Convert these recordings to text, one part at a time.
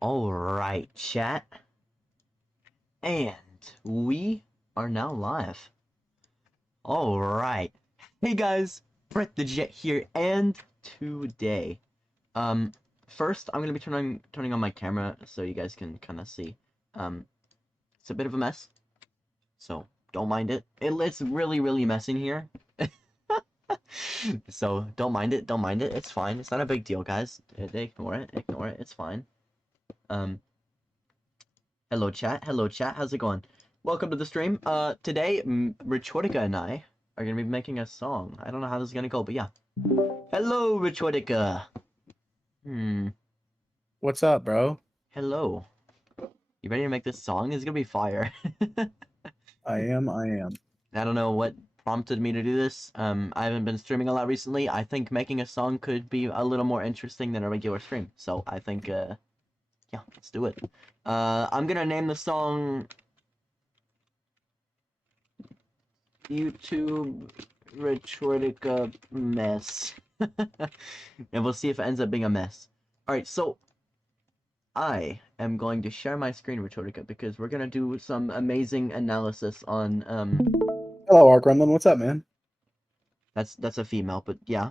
Alright, chat. And we are now live. Alright. Hey guys, BrethejetYT here, and today, first I'm gonna be turning on my camera so you guys can kinda see. It's a bit of a mess, so don't mind it. It's really messy in here. So don't mind it, it's fine. It's not a big deal, guys. Ignore it, it's fine. Hello chat, how's it going? Welcome to the stream. Today, BrethejetYT and I are gonna be making a song. I don't know how this is gonna go, but yeah. Hello, BrethejetYT. What's up, bro? Hello. You ready to make this song? It's gonna be fire. I am. I don't know what prompted me to do this. I haven't been streaming a lot recently. I think making a song could be a little more interesting than a regular stream. So I think, yeah, let's do it. I'm gonna name the song YouTube BrethejetYT mess. And we'll see if it ends up being a mess. Alright, so I am going to share my screen with BrethejetYT because we're gonna do some amazing analysis on Hello, Ark Gremlin. What's up, man? that's a female, but yeah.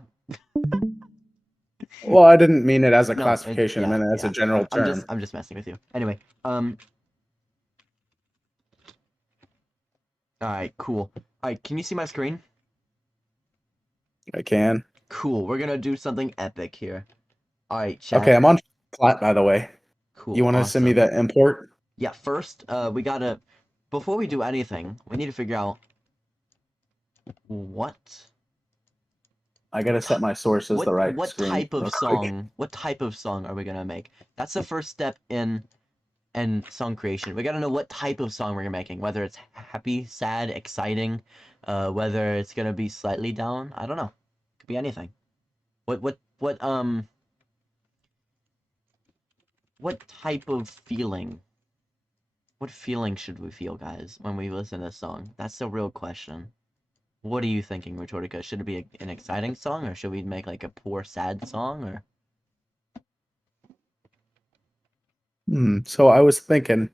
Well, I didn't mean it as a No, classification. I meant it as a general term. I'm just messing with you. Anyway, alright, cool. Alright, can you see my screen? I can. Cool, we're gonna do something epic here. Alright, chat. Okay, I'm on flat, by the way. Cool. You want to send me that import? Yeah, first, we gotta, before we do anything, we need to figure out what I gotta set my sources the right what screen. type of song are we gonna make? That's the first step in song creation. We gotta know what type of song we're making, whether it's happy, sad, exciting, whether it's gonna be slightly down. I don't know. Could be anything. What type of feeling? What feeling should we feel, guys, when we listen to this song? That's the real question. What are you thinking, BrethejetYT? Should it be an exciting song, or should we make like a poor, sad song, or? So I was thinking.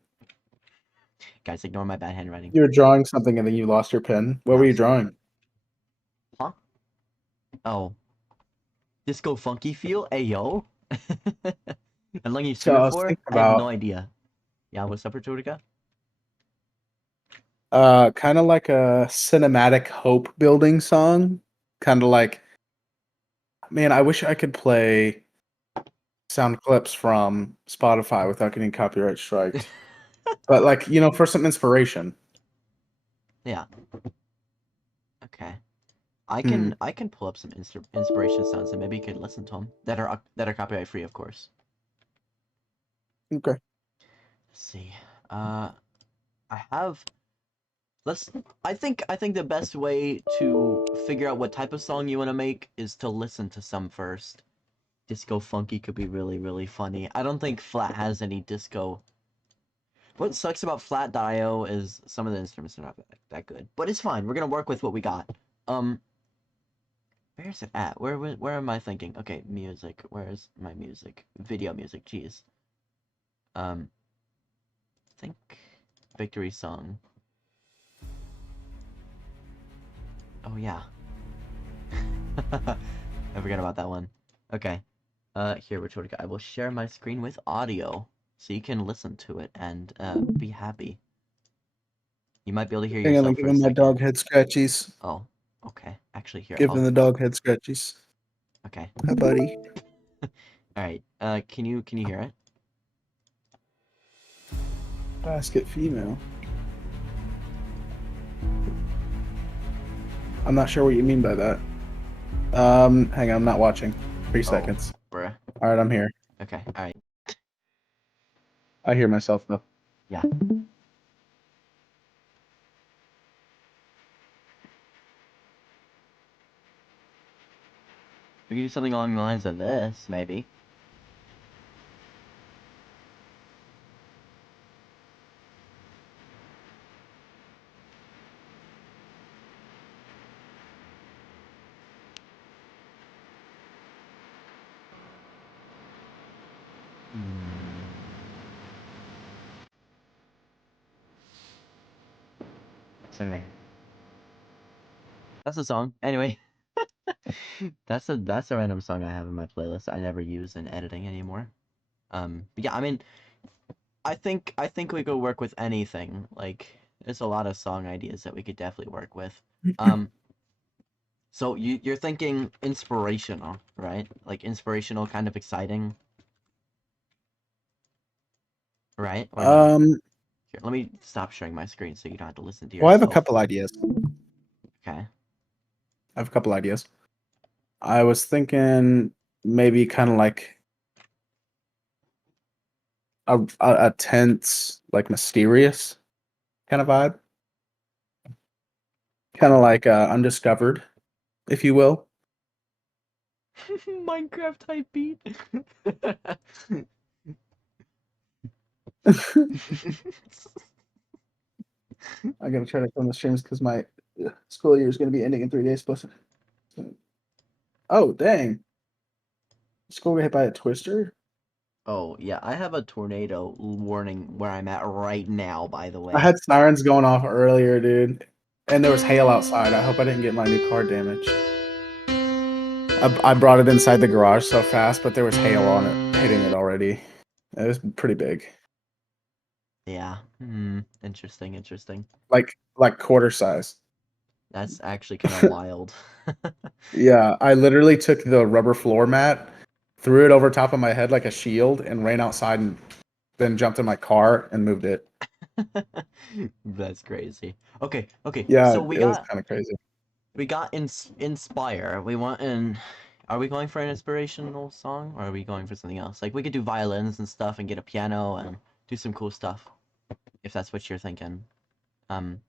Guys, ignore my bad handwriting. You were drawing something and then you lost your pen. What were you drawing? Huh? Oh. Disco funky feel? Ayo? How long you stream it for? I have no idea. Yeah, what's up, BrethejetYT? Kind of like a cinematic hope building song. Kind of like, man, I wish I could play sound clips from Spotify without getting copyright striked. But like, for some inspiration. Yeah. Okay. I can pull up some inspiration sounds and maybe you could listen to them that are copyright free, of course. Okay. Let's see. I think the best way to figure out what type of song you want to make is to listen to some first. Disco funky could be really funny. I don't think Flat has any disco. What sucks about Flat.io is some of the instruments are not that good, but it's fine. We're gonna work with what we got. Where's it at? Where am I thinking? Okay, music. Where's my music? Video music. Jeez. I think victory song. Oh yeah. I forgot about that one. Okay. Here, BrethejetYT. I will share my screen with audio, so you can listen to it and be happy. You might be able to hear yourself. I'm giving my dog head scratchies. Oh, okay. Actually, here. Giving the dog head scratchies. Okay. Hi, buddy. All right. Can you hear it? Basket female. I'm not sure what you mean by that. Hang on, I'm not watching. 3 seconds. Bruh. All right, I'm here. Okay. All right. I hear myself though. Yeah. We could do something along the lines of this, maybe. Anyway, that's a song. Anyway, that's a random song I have in my playlist. I never use in editing anymore. But yeah, I mean, I think we could work with anything. Like, there's a lot of song ideas that we could definitely work with. Um, so you're thinking inspirational, right? Like inspirational, kind of exciting, right? Or no? Um, Here, let me stop sharing my screen so you don't have to listen to well, I have a yourself. couple ideas. Okay. I have a couple ideas. I was thinking maybe kind of like a tense, like mysterious kind of vibe, kind of like undiscovered, if you will. Minecraft type beat. I gotta try to film the streams because my school year is gonna be ending in 3 days. Plus, oh dang, school got hit by a twister. Oh, yeah, I have a tornado warning where I'm at right now, by the I way. had sirens going off earlier, dude, and there was hail outside. I hope I didn't get my new car damaged. I brought it inside the garage so fast, but there was hail on it, hitting it already. It was pretty big, Yeah. Interesting, interesting. like quarter size. That's actually kind of wild. Yeah, I literally took the rubber floor mat, threw it over top of my head like a shield, and ran outside and then jumped in my car and moved it. That's crazy. Okay, okay. Yeah, So we it was got kind of crazy. inspire. We want an. Are we going for an inspirational song, or are we going for something else? Like we could do violins and stuff, and get a piano and do some cool stuff, if that's what you're thinking. Um,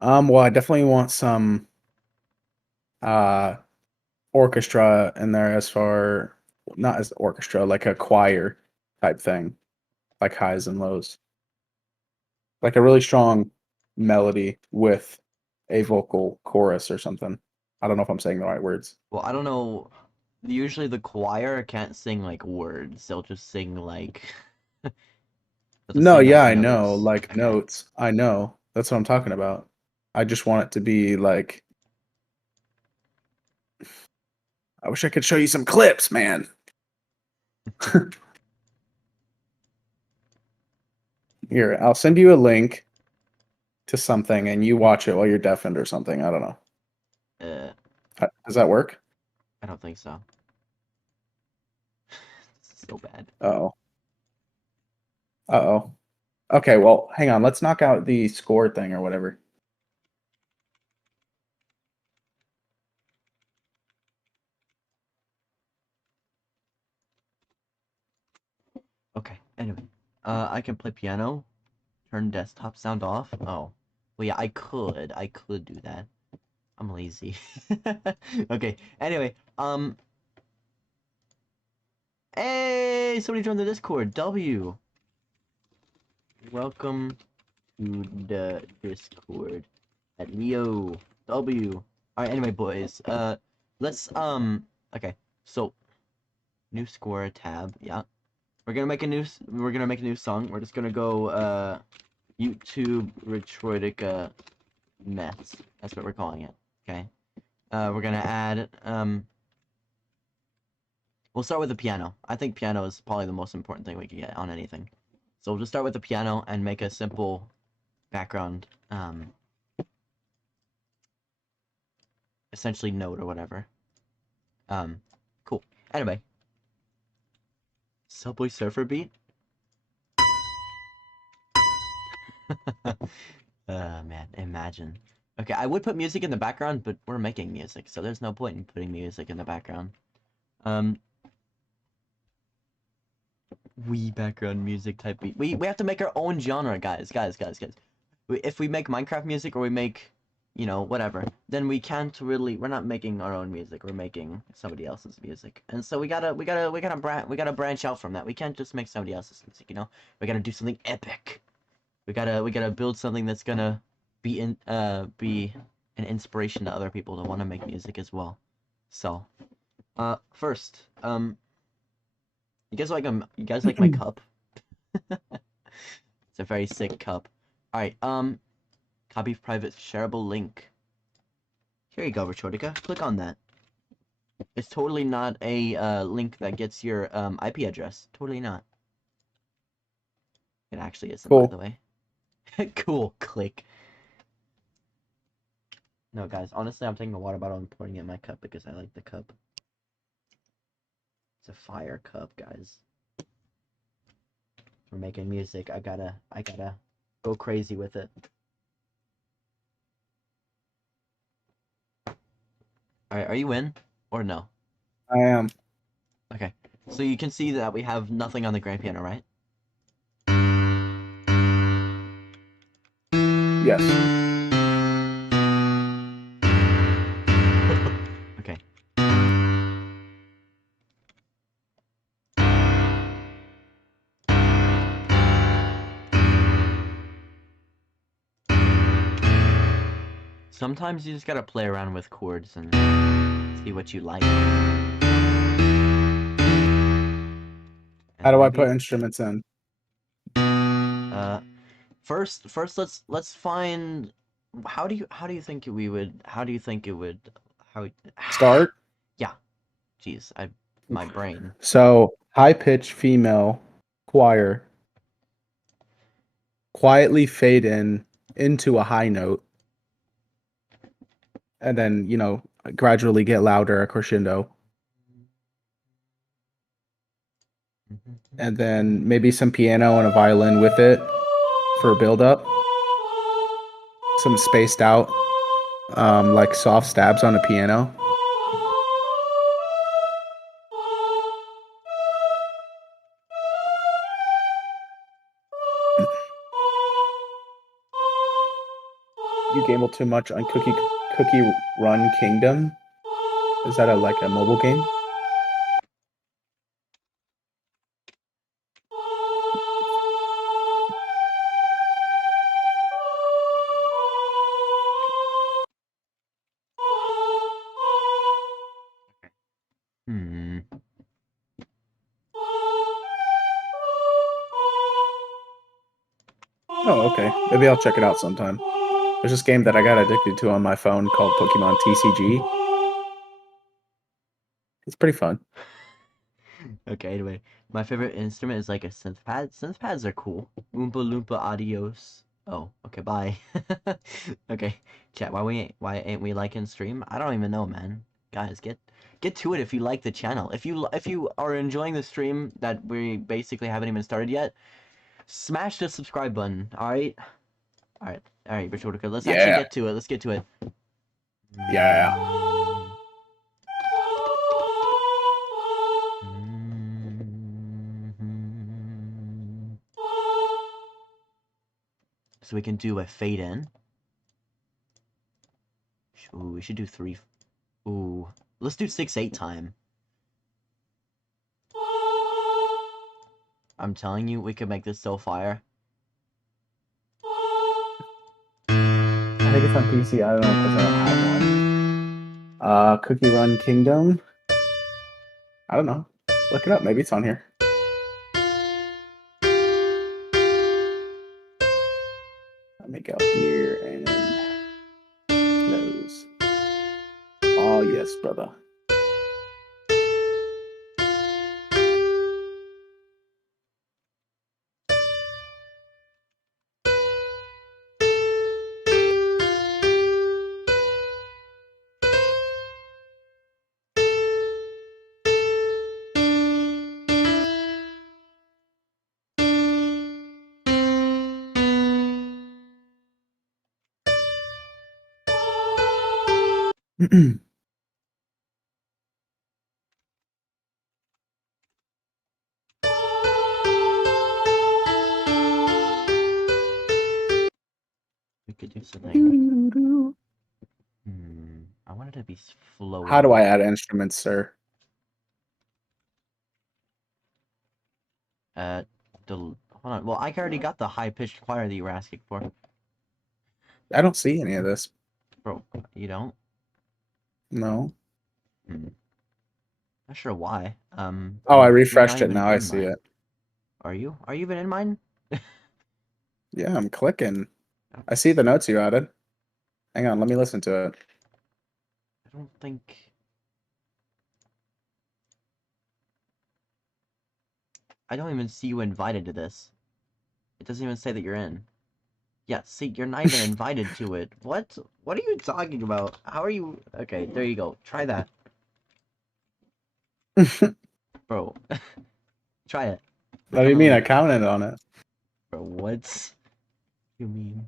Well, I definitely want some uh orchestra in there as far not as orchestra, like a choir type thing, like highs and lows. Like a really strong melody with a vocal chorus or something. I don't know if I'm saying the right words. well, I don't know. Usually the choir can't sing like words. They'll just sing like they'll just No, sing yeah, like I know, notes. like Okay. notes. I know. That's what I'm talking about. I just want it to be like I wish I could show you some clips, man. Here, I'll send you a link to something and you watch it while you're deafened or something. I don't know. Uh, Does that work? I don't think so. This is so bad. Uh-oh. Uh-oh. Okay, well, hang on. Let's knock out the score thing or whatever. Okay. Anyway, I can play piano. Turn desktop sound off. Oh, well, yeah, I could do that. I'm lazy. Okay. Anyway, hey, somebody joined the Discord. W. Welcome to the Discord at Leo W. All right. Anyway, boys. Let's Okay. So new score tab. Yeah. We're gonna make a new song. We're just gonna go YouTube Retroidica Mets. That's what we're calling it. Okay. We're gonna add we'll start with the piano. I think piano is probably the most important thing we can get on anything. So we'll just start with the piano and make a simple background essentially note or whatever. Cool. Anyway. Subway Surfer beat? Man, imagine. Okay, I would put music in the background, but we're making music, so there's no point in putting music in the background. Um, background music type beat. We have to make our own genre, guys. If we make Minecraft music or we make, whatever, then we can't really. We're not making our own music. We're making somebody else's music, and so we gotta branch out from that. We can't just make somebody else's music. We gotta do something epic. We gotta build something that's gonna be an inspiration to other people to want to make music as well. So, first, you guys like my cup? It's a very sick cup. All right, Copy private shareable link. Here you go, Rechotica. Click on that. It's totally not a link that gets your IP address. Totally not. It actually isn't, by the Cool. way. Cool. Click. No, guys. Honestly, I'm taking a water bottle and pouring it in my cup because I like the cup. It's a fire cup, guys. We're making music. I gotta go crazy with it. Alright, are you in? Or no? I am. Okay. So you can see that we have nothing on the grand piano, right? Yes. Okay. Sometimes you just gotta play around with chords and see what you like. How do I Maybe, put instruments in? first let's find how do you think we would how Start. yeah, jeez, my brain. So high pitch female choir, quietly fade in into a high note, and then gradually get louder, a crescendo, and then maybe some piano and a violin with it for a build up. Some spaced out, like soft stabs on a piano. You gamble too much on Cookie Run Kingdom. Is that like a mobile game? Hmm. Oh, okay. Maybe I'll check it out sometime. There's this game that I got addicted to on my phone called Pokemon TCG. It's pretty fun. Okay, anyway, my favorite instrument is like a synth pad. Synth pads are cool. Oompa Loompa adios. Oh, okay, bye. Okay, chat. Why ain't we liking stream? I don't even know, man. Guys, get to it if you like the channel. If you are enjoying the stream that we basically haven't even started yet, smash the subscribe button. All right, all right, Bertoldica. Let's actually Yeah. get to it. Let's get to it. Yeah. So we can do a fade in. Ooh, we should do 3. Ooh, let's do 6/8 time. I'm telling you, we could make this so fire. I think it's on PC. I don't know because I don't have one. Cookie Run Kingdom. I don't know. Look it up. Maybe it's on here. Let me go here and close. Oh yes, brother. We could do something. I wanted to be flowy. How do I add instruments, sir? Hold on. Well, I already got the high-pitched choir that you were asking for. I don't see any of this. Bro, you don't? No. Not sure why. Oh, I you're refreshed not it. even Now I in see mine. it. Are you? Are you even in mine? Yeah, I'm clicking. I see the notes you added. Hang on, let me listen to it. I don't think... I don't even see you invited to this. It doesn't even say that you're in. Yeah, see, you're not even invited to it. What? What are you talking about? How are you... Okay, there you go. Try that. Bro. Try it. What do you mean? I commented on it. Bro, what? You mean?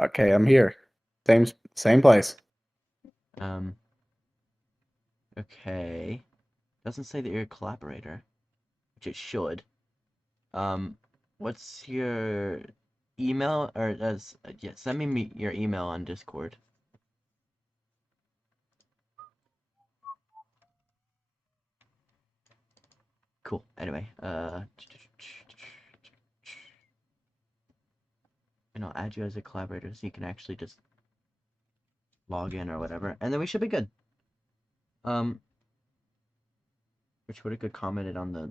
Okay, I'm here. Same place. Okay. Doesn't say that you're a collaborator, which it should. What's your email? Or yeah, send me your email on Discord. Cool. Anyway, and I'll add you as a collaborator so you can actually just log in or whatever, and then we should be good. Which would have good commented on the,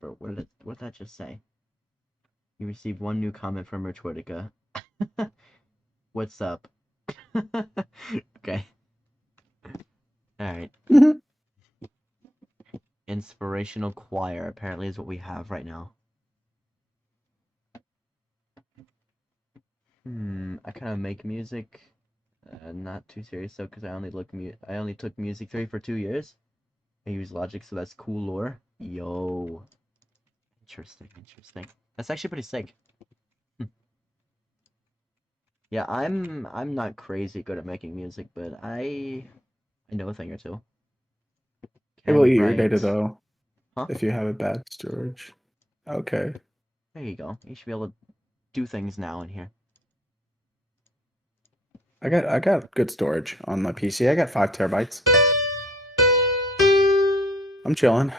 bro, what did that just say? You received one new comment from Rich Whittaker. What's up? Okay. Alright. Inspirational choir apparently is what we have right now. I kind of make music. Not too serious though, because I only took music theory for 2 years. I use Logic, so that's cool lore. Yo. Interesting. That's actually pretty sick. Yeah, I'm not crazy good at making music, but I know a thing or two. It will Can eat your write. data though, Huh? if you have a bad storage. Okay. There you go. You should be able to do things now in here. I got good storage on my PC. I got 5 terabytes. I'm chilling.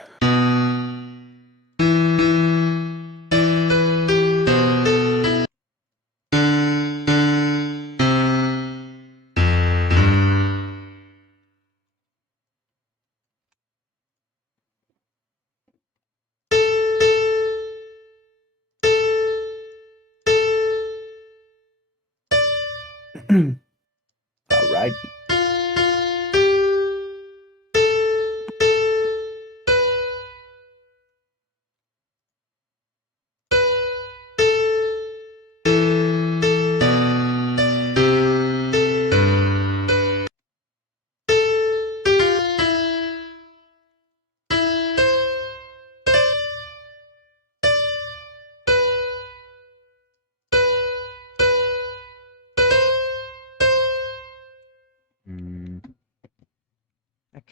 Alright.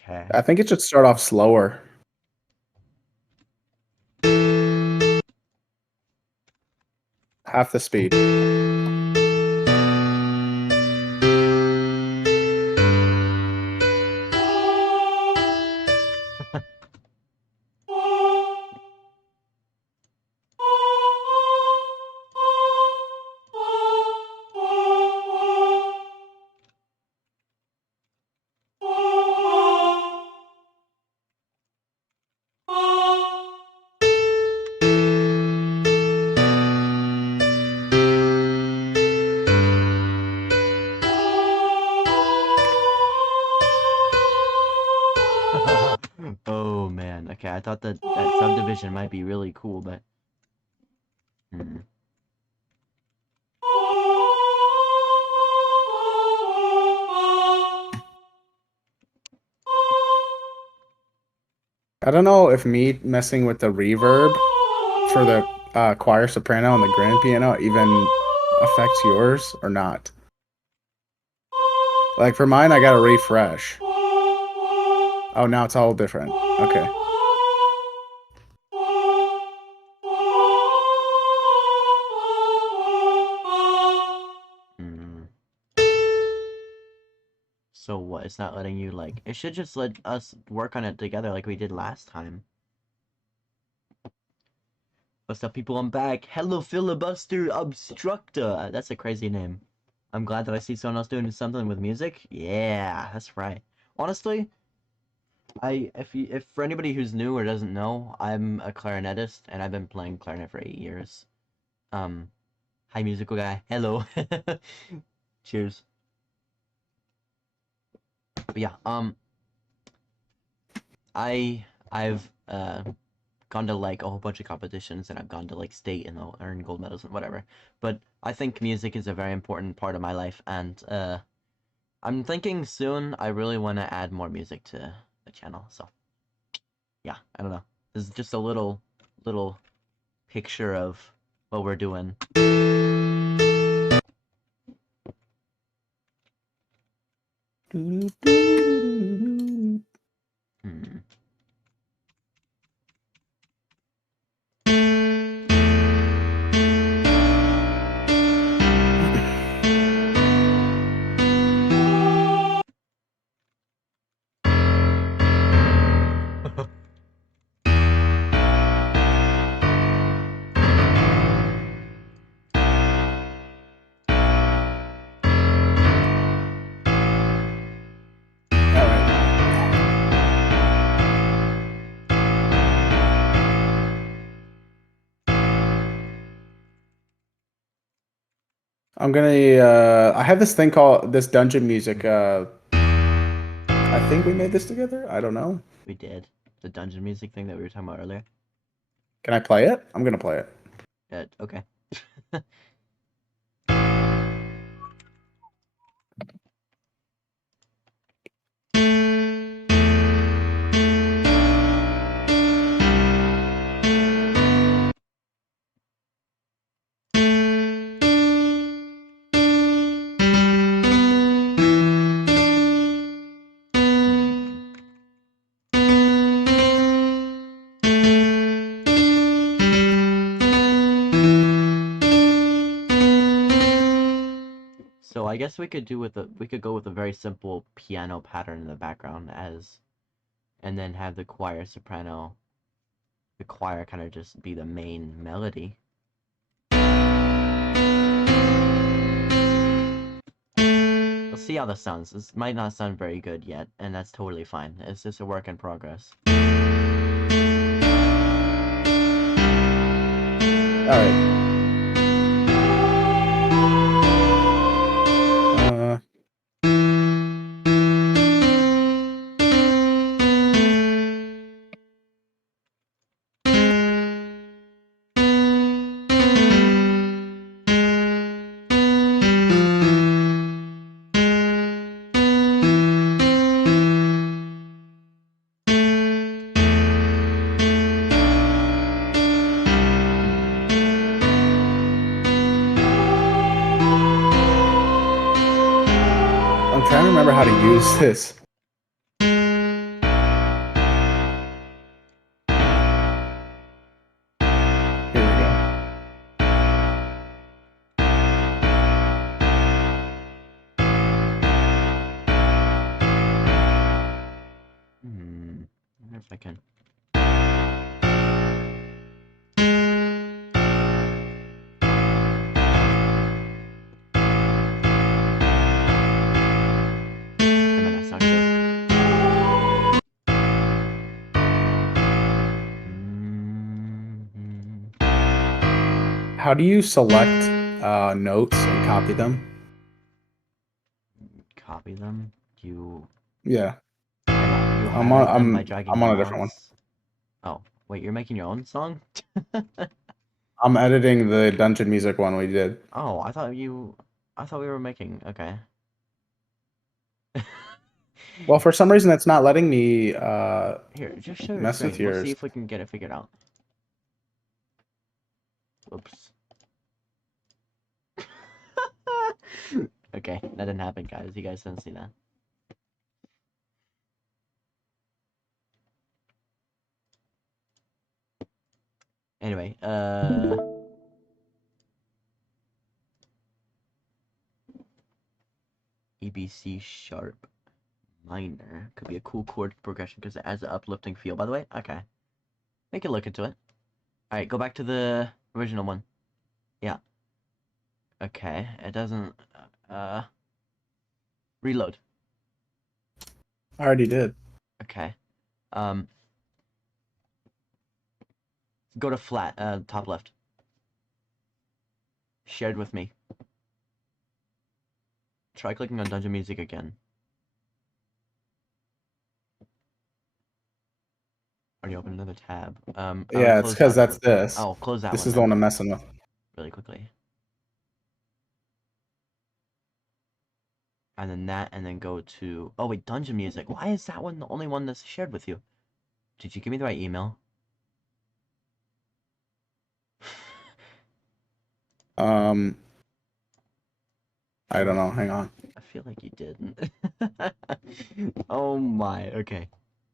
Okay. I think it should start off slower. Half the speed. Oh man. Okay, I thought that subdivision might be really cool, but I don't know if me messing with the reverb for the choir soprano and the grand piano even affects yours or not. Like for mine, I gotta refresh. Oh, now it's all different. Okay. So what? It's not letting you like. It should just let us work on it together like we did last time. What's up, people? I'm back. Hello, filibuster obstructor. That's a crazy name. I'm glad that I see someone else doing something with music. Yeah, that's right. Honestly, if for anybody who's new or doesn't know, I'm a clarinetist and I've been playing clarinet for 8 years. Hi, musical guy. Hello. Cheers. But yeah, I've gone to like a whole bunch of competitions, and I've gone to like state and I'll earn gold medals and whatever. But I think music is a very important part of my life, and I'm thinking soon I really want to add more music to the channel. So yeah, I don't know. This is just a little picture of what we're doing. Hmm. I'm gonna. I have this thing called this dungeon music. I think we made this together. I don't know. We did the dungeon music thing that we were talking about earlier. Can I play it? I'm gonna play it. Okay. So I guess we could go with a very simple piano pattern in the background and then have the choir kind of just be the main melody. Let's see how this sounds. This might not sound very good yet, and that's totally fine. It's just a work in progress. All right. I'm trying to remember how to use this. Here we go. I wonder if I can. I mean, that's not good. How do you select notes and copy them? Copy them. You Yeah, highlight them by dragging I'm your on a different one. mouse. Oh, wait, you're making your own song? I'm editing the dungeon music one we did. Oh, I thought we were making. Okay. Well, for some reason, it's not letting me Here, just share your mess with screen. We'll see yours. if we can get it figured out. Whoops. Okay, that didn't happen, guys. You guys didn't see that. Anyway, ABC sharp minor could be a cool chord progression because it adds an uplifting feel. By the way, okay, we can look into it. All right, go back to the original one. Yeah. Okay, it doesn't. Reload. I already did. Okay. Um. Go to flat. Top left. shared with me. Try clicking on Dungeon Music again. Already opened another tab. Yeah, it's because that's this. Oh, close that This one. is the one I'm messing with. Really quickly. And then that, and then go to... Oh, wait, Dungeon Music. Why is that one the only one that's shared with you? Did you give me the right email? I don't know. Hang on. I feel like you didn't. Oh my, okay.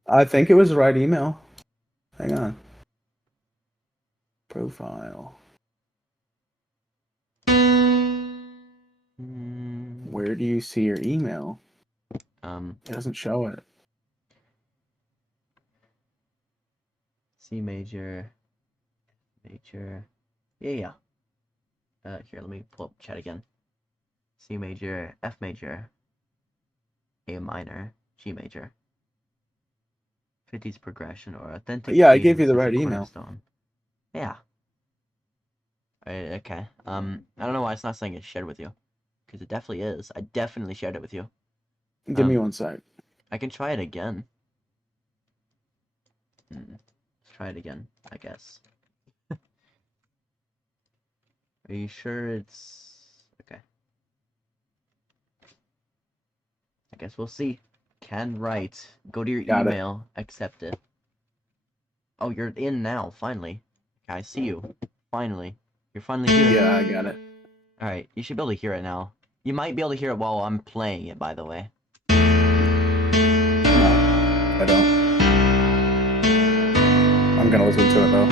I think it was the right email. Hang on. Profile. Where do you see your email? It doesn't show it. C major. Major. Yeah. Here, let me pull up chat again. C major, F major, A minor, G major. 50s progression or authentic. Yeah, I gave you the right email. Yeah. Okay. I don't know why it's not saying it's shared with you. Because it definitely is. I definitely shared it with you. Give me one sec. I can try it again. Let's try it again, I guess. Are you sure it's... Okay. I guess we'll see. Can write. Go to your email. Accept it. Oh, you're in now, finally. Okay, I see you. Finally. You're finally here. Yeah, I got it. Alright, you should be able to hear it now. You might be able to hear it while I'm playing it, by the way. No, I don't. I'm gonna listen to it, though.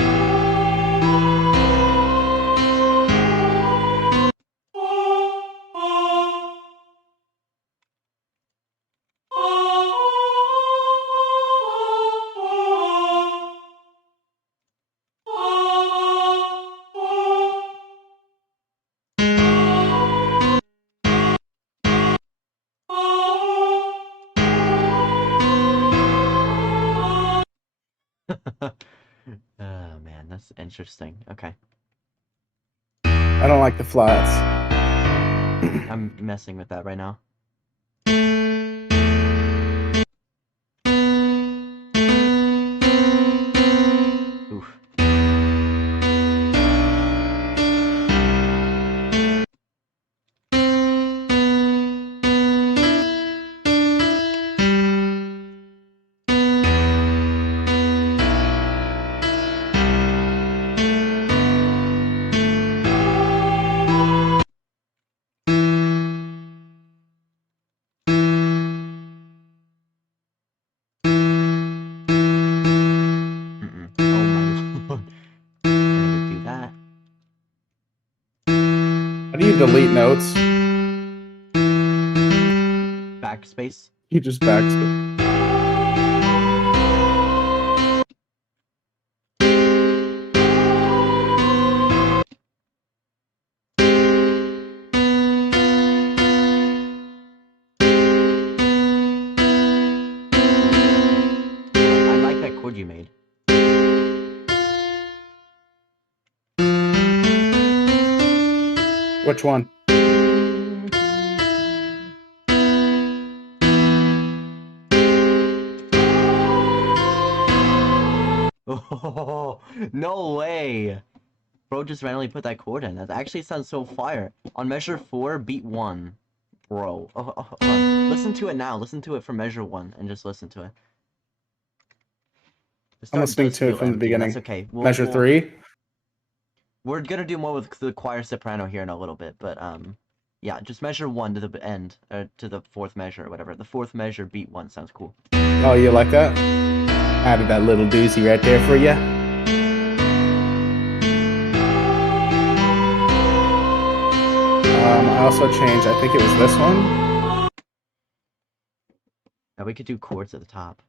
Oh man, that's interesting. Okay. I don't like the flats. I'm messing with that right now. Oof. Oh my lord. Can I do that? How do you delete notes? Backspace? You just backspace. I like that chord you made. Which one? Oh, no way! Bro just randomly put that chord in. That actually sounds so fire. On measure 4, beat 1. Bro. Hold on. Listen to it now. Listen to it from measure 1 and just listen to it. I'm listening to it from the beginning. That's okay. Measure 3? We're gonna do more with the choir soprano here in a little bit, but yeah, just measure 1 to the end, to the 4th measure or whatever. The 4th measure, beat 1 sounds cool. Oh, you like that? Added that little doozy right there for you. I also changed, I think it was this one. Now we could do chords at the top.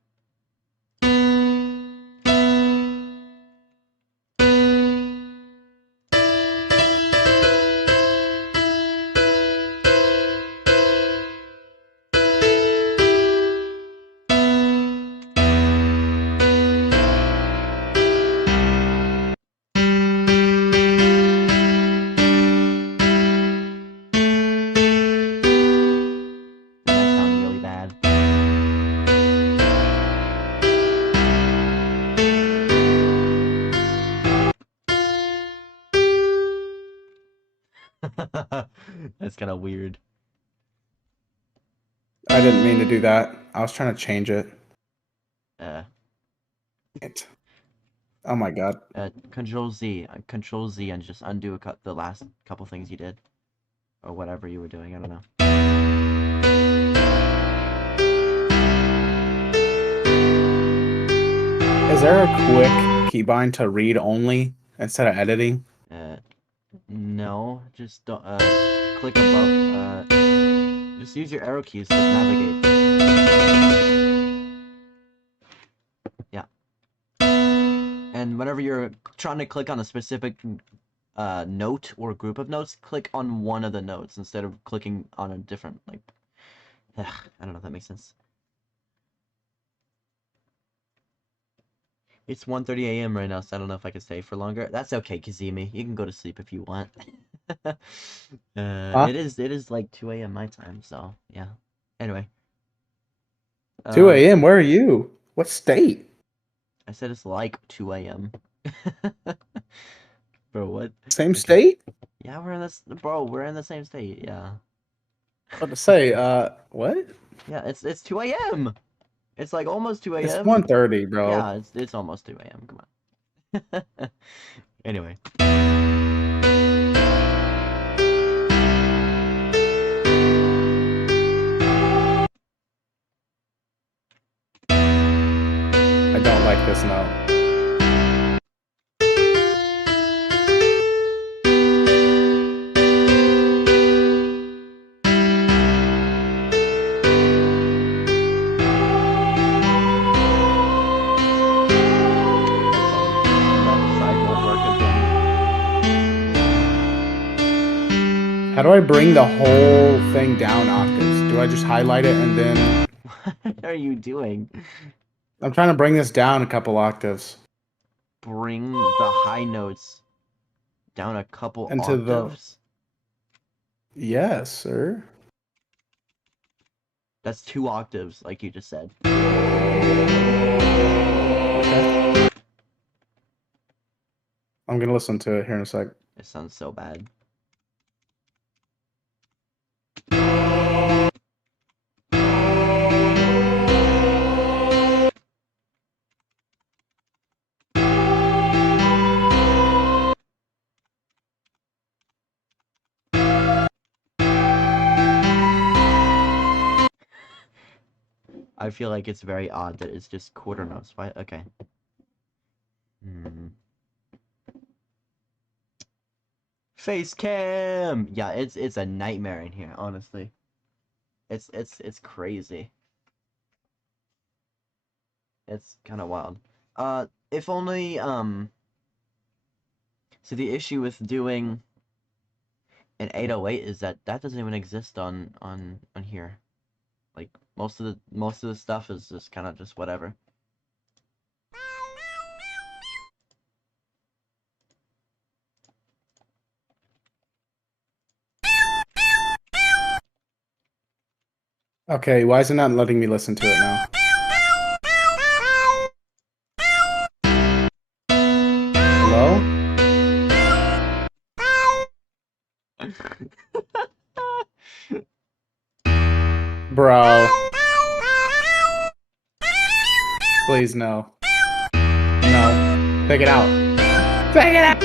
That's kind of weird. I didn't mean to do that. I was trying to change it. Uh, Oh my god. Control Z, and just undo the last couple things you did, or whatever you were doing. I don't know. Is there a quick keybind to read only instead of editing? No, just don't, click above, just use your arrow keys to navigate. Yeah. And whenever you're trying to click on a specific note or group of notes, click on one of the notes instead of clicking on a different, like, I don't know if that makes sense. It's 1:30 a.m. right now, so I don't know if I can stay for longer. That's okay, Kazemi. You can go to sleep if you want. Huh? It is like 2 a.m. my time, so yeah. Anyway. 2 a.m. Where are you? What state? I said it's like 2 a.m. Bro, what? Same Okay. state? Yeah, we're in this, bro. We're in the same state. Yeah. What to say? What? Yeah, it's 2 a.m. It's like almost 2 It's a.m. 1:30, bro. Yeah, it's almost 2 a.m. Come on. Anyway. I don't like this note. Left side won't work again. How do I bring the whole thing down octaves? Do I just highlight it and then... What are you doing? I'm trying to bring this down a couple octaves. Bring the high notes down a couple Into octaves? Yes, sir. That's 2 octaves, like you just said. Okay. I'm gonna listen to it here in a sec. It sounds so bad. I feel like it's very odd that it's just quarter notes. Why? Okay. Face cam. Yeah, it's a nightmare in here. Honestly, it's crazy. It's kind of wild. If only So the issue with doing an 808 is that doesn't even exist on here. Like most of the stuff is just kind of just whatever. Okay, why is it not letting me listen to it now? Hello? Bro. Please, no. No. Take it out. Take it out!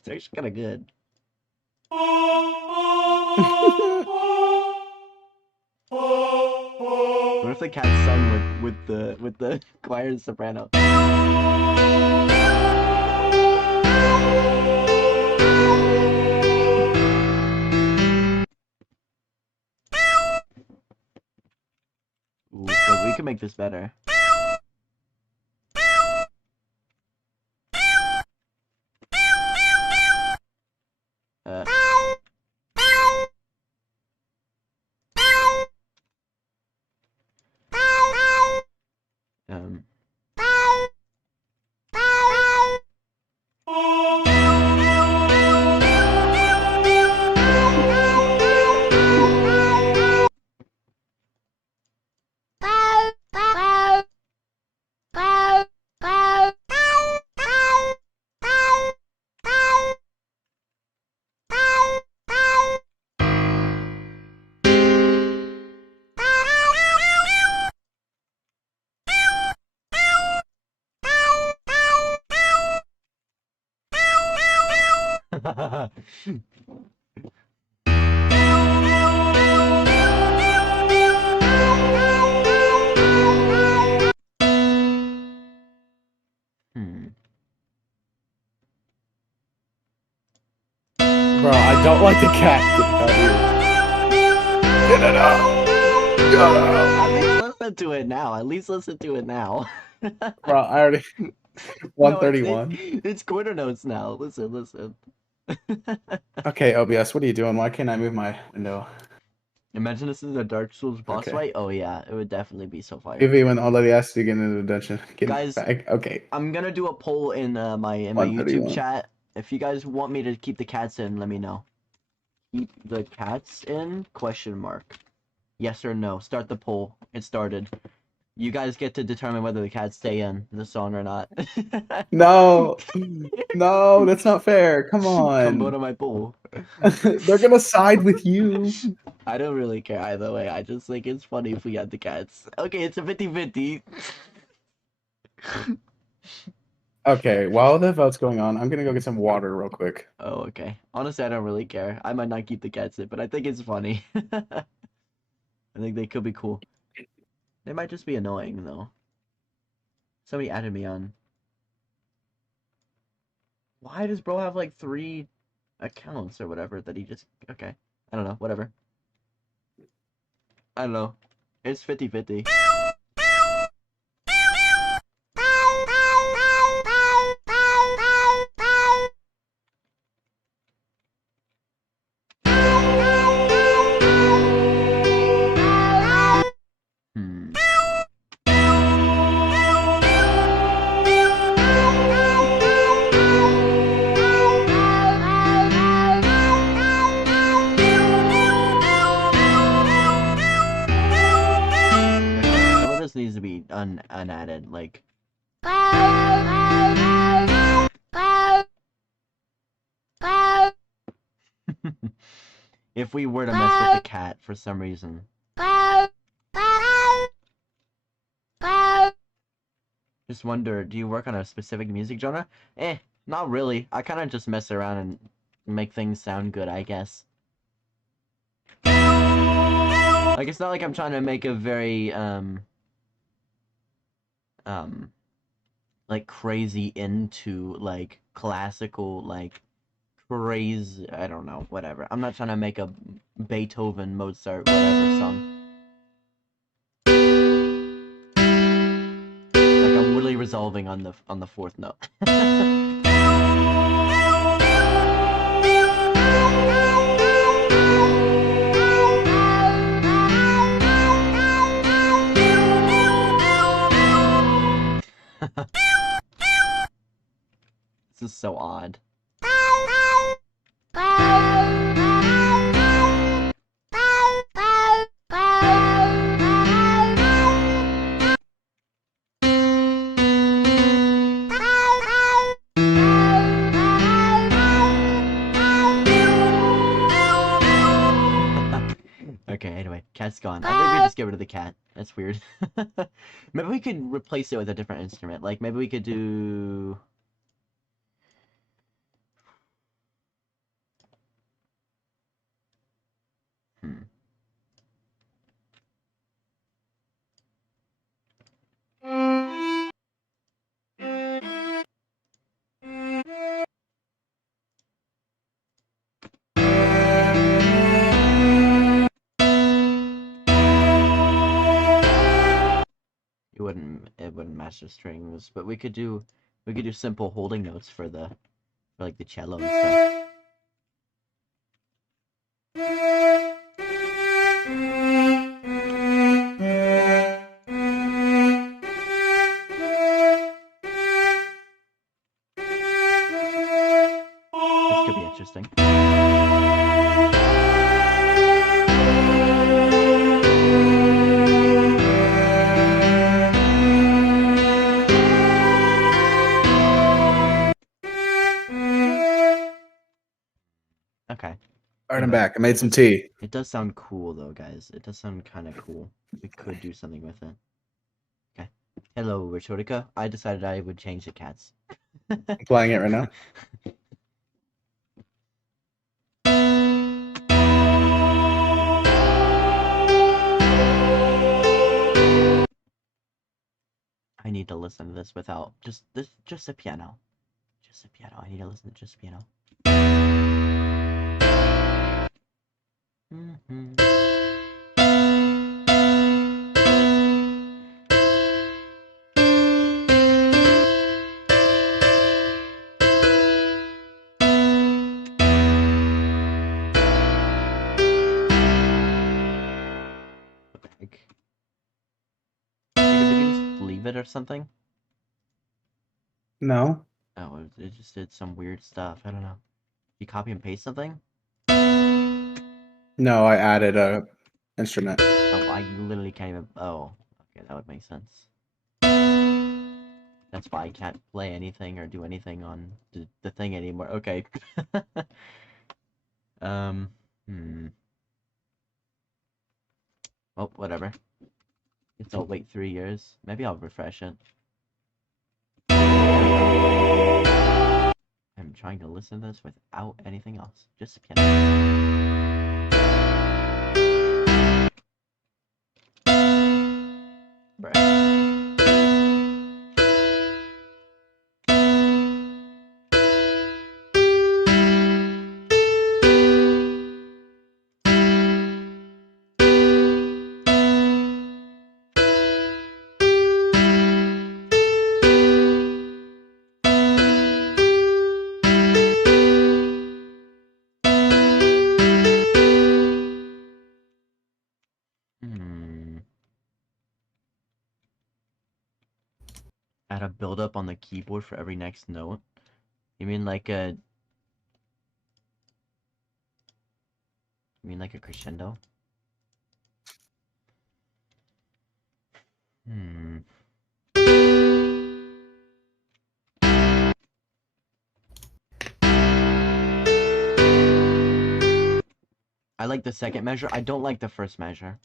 It's actually kind of good. What if the cat sung with the choir and soprano? Ooh, but we can make this better. Hmm. Bro, I don't like the cat. Get it out of here. Get it out. Get it out. At least listen to it now. At least listen to it now. Bro, I already No, 131. it's quarter notes now. Listen. Okay, OBS, what are you doing? Why can't I move my window? Imagine this is a Dark Souls boss Okay. fight. Oh yeah, it would definitely be so fire. Give me when all lady asks you to get into the dungeon. Get Guys, back. Okay. I'm gonna do a poll in my YouTube 131. chat. If you guys want me to keep the cats in, let me know. Keep the cats in? Question mark. Yes or no. Start the poll. It started. You guys get to determine whether the cats stay in the song or not. No. No, that's not fair. Come Come vote on. on my poll. They're gonna side with you. I don't really care either way. I just think it's funny if we had the cats. Okay, it's a 50-50. Okay, while the vote's going on, I'm gonna go get some water real quick. Oh, okay. Honestly, I don't really care. I might not keep the cats in, but I think it's funny. I think they could be cool. They might just be annoying, though. Somebody added me on. Why does bro have like 3 accounts or whatever that he just... Okay. I don't know. Whatever. I don't know. It's 50-50. Hmm. Okay, some of this needs to be unadded, like... If we were to mess with the cat for some reason. Just wonder, do you work on a specific music genre? Not really. I kind of just mess around and make things sound good, I guess. Like, it's not like I'm trying to make a very, like, crazy into, like, classical, like, crazy, I don't know, whatever. I'm not trying to make a Beethoven, Mozart, whatever song. Like, I'm really resolving on the 4th note. This is so odd. Okay, anyway, cat's gone. I think we just get rid of the cat. That's weird. Maybe we could replace it with a different instrument. Like, maybe we could do... Hmm. It wouldn't match the strings, but we could do simple holding notes for like the cello and stuff. This could be interesting. Okay. Alright, I'm back. I made some tea. It does sound cool though, guys. It does sound kind of cool. We could do something with it. Okay. Hello, Rhetorica. I decided I would change the cats. I'm playing it right now. I need to listen to this without just a piano. Just a piano. I need to listen to just piano. Did you just leave it or something? No. Oh, it just did some weird stuff. I don't know. You copy and paste something? No, I added a instrument. Oh, I literally can't even. Oh, okay, that would make sense. That's why I can't play anything or do anything on the thing anymore. Okay. Hmm. Oh, whatever. It's I'll wait 3 years. Maybe I'll refresh it. I'm trying to listen to this without anything else. Just piano. Bruh. Hmm. Add a build up on the keyboard for every next note. You mean like a crescendo? Hmm. I like the second measure. I don't like the first measure.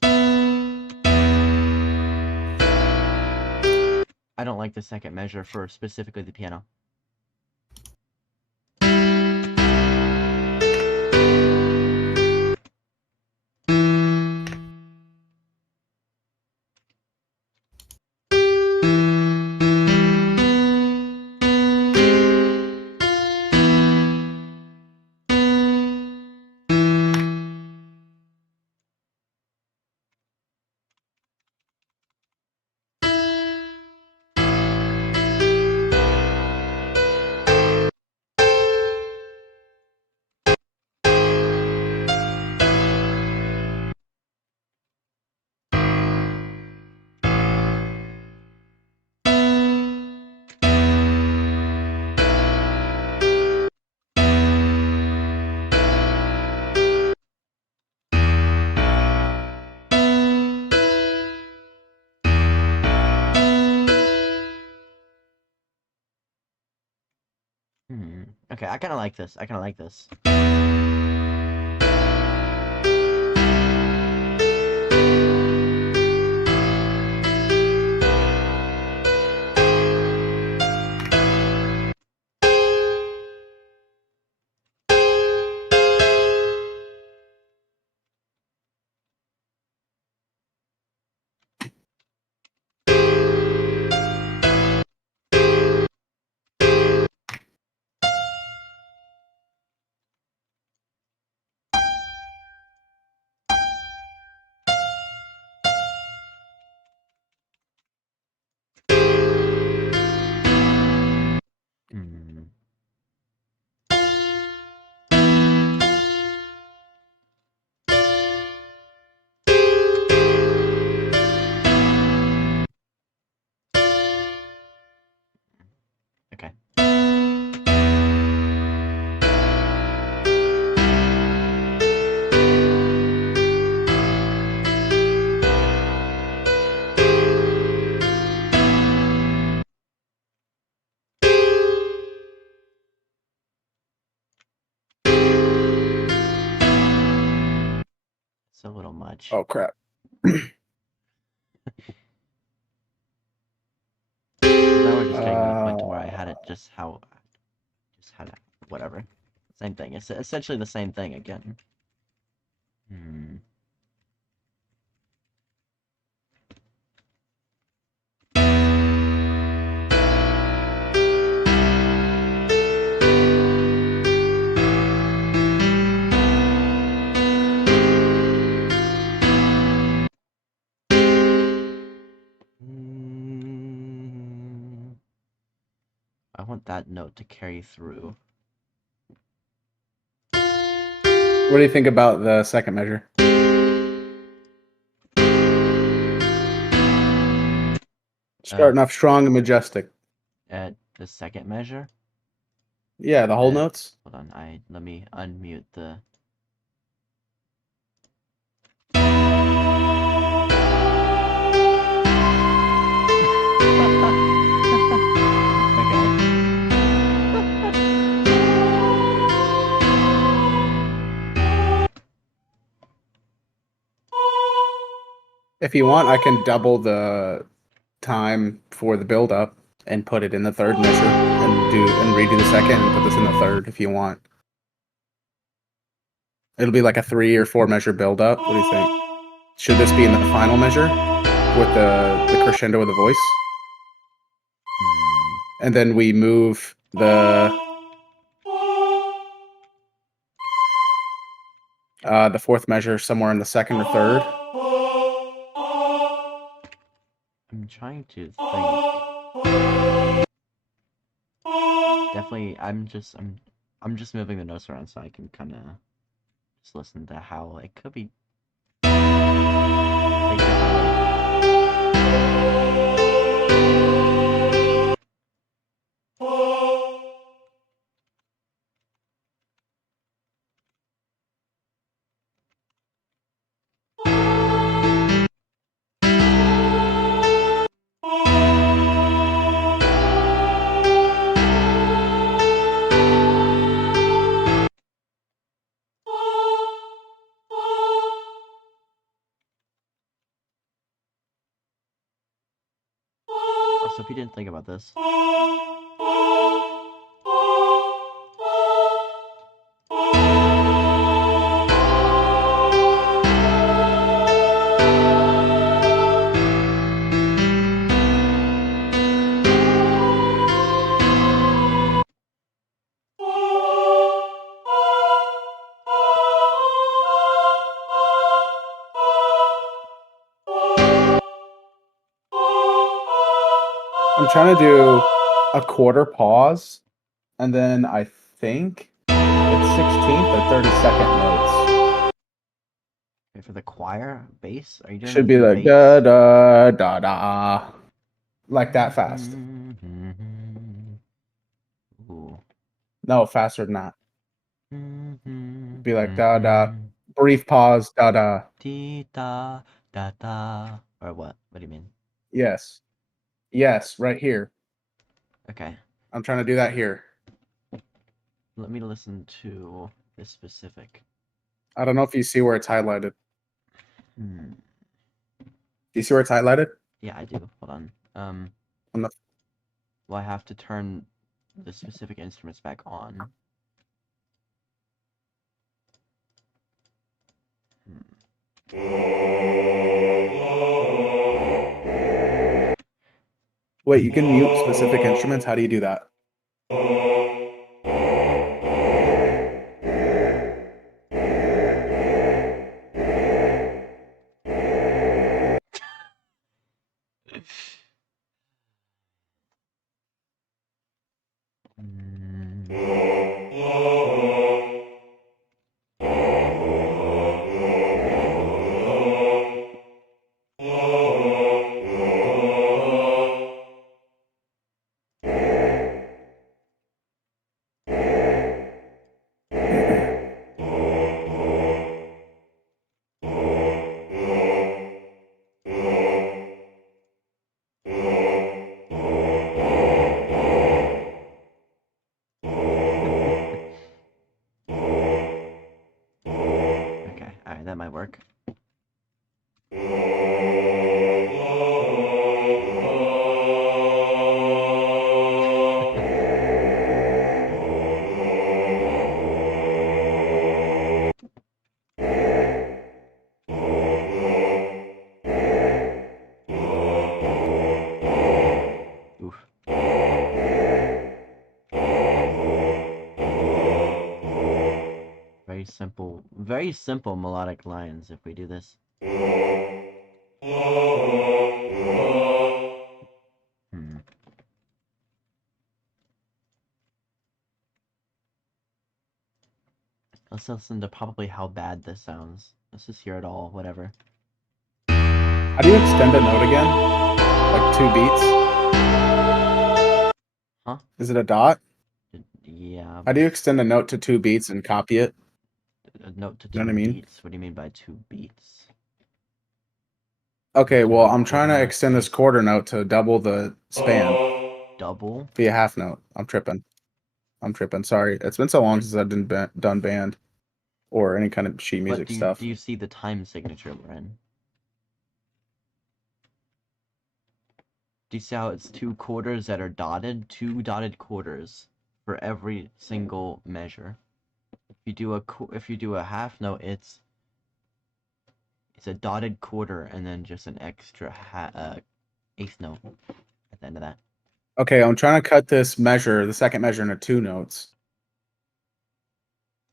I don't like the second measure for specifically the piano. Okay, I kind of like this. I kind of like this. Hmm. Okay. It's a little much. Oh crap. Now we're just getting to the point to where I had it just had it, whatever. Same thing. It's essentially the same thing again. Hmm. want that note to carry through. What do you think about the second measure? Starting off strong and majestic. At the second measure? Yeah, the whole notes. Hold on, let me unmute the... If you want, I can double the time for the build up and put it in the third measure and redo the second and put this in the third if you want. It'll be like a 3 or 4 measure build up. What do you think? Should this be in the final measure with the crescendo of the voice? And then we move the fourth measure somewhere in the second or third. I'm trying to think. Definitely, I'm just moving the notes around so I can kind of just listen to how it could be. Also, if you didn't think about this. I'm trying to do a quarter pause, and then I think it's 16th or 32nd notes. Okay, for the choir bass, are you doing Should be like da da da da, like that fast. Ooh. No, faster than that. Be like da da, brief pause, da da. Dee da da da. Or what? What do you mean? Yes. Yes, right here. Okay. I'm trying to do that here. Let me listen to this specific. I don't know if you see where it's highlighted. Hmm. Do you see where it's highlighted? Yeah, I do. Hold on. On the... Well, I have to turn the specific instruments back on. Wait, you can mute specific instruments? How do you do that? Okay, alright, that might work. Oof. Very simple melodic lines if we do this. Hmm. Let's listen to probably how bad this sounds. Let's just hear it all, whatever. How do you extend a note again? Like 2 beats? Huh? Is it a dot? Yeah. How do you extend a note to 2 beats and copy it? A note to You know 2 what I mean? beats. What do you mean by 2 beats? Okay, well, I'm trying Quarter to note, extend this eighth. quarter note to double the span. Double? Be a half note. I'm tripping. Sorry. It's been so long since I've done band or any kind of sheet But music do stuff. you see the time signature we're in? Do you see how it's 2 quarters that are dotted? 2 dotted quarters for every single measure. If you do a half note, it's a dotted quarter and then just an extra eighth note at the end of that. Okay, I'm trying to cut this measure, the second measure, into 2 notes.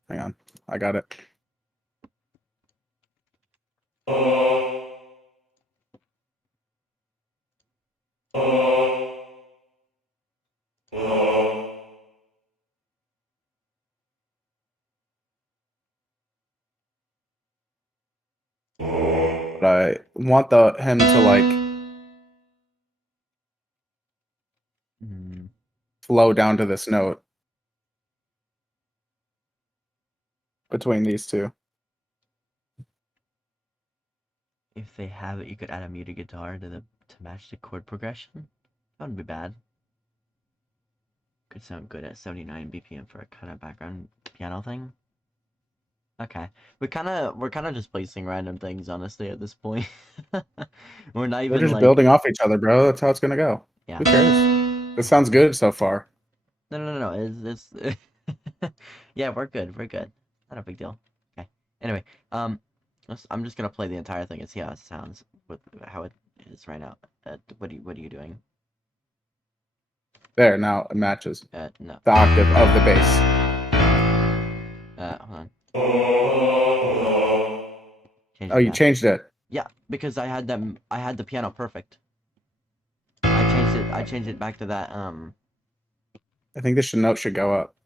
Hang on. I got it. But I want him to like flow down to this note between these two. If they have it, you could add a muted guitar to match the chord progression. That wouldn't be bad. Could sound good at 79 BPM for a kind of background piano thing. Okay, we're kind of just placing random things, honestly, at this point. We're not We're even just like, building off each other, bro. That's how it's gonna go. yeah. Who cares? This sounds good so far. No. It's yeah, we're good. Not a big deal. Okay. Anyway, I'm just gonna play the entire thing and see how it sounds with how it is right now. What are you doing? There, now it matches No. the octave of the bass. Hold on. Change Oh, the you piano. changed it. Yeah, because I had the piano perfect. I changed it back to that. I think this note should go up.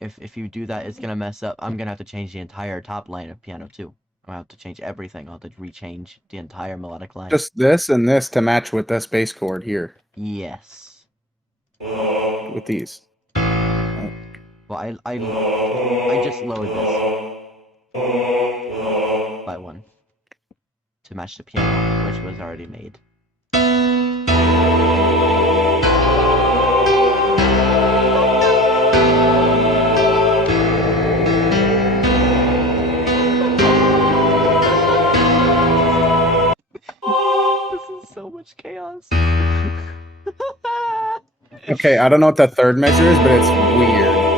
If you do that, it's gonna mess up. I'm gonna have to change the entire top line of piano too. I'll have to change everything. I'll have to rechange the entire melodic line. Just this and this to match with this bass chord here. Yes. With these. Well, I just lowered this by 1 to match the piano, which was already made. This is so much chaos. Okay, I don't know what that third measure is, but it's weird.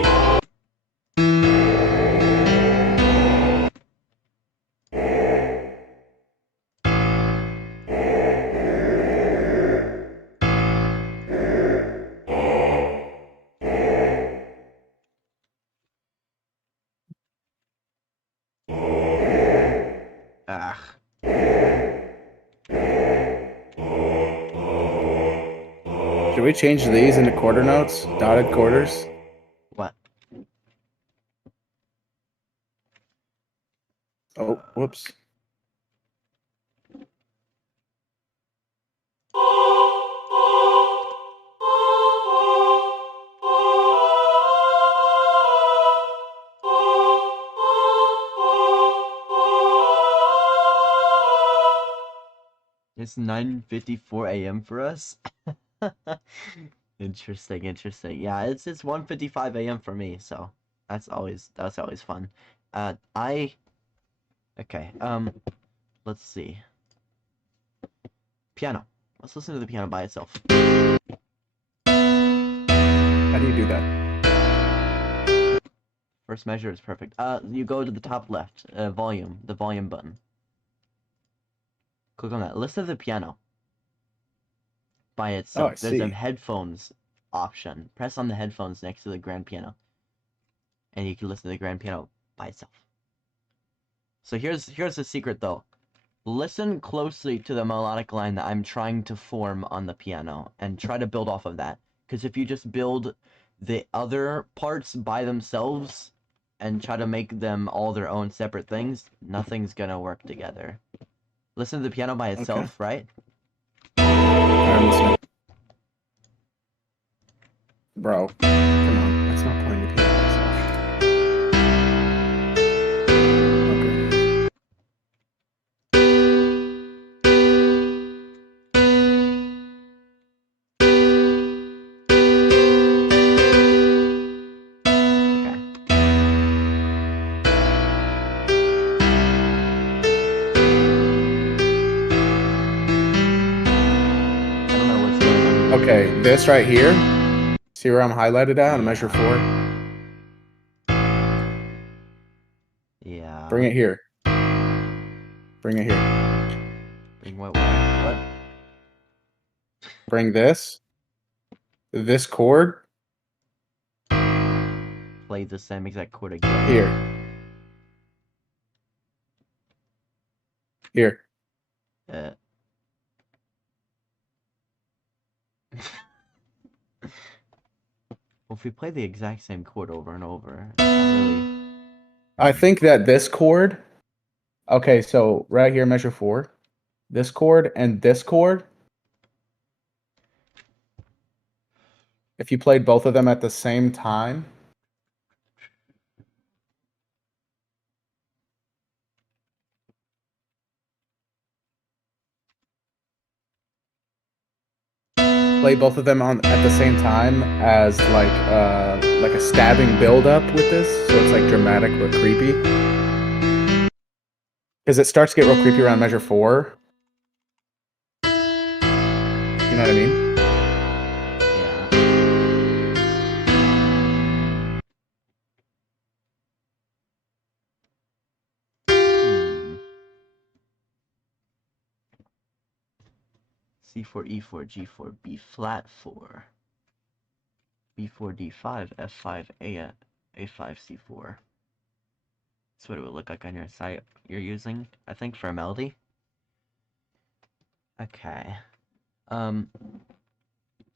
Ugh. Should we change these into quarter notes? Dotted quarters? What? Oh, whoops. It's 9:54 a.m. for us. Interesting. Yeah, it's 1:55 a.m. for me, so that's always fun. Okay, let's see. Piano. Let's listen to the piano by itself. How do you do that? First measure is perfect. You go to the top left, volume, the volume button. Click on that. Listen to the piano by itself. I There's a see. headphones option. Press on the headphones next to the grand piano, and you can listen to the grand piano by itself. So here's the secret though. Listen closely to the melodic line that I'm trying to form on the piano and try to build off of that. Because if you just build the other parts by themselves and try to make them all their own separate things, nothing's gonna work together. Listen to the piano by itself, right? I'm listening. Bro, come on. That's not playing the piano by itself. Okay. Okay, this right here. See where I'm highlighted at on measure 4? Yeah. Bring it here. Bring it here. Bring what? What? Bring this. This chord. Play the same exact chord again. Here. Well, if we play the exact same chord over and over, it's not really... I think that this chord. Okay, so right here, measure 4. This chord and this chord. If you played both of them at the same time. Play both of them at the same time as like a stabbing build-up with this, so it's like dramatic but creepy. Because it starts to get real creepy around measure 4. You know what I mean? C4, E4, G4, B flat 4. B4, D5, F5, A5, C4. That's what it would look like on your site you're using, I think, for a melody. Okay.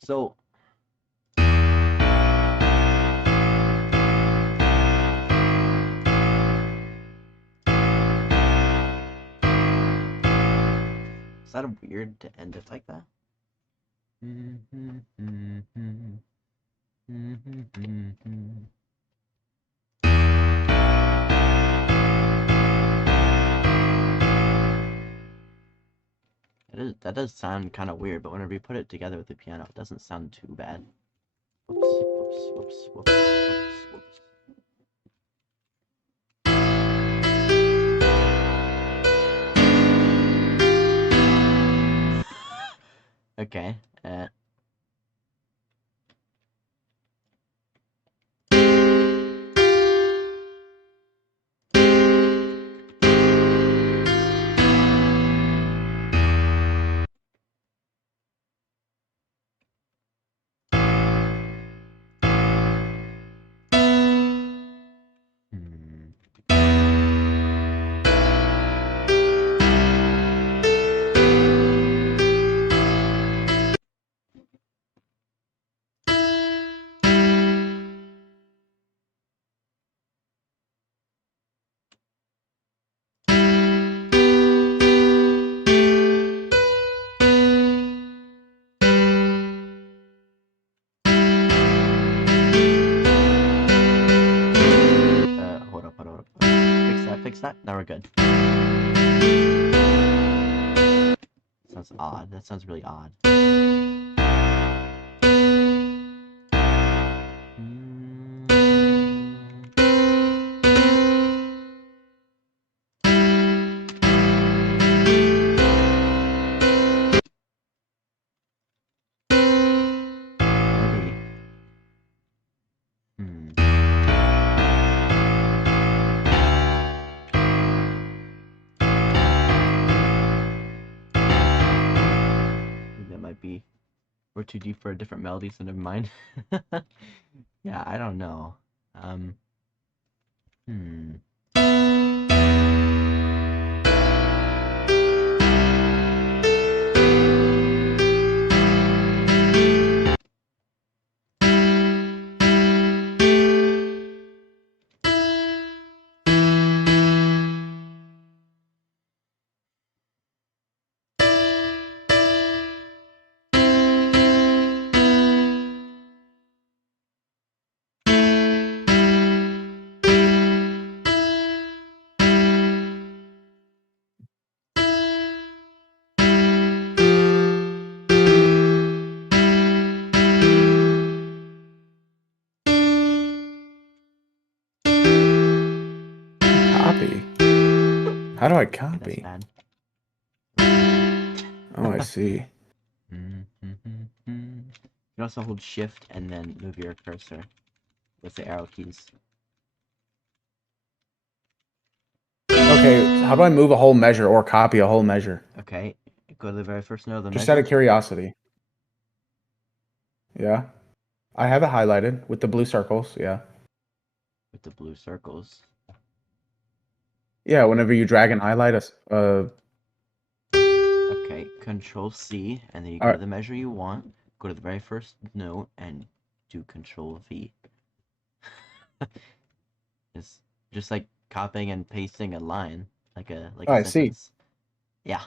So... Is that weird to end it like that? That does sound kind of weird, but whenever you put it together with the piano, it doesn't sound too bad. Whoops, whoops, whoops, whoops, whoops, whoops. Okay, hold up. Fix that. Now we're good. Sounds odd. That sounds really odd. We're too deep for a different melody, so never mind. Yeah, I don't know. copy? How do I Okay, that's copy? bad. Oh, I see. You can also hold shift and then move your cursor with the arrow keys. Okay, how do I move a whole measure or copy a whole measure? Okay, go to the very first note of the Just measure. out of curiosity. Yeah. I have it highlighted with the blue circles, yeah. With the blue circles. Yeah, whenever you drag and highlight Okay, Control C, and then you go to alright. the measure you want, go to the very first note, and do Control V. It's just like copying and pasting a line, like a Oh, I see. sentence. Yeah.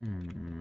Hmm.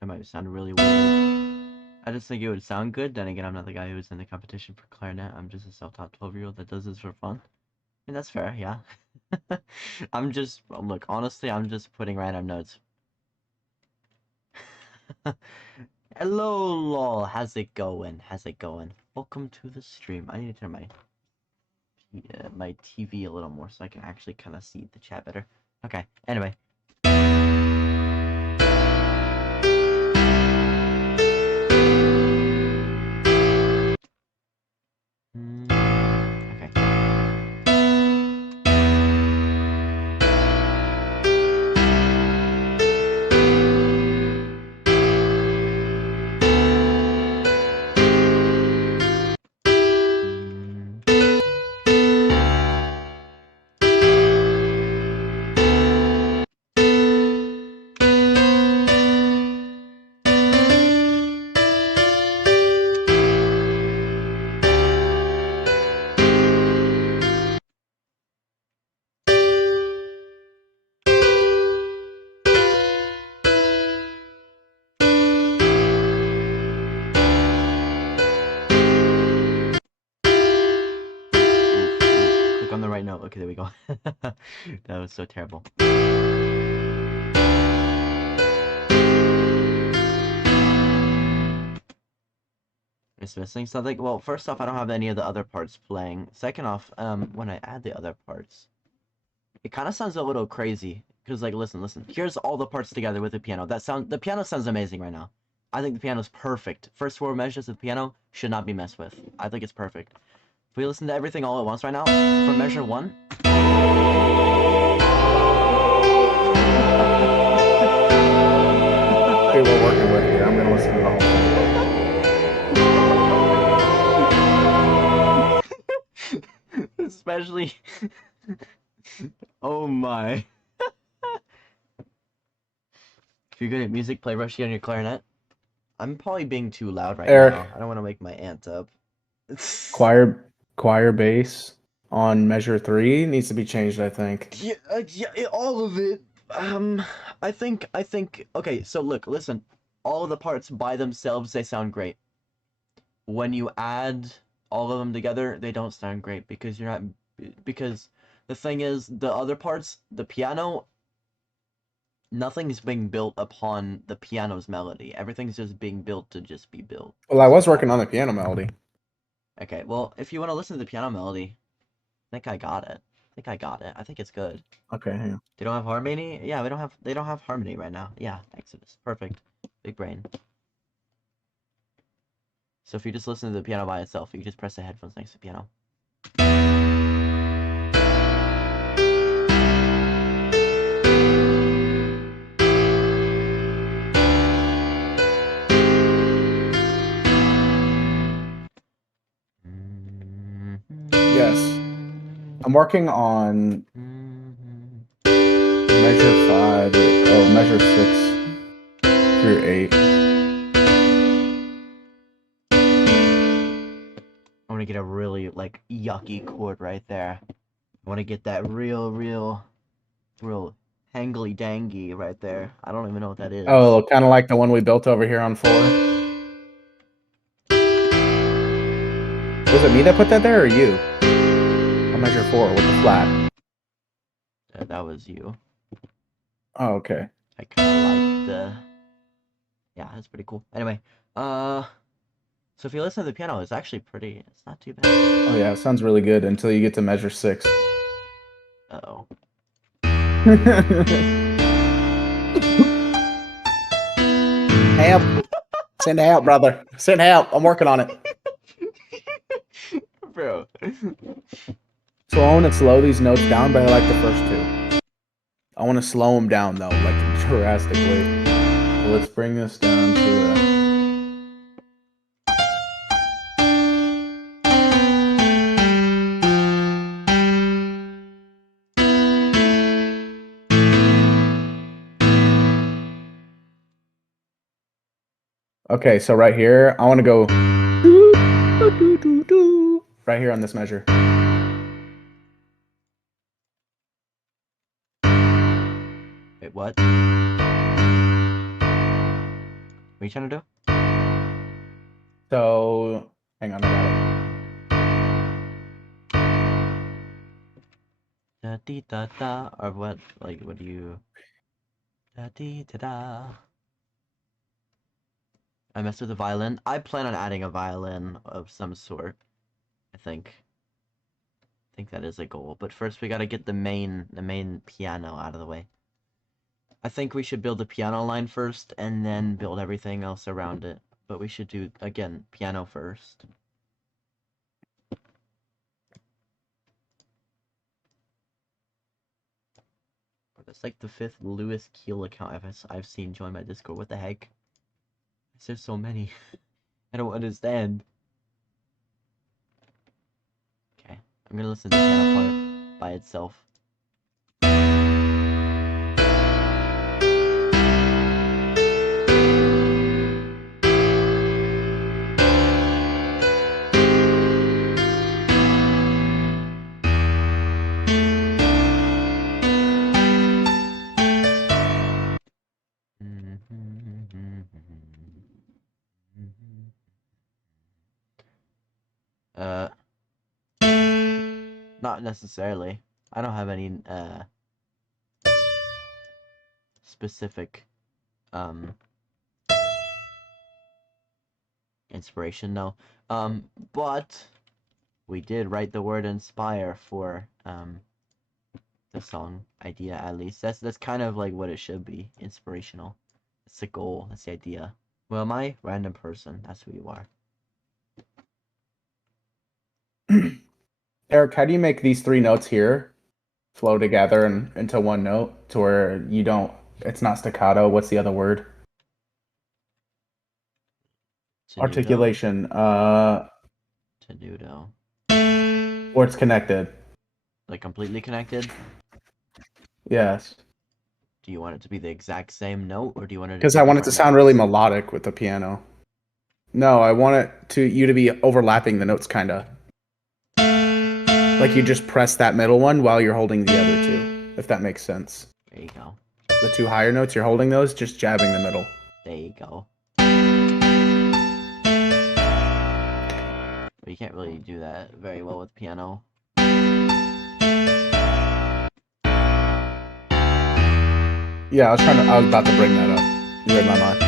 That might sound really weird. I just think it would sound good. Then again, I'm not the guy who's in the competition for clarinet. I'm just a self-taught 12-year-old that does this for fun. And that's fair, yeah. Look, honestly, I'm just putting random notes. Hello, lol. How's it going? How's it going? Welcome to the stream. I need to turn my TV a little more so I can actually kind of see the chat better. Okay, anyway. Okay. Click on the right note. Okay, there we go. That was so terrible. It's missing something. Well, first off, I don't have any of the other parts playing. Second off, when I add the other parts, it kind of sounds a little crazy. Cause like, listen. Here's all the parts together with the piano. The piano sounds amazing right now. I think the piano's perfect. First four measures of the piano should not be messed with. I think it's perfect. If we listen to everything all at once right now, from measure 1. Okay, we're working with here. I'm gonna listen to the whole thing. Especially... Oh my. If you're good at music, play Rushy on your clarinet. I'm probably being too loud right Eric. now. I don't want to wake my aunt up. Choir bass on measure 3 needs to be changed, I think. Yeah, all of it. I think. Okay, so look, listen. all of the parts by themselves, they sound great. When you add all of them together, they don't sound great because you're not, because the thing is, the other parts, the piano, nothing's being built upon the piano's melody. Everything's just being built to just be built. Well, I was working on the piano melody. Okay, well, if you want to listen to the piano melody, I think I got it. I think it's good. Okay, hang on. They don't have harmony? Yeah, they don't have harmony right now. Yeah, Exodus. Perfect. Big brain. So if you just listen to the piano by itself, you just press the headphones next to the piano. Yes. I'm working on measure 5, measure 6 through 8. I want to get a really, like, yucky chord right there. I want to get that real hangly-dangy right there. I don't even know what that is. Oh, kind of like the one we built over here on 4. Was it me that put that there, or you? On measure 4 with the flat. That was you. Oh, okay. I kind of like the... Yeah, that's pretty cool. Anyway, so if you listen to the piano, it's actually pretty... It's not too bad. Oh, yeah, it sounds really good until you get to measure 6. Uh-oh. Help. Send help, brother. Send help. I'm working on it. Bro. So I want to slow these notes down, but I like the first 2. I want to slow them down, though, like drastically. So let's bring this down to the... Okay, so right here, I want to go right here on this measure. Wait, what? What are you trying to do? So, hang on, I got it. Da dee da da, or what? Like, what do you? Da dee da da. I messed with the violin. I plan on adding a violin of some sort. I think that is a goal. But first, we gotta get the main piano out of the way. I think we should build the piano line first, and then build everything else around it. But we should do, again, piano first. That's like the 5th Lewis Keel account I've seen join my Discord. What the heck? There's so many. I don't understand. Okay, I'm gonna listen to the piano part by itself. Not necessarily. I don't have any specific inspiration, no. But we did write the word inspire for the song idea, at least. That's kind of like what it should be. Inspirational. That's the goal. That's the idea. Well, am I? Random person. That's who you are. Eric, how do you make these 3 notes here flow together and into one note to where you don't, it's not staccato? What's the other word? Tenuto? Articulation. Tenuto. Or it's connected. Like completely connected? Yes. Do you want it to be the exact same note, or do you want it to? Because I want it to sound really melodic with the piano. No, I want it to you to be overlapping the notes, kind of. Like you just press that middle one while you're holding the other 2, if that makes sense. There you go. The 2 higher notes, you're holding those, just jabbing the middle. There you go. But you can't really do that very well with piano. Yeah, I was about to bring that up. You read my mind.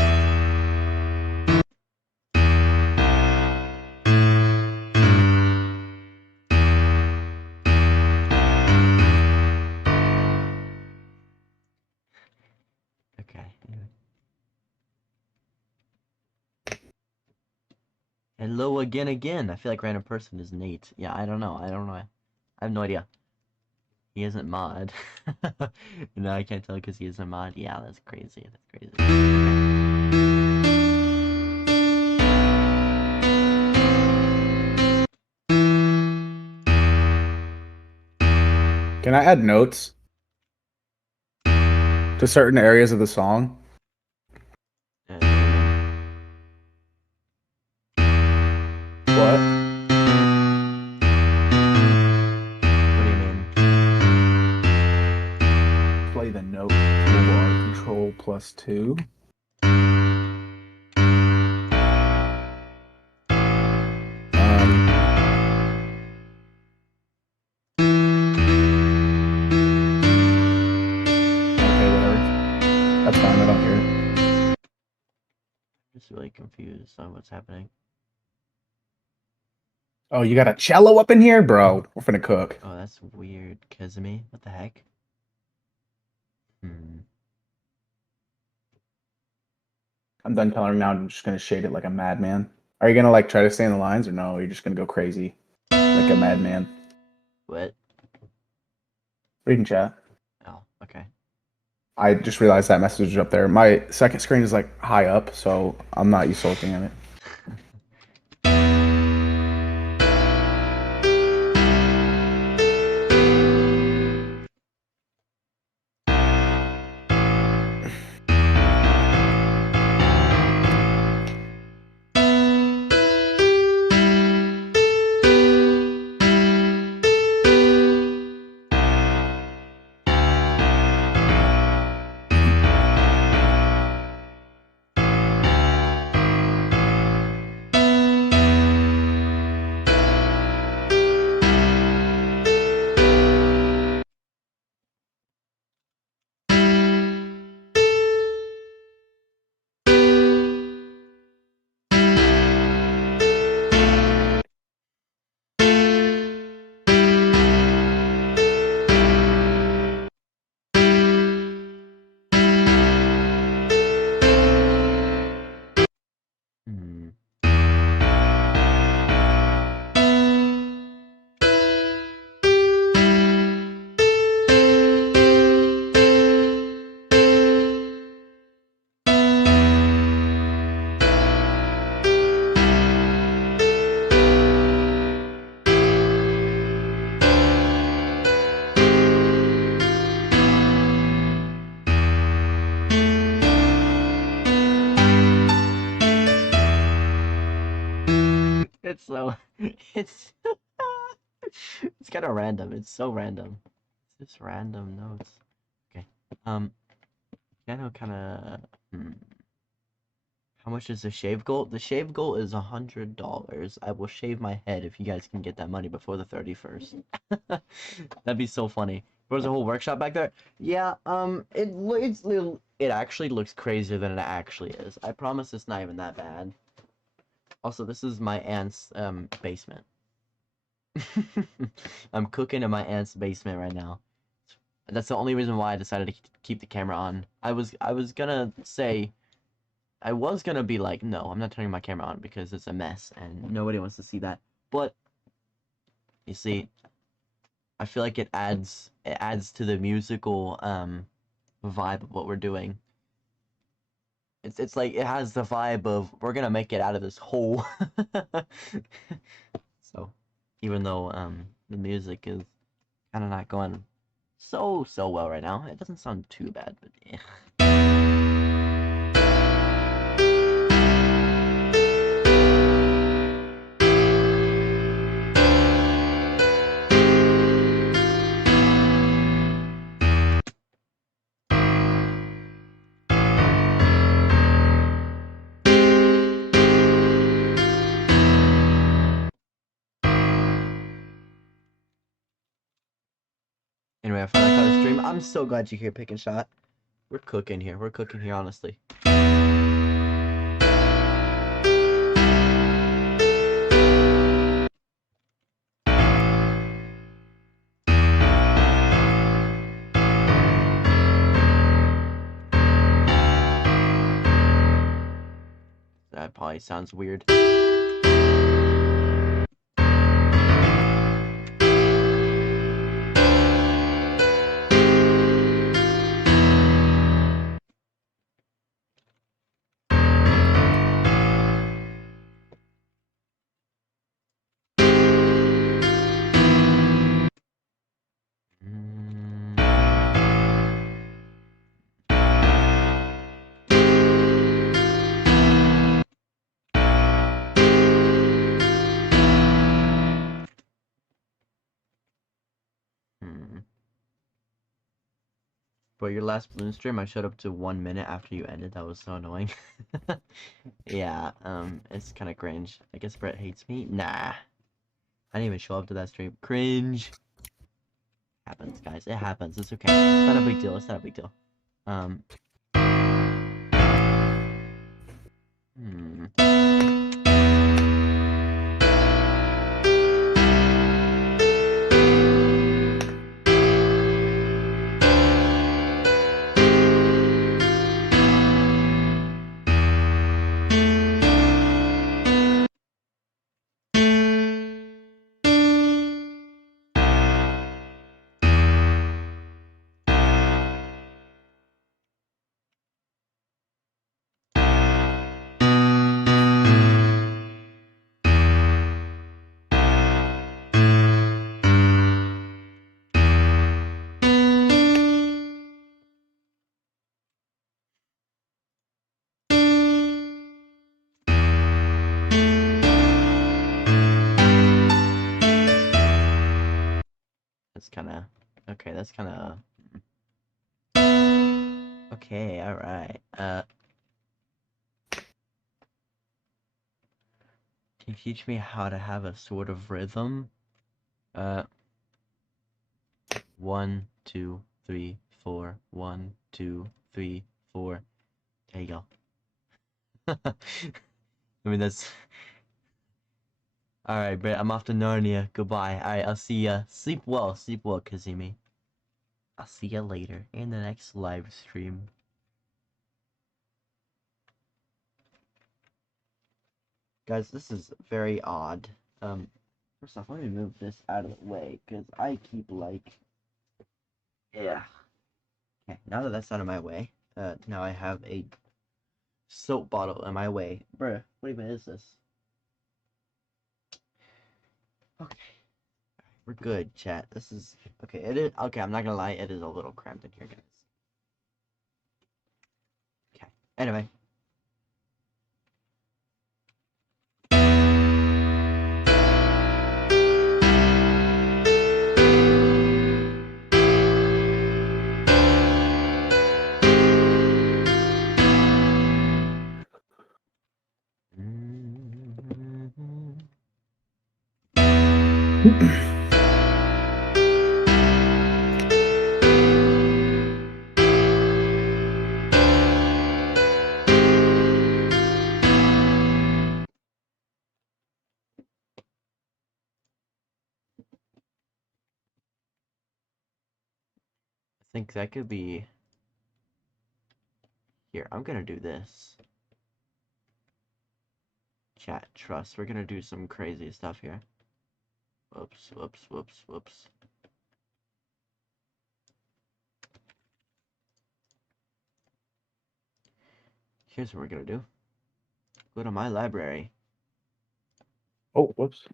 Okay. Hello again. I feel like random person is Nate. Yeah, I don't know. I have no idea. He isn't mod. No, I can't tell because he isn't mod. Yeah, that's crazy. That's crazy. Can I add notes to certain areas of the song? What? What do you mean? Play the note toolbar, Control+2. Okay, whatever. That's fine. I don't hear it. I'm just really confused on what's happening. Oh, you got a cello up in here, bro? We're finna cook. Oh, that's weird. Kizumi? What the heck? I'm done coloring now. I'm just gonna shade it like a madman. Are you gonna like try to stay in the lines, or no? You're just gonna go crazy like a madman. What? Reading chat. Oh, okay. I just realized that message was up there. My second screen is like high up, so I'm not used to looking at it. Hmm. It's so it's it's kind of random. It's so random. It's just random notes. Okay. Piano kind of. How much is the shave goal? The shave goal is $100. I will shave my head if you guys can get that money before the 31st. That'd be so funny. There's a whole workshop back there. Yeah. It actually looks crazier than it actually is. I promise it's not even that bad. Also, this is my aunt's basement. I'm cooking in my aunt's basement right now. That's the only reason why I decided to keep the camera on. I was gonna say, I was gonna be like, no, I'm not turning my camera on because it's a mess and nobody wants to see that. But you see, I feel like it adds to the musical vibe of what we're doing. It's like it has the vibe of we're gonna make it out of this hole. So, even though the music is kind of not going so well right now, it doesn't sound too bad, but yeah. Anyway, I finally caught a stream. I'm so glad you're here, Pick and Shot. We're cooking here. We're cooking here, honestly. That probably sounds weird. But your last balloon stream, I showed up to 1 minute after you ended. That was so annoying. Yeah, it's kind of cringe. I guess Brett hates me. Nah, I didn't even show up to that stream. Cringe. Happens, guys. It happens. It's okay. It's not a big deal. It's not a big deal. That's kind of okay. That's kind of okay. All right. Can you teach me how to have a sort of rhythm? 1, 2, 3, 4. 1, 2, 3, 4. There you go. I mean, that's... Alright, but I'm off to Narnia. Goodbye. Alright, I'll see ya. Sleep well, Kazimi. I'll see ya later in the next live stream. Guys, this is very odd. First off, let me move this out of the way, because I keep, like... Yeah. Okay, now that that's out of my way, now I have a soap bottle in my way. Bruh, what even is this? Okay. We're good, chat. This is... Okay, it is... Okay, I'm not gonna lie, it is a little cramped in here, guys. Okay, anyway. I think that could be... Here, I'm gonna do this. Chat, trust. We're gonna do some crazy stuff here. Whoops, whoops, whoops, whoops. Here's what we're gonna do. Go to my library. Oh, whoops.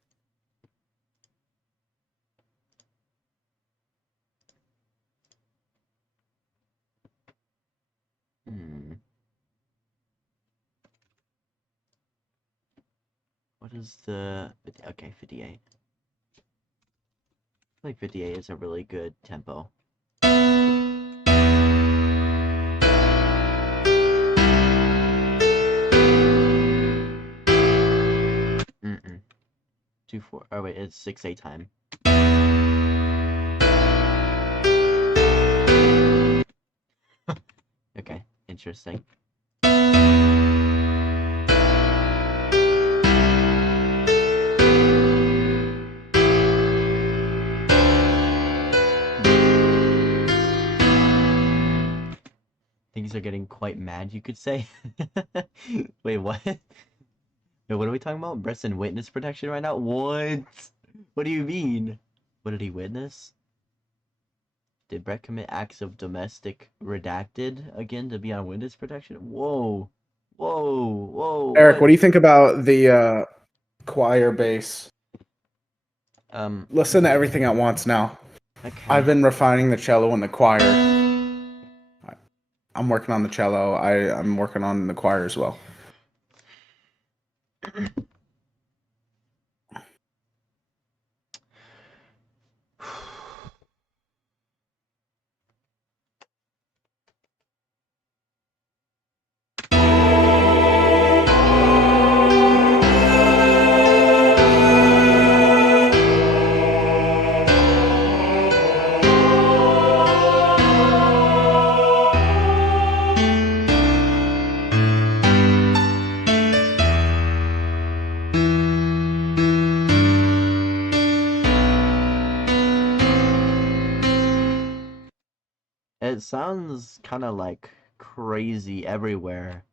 What is the... Okay, 58. I feel like 58 is a really good tempo. 2/4. Oh wait, it's 6/8 time. interesting. Things are getting quite mad, you could say. Wait, what? Wait, what are we talking about? Brett's in witness protection right now? What? What do you mean? What did he witness? Did Brett commit acts of domestic redacted again to be on witness protection? Whoa. Whoa. Whoa. Eric, what do you think about the choir bass? Listen to everything at once now. Okay. I've been refining the cello and the choir. I'm working on the cello. I'm working on the choir as well. It sounds kind of like crazy everywhere.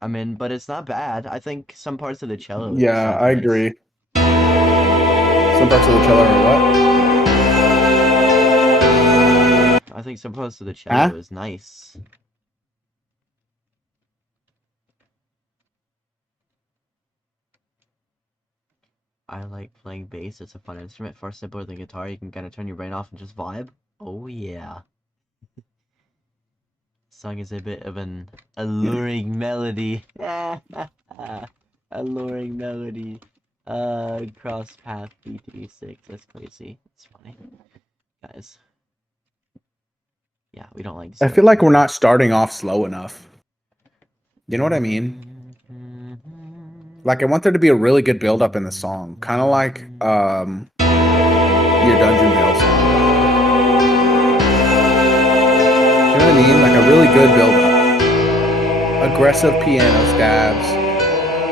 I mean, but it's not bad. I think some parts of the cello Yeah, sound I nice. agree. Some parts of the cello are what? I think some parts of the cello is nice. I like playing bass. It's a fun instrument. Far simpler than guitar. You can kind of turn your brain off and just vibe. Oh yeah. Song is a bit of an alluring melody. Alluring melody. Cross path B2B6. That's crazy. That's funny. Guys. Yeah, we don't like I feel like we're not starting off slow enough. You know what I mean? Like, I want there to be a really good build up in the song. Kind of like your Dungeon Vale song. You know what I mean? Like a really good build up. Aggressive piano stabs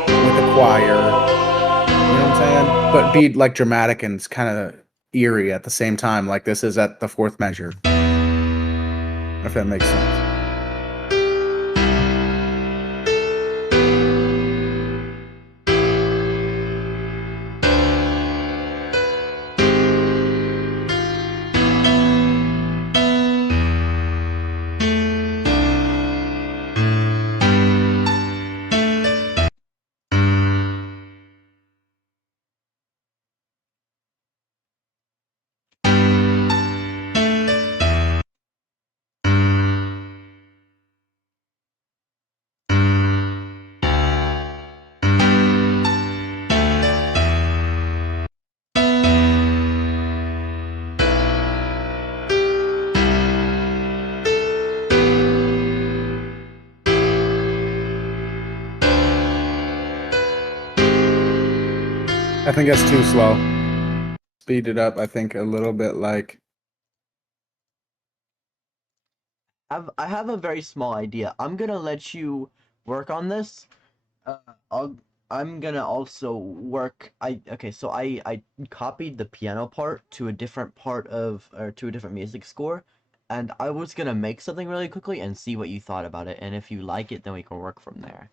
with a choir. You know what I'm saying? But be like dramatic and kind of eerie at the same time, like this is at the fourth measure. If that makes sense. I think that's too slow. Speed it up, I think, a little bit like... I have a very small idea. I'm gonna let you work on this. I'm gonna also work. So I copied the piano part to a different part of, or to a different music score, and I was gonna make something really quickly and see what you thought about it. And if you like it, then we can work from there.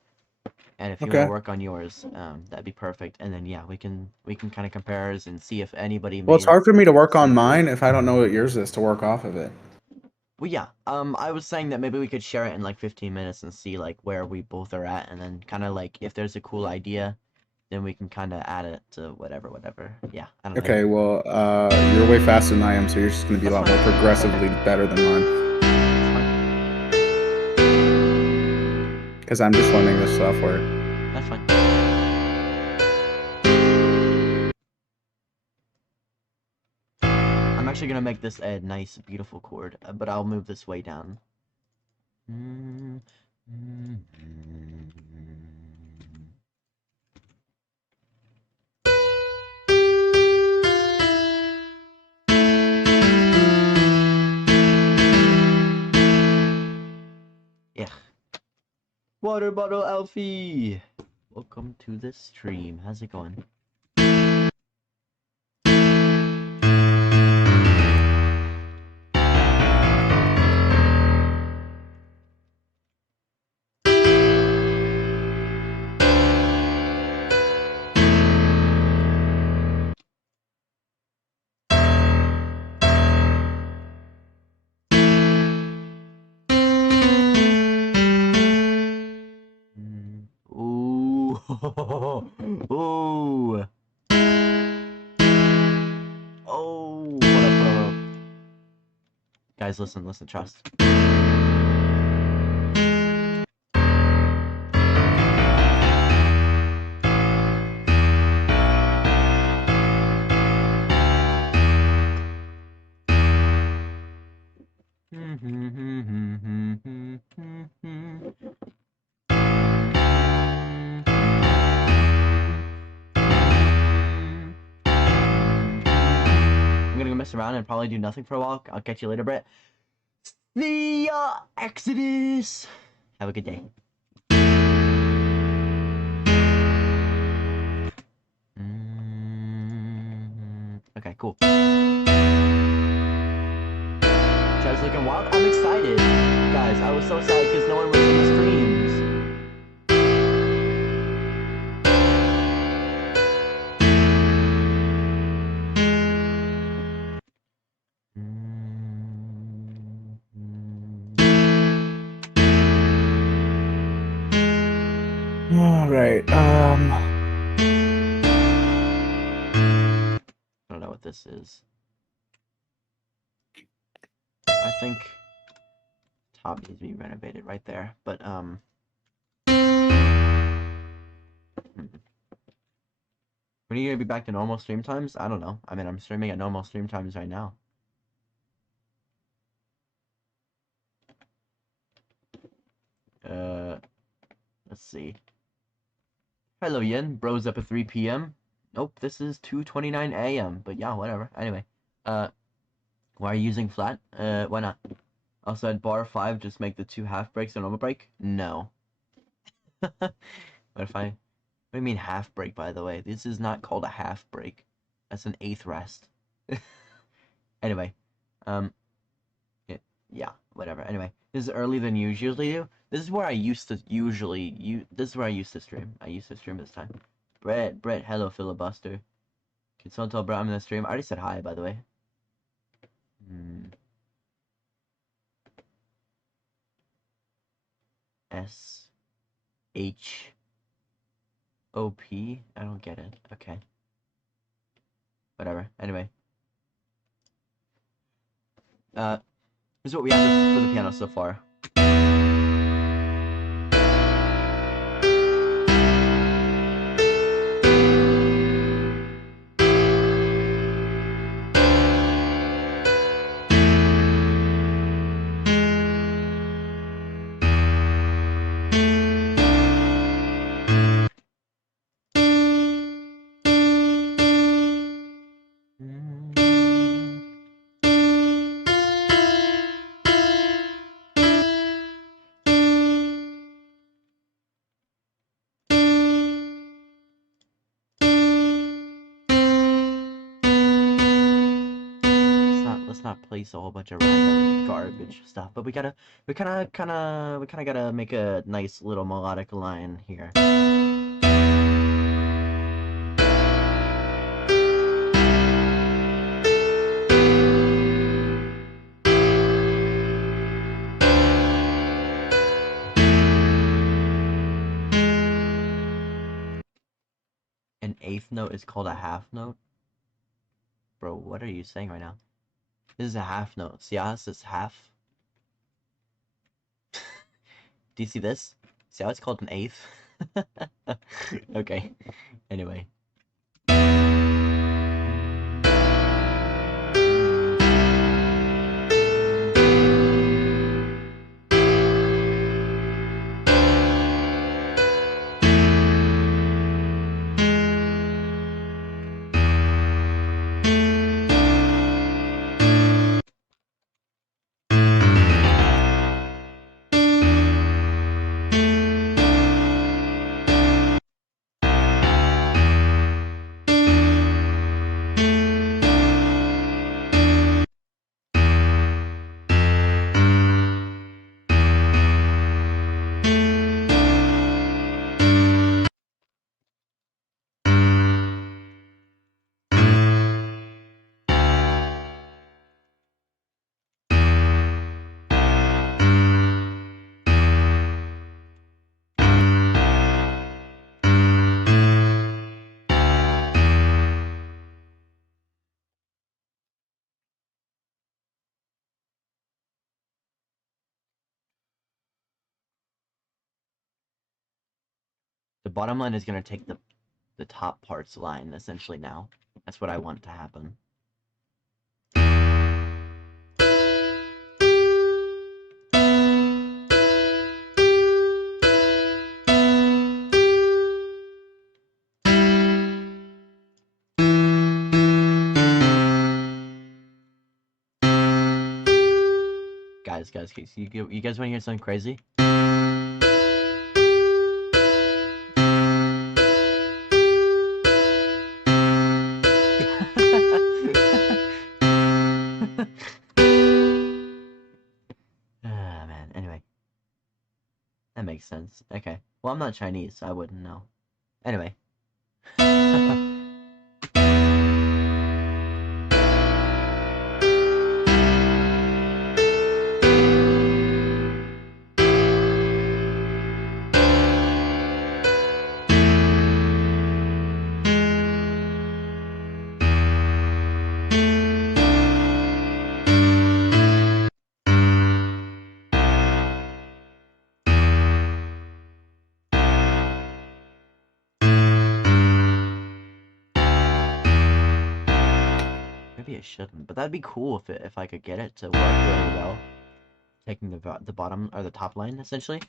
And if you want to work on yours, that'd be perfect. And then yeah, we can kind of compare ours and see if anybody. Well, it's hard for me to work on mine if I don't know what yours is to work off of it. Well, yeah. I was saying that maybe we could share it in like 15 minutes and see like where we both are at, and then kind of like if there's a cool idea, then we can kind of add it to whatever. Yeah, I don't know. Okay, well, you're way faster than I am, so you're just gonna be a lot more progressively better than mine. Because I'm just learning this software. That's fine. I'm actually gonna make this a nice, beautiful chord, but I'll move this way down. Yeah. water bottle, Alfie. Welcome to the stream. How's it going? Ooh. Ooh. Oh. Hold up. Guys, listen, trust. I'm gonna go mess around and probably do nothing for a while. I'll catch you later, Brett. The Exodus. Have a good day. Okay, cool. Chat's looking wild. I'm excited, guys. I was so sad because no one was in the streams. All right. I don't know what this is. I think top needs to be renovated right there, but when are you gonna be back to normal stream times? I don't know. I mean, I'm streaming at normal stream times right now. Let's see. Hello, Yin. Bro's up at 3 p.m. Nope, this is 2:29 a.m. But yeah, whatever. Anyway, why are you using flat? Why not? Also, at bar 5, just make the 2 half breaks a normal break? No. What if I... What do you mean half break, by the way? This is not called a half break. That's an 8th rest. Anyway, yeah, whatever. Anyway, this is earlier than you usually do. This is where I used to this is where I used to stream. I used to stream this time. Brett, hello, filibuster. Can someone tell Brett I'm in the stream? I already said hi, by the way. S-H-O-P? I don't get it. Okay. Whatever. Anyway. This is what we have for the piano so far. Let's not place a whole bunch of random garbage stuff, but we kind of gotta make a nice little melodic line here. An 8th note is called a half note? Bro, what are you saying right now? This is a half note. See how it says half? Do you see this? See how it's called an 8th? Okay. Anyway. The bottom line is gonna take the top part's line, essentially now. That's what I want to happen. Guys, you guys want to hear something crazy? Ah, man. Anyway. That makes sense. Okay. Well, I'm not Chinese, so I wouldn't know. Anyway. Maybe I shouldn't, but that'd be cool if I could get it to work really well. Taking the bottom or the top line essentially.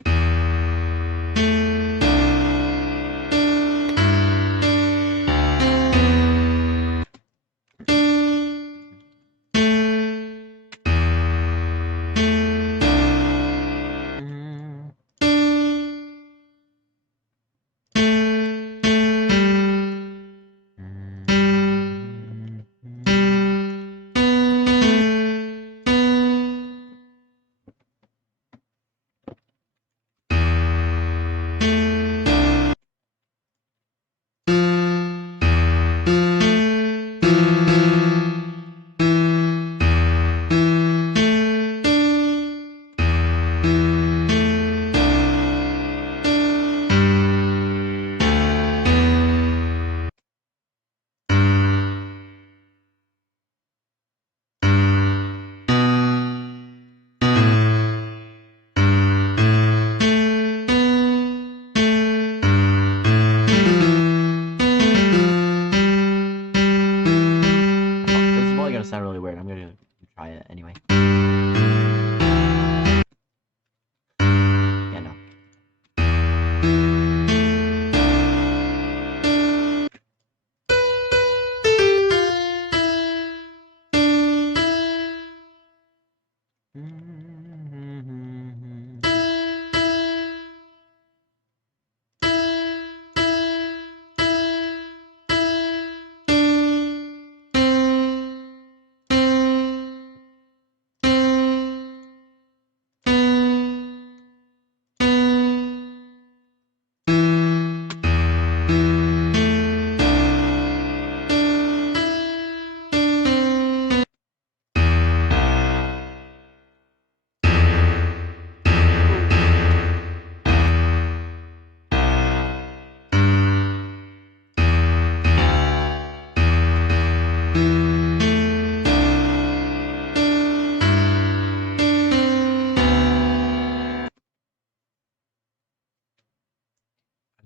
Sound really weird. I'm gonna try it anyway. Yeah, no.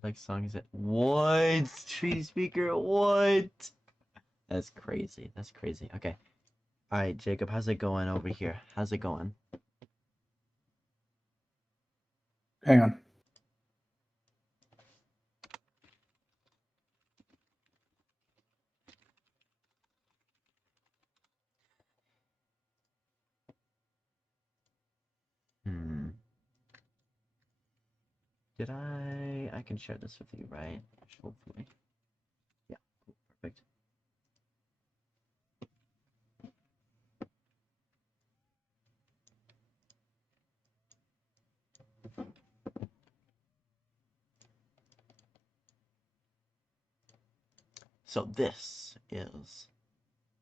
Like song is it? What? Tree speaker? What? That's crazy. That's crazy. Okay. Alright, Jacob, how's it going over here? How's it going? Hang on. Did I can share this with you, right? Hopefully. Yeah, cool, perfect. So this is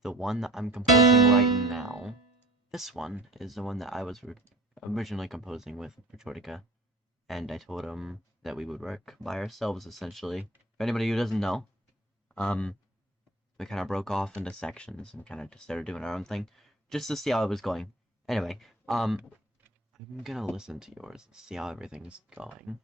the one that I'm composing right now. This one is the one that I was originally composing with BrethejetYT, and I told him that we would work by ourselves, essentially. For anybody who doesn't know, we kind of broke off into sections and kind of just started doing our own thing, just to see how it was going. Anyway, I'm gonna listen to yours and see how everything's going.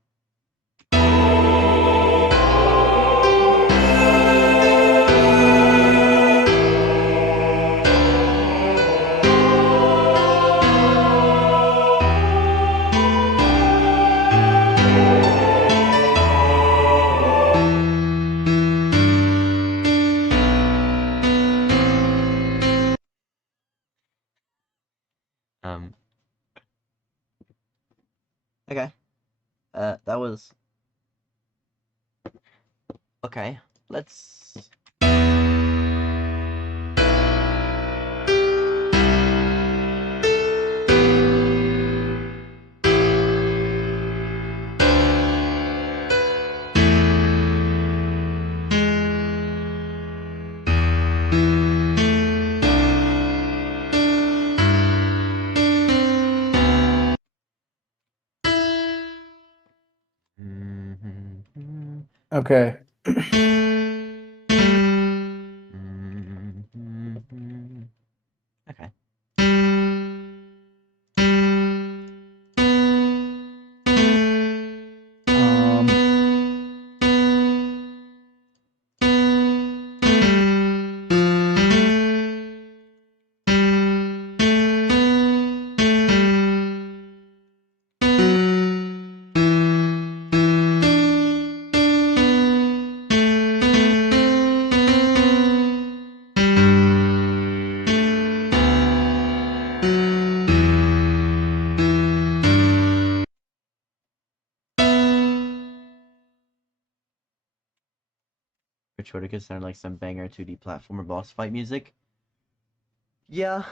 was... Okay, let's... Okay. Okay. Which would consider like some banger 2D platformer boss fight music. Yeah,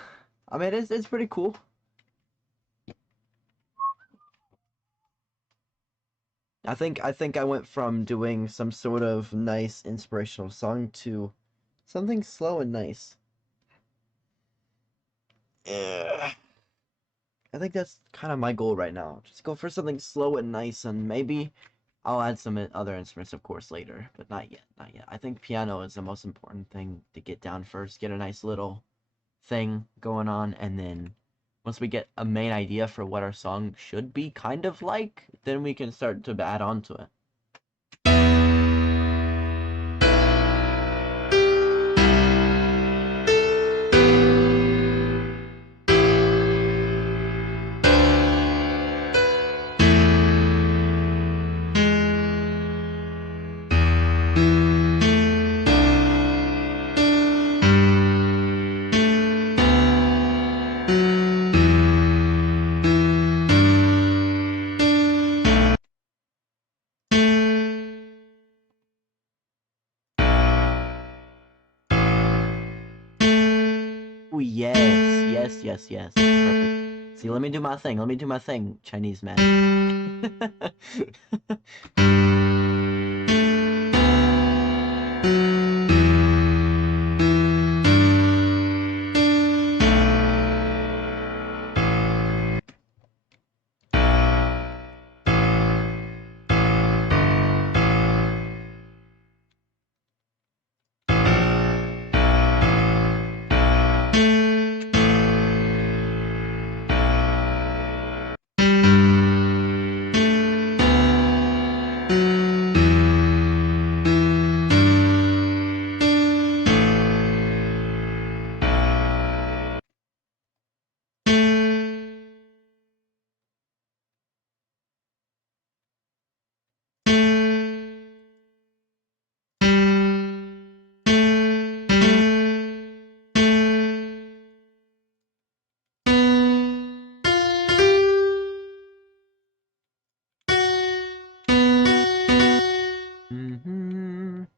I mean it's pretty cool. I think I went from doing some sort of nice inspirational song to something slow and nice. Yeah. I think that's kind of my goal right now. Just go for something slow and nice, and maybe I'll add some other instruments, of course, later, but not yet, not yet. I think piano is the most important thing to get down first, get a nice little thing going on, and then once we get a main idea for what our song should be kind of like, then we can start to add on to it. Oh, yes. Perfect. See, let me do my thing, Chinese man.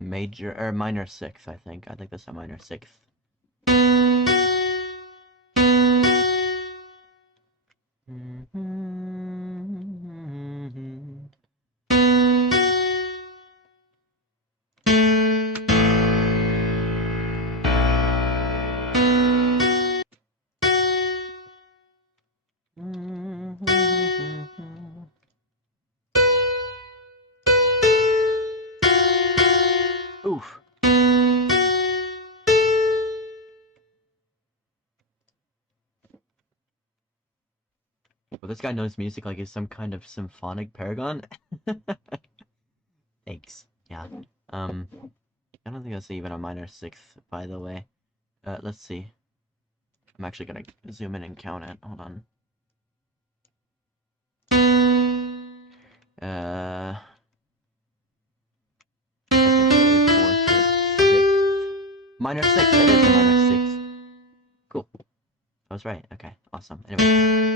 Major or minor sixth, I think. I think that's a minor sixth. Oof. Well, this guy knows music like he's some kind of symphonic paragon. Thanks. Yeah. I don't think that's even a minor sixth, by the way. Let's see. I'm actually gonna zoom in and count it. Hold on. Minor sixth. It is a minor sixth. Cool. I was right. Okay. Awesome. Anyway.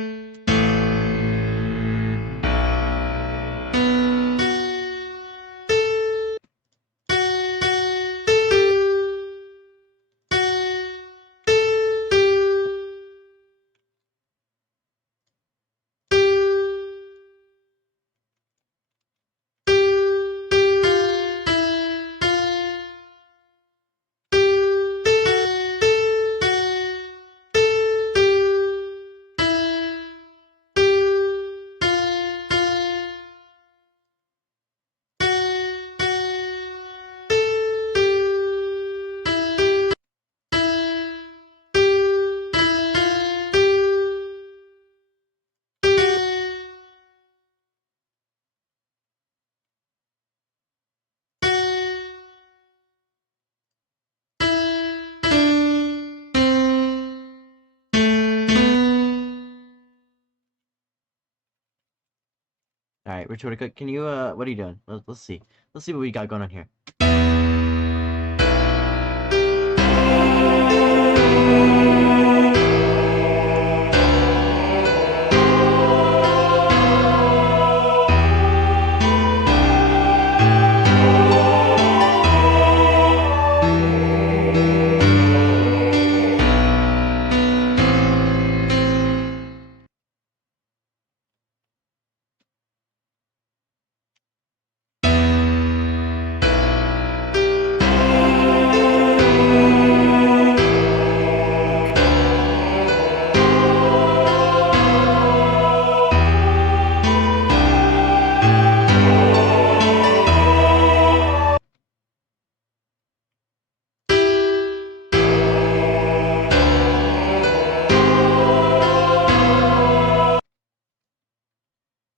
right, Retortica, can you what are you doing? Let's see. Let's see what we got going on here.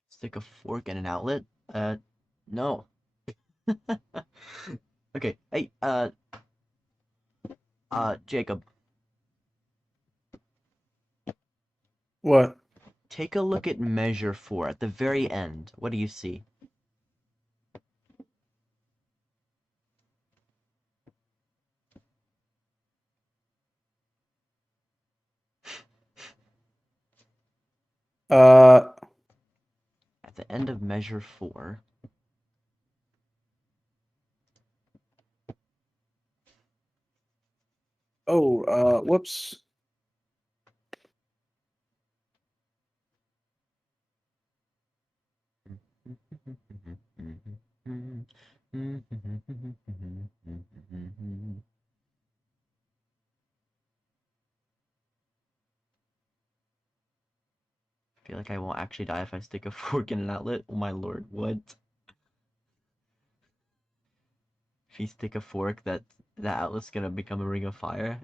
Stick a fork in an outlet? No. Okay, hey, Jacob, What? take a look at measure 4 at the very end. What do you see? Uh, At the end of measure 4. whoops. I feel like I won't actually die if I stick a fork in an outlet. Oh my lord, what? If you stick a fork, that outlet's gonna become a ring of fire.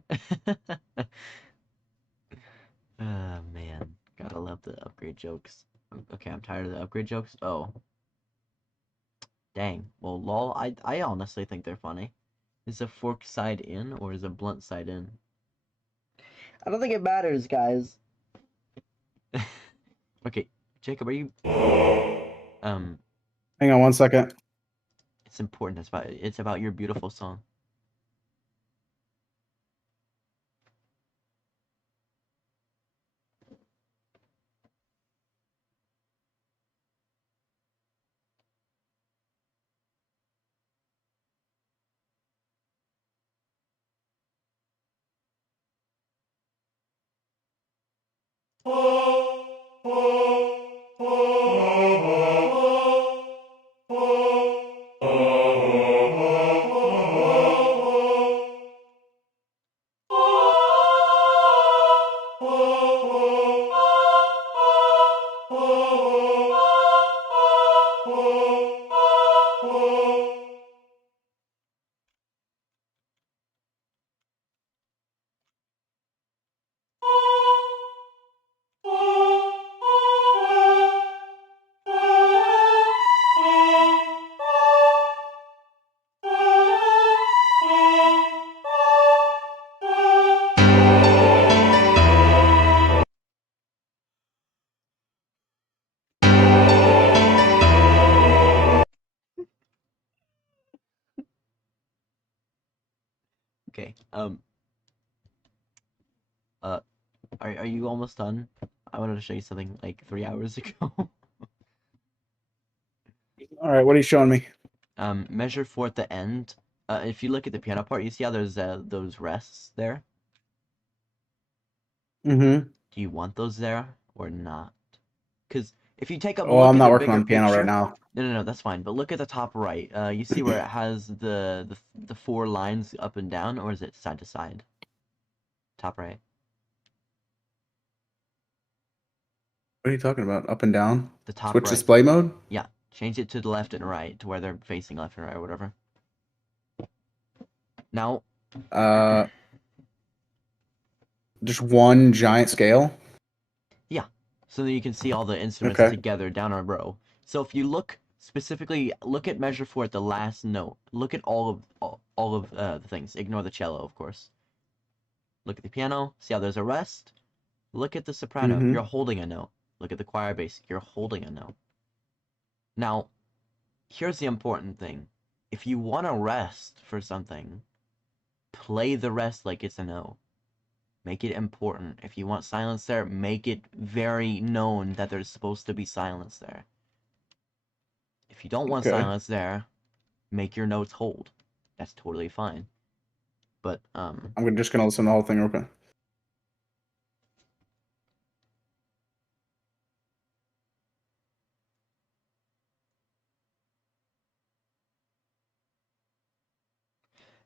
Ah, man, gotta love the upgrade jokes. Okay, I'm tired of the upgrade jokes. Oh, dang. Well, lol. I honestly think they're funny. Is a fork side in or is a blunt side in? I don't think it matters, guys. Okay, Jacob, are you Hang on one second. it's important. It's about your beautiful song. Okay. Uh, are you almost done? I wanted to show you something like 3 hours ago. All right, what are you showing me? Measure 4 at the end. If you look at the piano part, you see how there's those rests there? Mm-hmm. Do you want those there or not? Because if you take a Oh, look I'm at not the working bigger on piano right picture, now. no, that's fine. But look at the top right. You see where it has the 4 lines up and down, or is it side to side? Top right. What are you talking about? Up and down? The top Switch right. display mode? Yeah, change it to the left and right to where they're facing left and right or whatever. Now, Uh, just one giant scale? yeah, so that you can see all the instruments Okay. together down a row. So if you look specifically, look at measure 4 at the last note. Look at all of the things. Ignore the cello, of course. Look at the piano. See how there's a rest. Look at the soprano. Mm-hmm. You're holding a note. Look at the choir bass. You're holding a note. Now, here's the important thing. If you want to rest for something, play the rest like it's a no. Make it important. If you want silence there, make it very known that there's supposed to be silence there. If you don't want Okay. silence there, make your notes hold. That's totally fine. But, I'm just gonna listen to the whole thing real quick.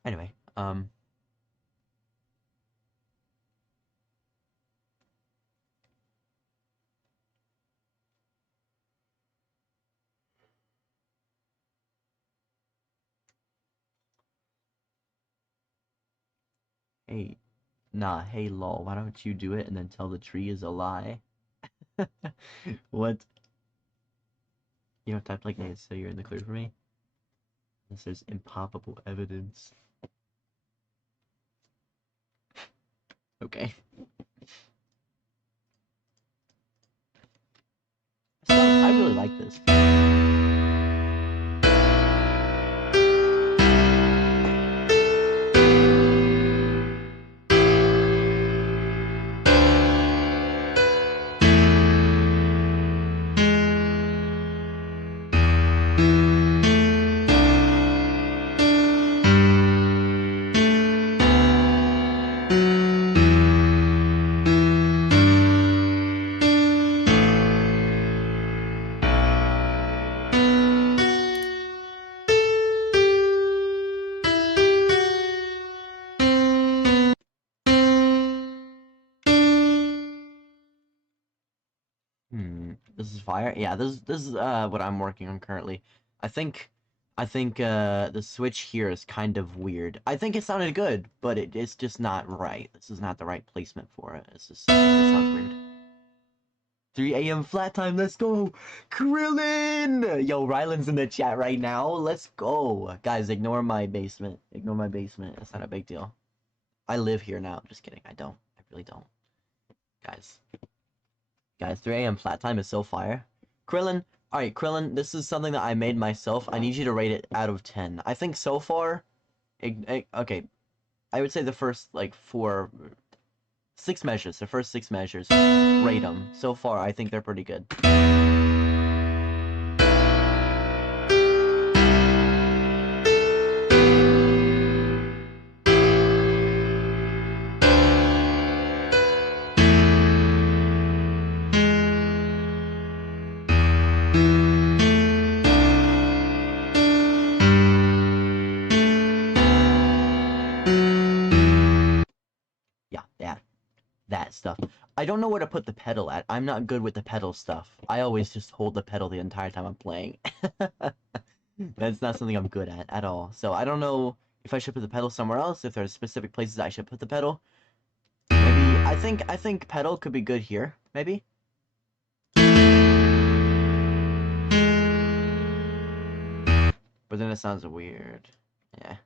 anyway, hey, nah, hey lol, why don't you do it and then tell the tree is a lie? What? You don't type like this, so you're in the clear for me? Unless there's impalpable evidence. Okay. So, I really like this. This is fire. Yeah, this is what I'm working on currently. I think the switch here is kind of weird. I think it sounded good, but it's just not right. This is not the right placement for it. It sounds weird. 3 a.m. flat time. Let's go, Krillin. Yo, Rylan's in the chat right now. Let's go, guys. Ignore my basement. Ignore my basement. It's not a big deal. I live here now. Just kidding. I don't. I really don't, guys. Guys, 3 a.m. flat time is so fire. Krillin, alright, Krillin, this is something that I made myself. I need you to rate it out of 10. I think so far, okay, I would say the first, like, 6 measures, the first 6 measures, rate them. So far, I think they're pretty good. Yeah, that stuff. I don't know where to put the pedal at. I'm not good with the pedal stuff. I always just hold the pedal the entire time I'm playing. That's not something I'm good at all. So I don't know if I should put the pedal somewhere else, if there's specific places I should put the pedal. Maybe I think pedal could be good here, maybe. But then it sounds weird. Yeah.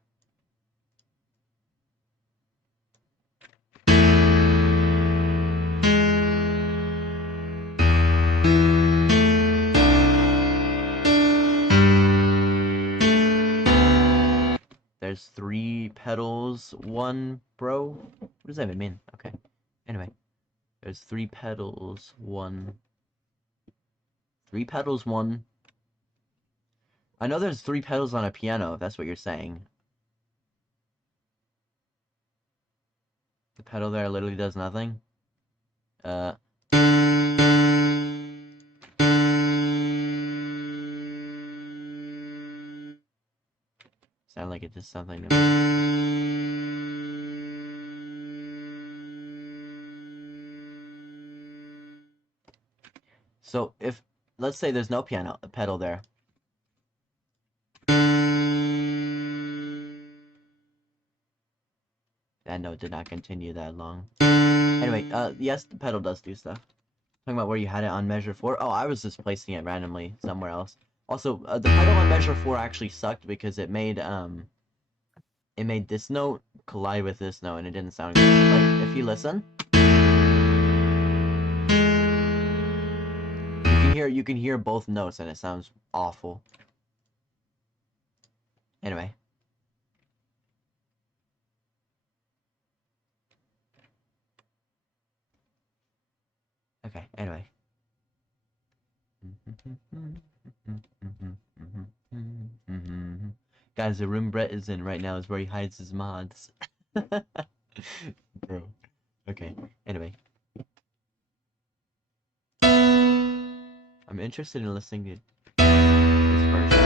There's 3 pedals, 1 bro. What does that even mean? Okay. Anyway. There's 3 pedals, 1. 3 pedals, 1. I know there's 3 pedals on a piano, if that's what you're saying. The pedal there literally does nothing. Sound like it does something to me. So if, let's say there's no piano, a pedal there. That note did not continue that long. Anyway, yes, the pedal does do stuff. Talking about where you had it on measure 4. Oh, I was just placing it randomly somewhere else. Also, the pedal on measure 4 actually sucked because it made this note collide with this note and it didn't sound good. Like, if you listen, you can can hear both notes and it sounds awful. Anyway. Okay, anyway. Guys, the room Brett is in right now is where he hides his mods. Bro. Okay, anyway. I'm interested in listening to this version.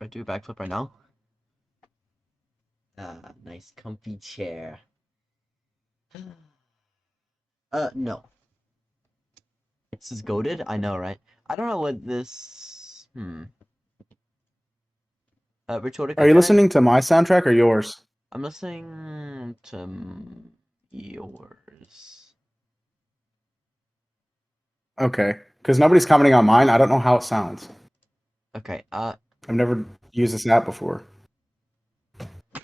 I do a backflip right now. Nice comfy chair. No. This is goated? I know, right? I don't know what this... Rhetorical Are you can listening to my soundtrack or yours? I'm listening to yours. Okay, because nobody's commenting on mine. I don't know how it sounds. Okay, I've never used this app before.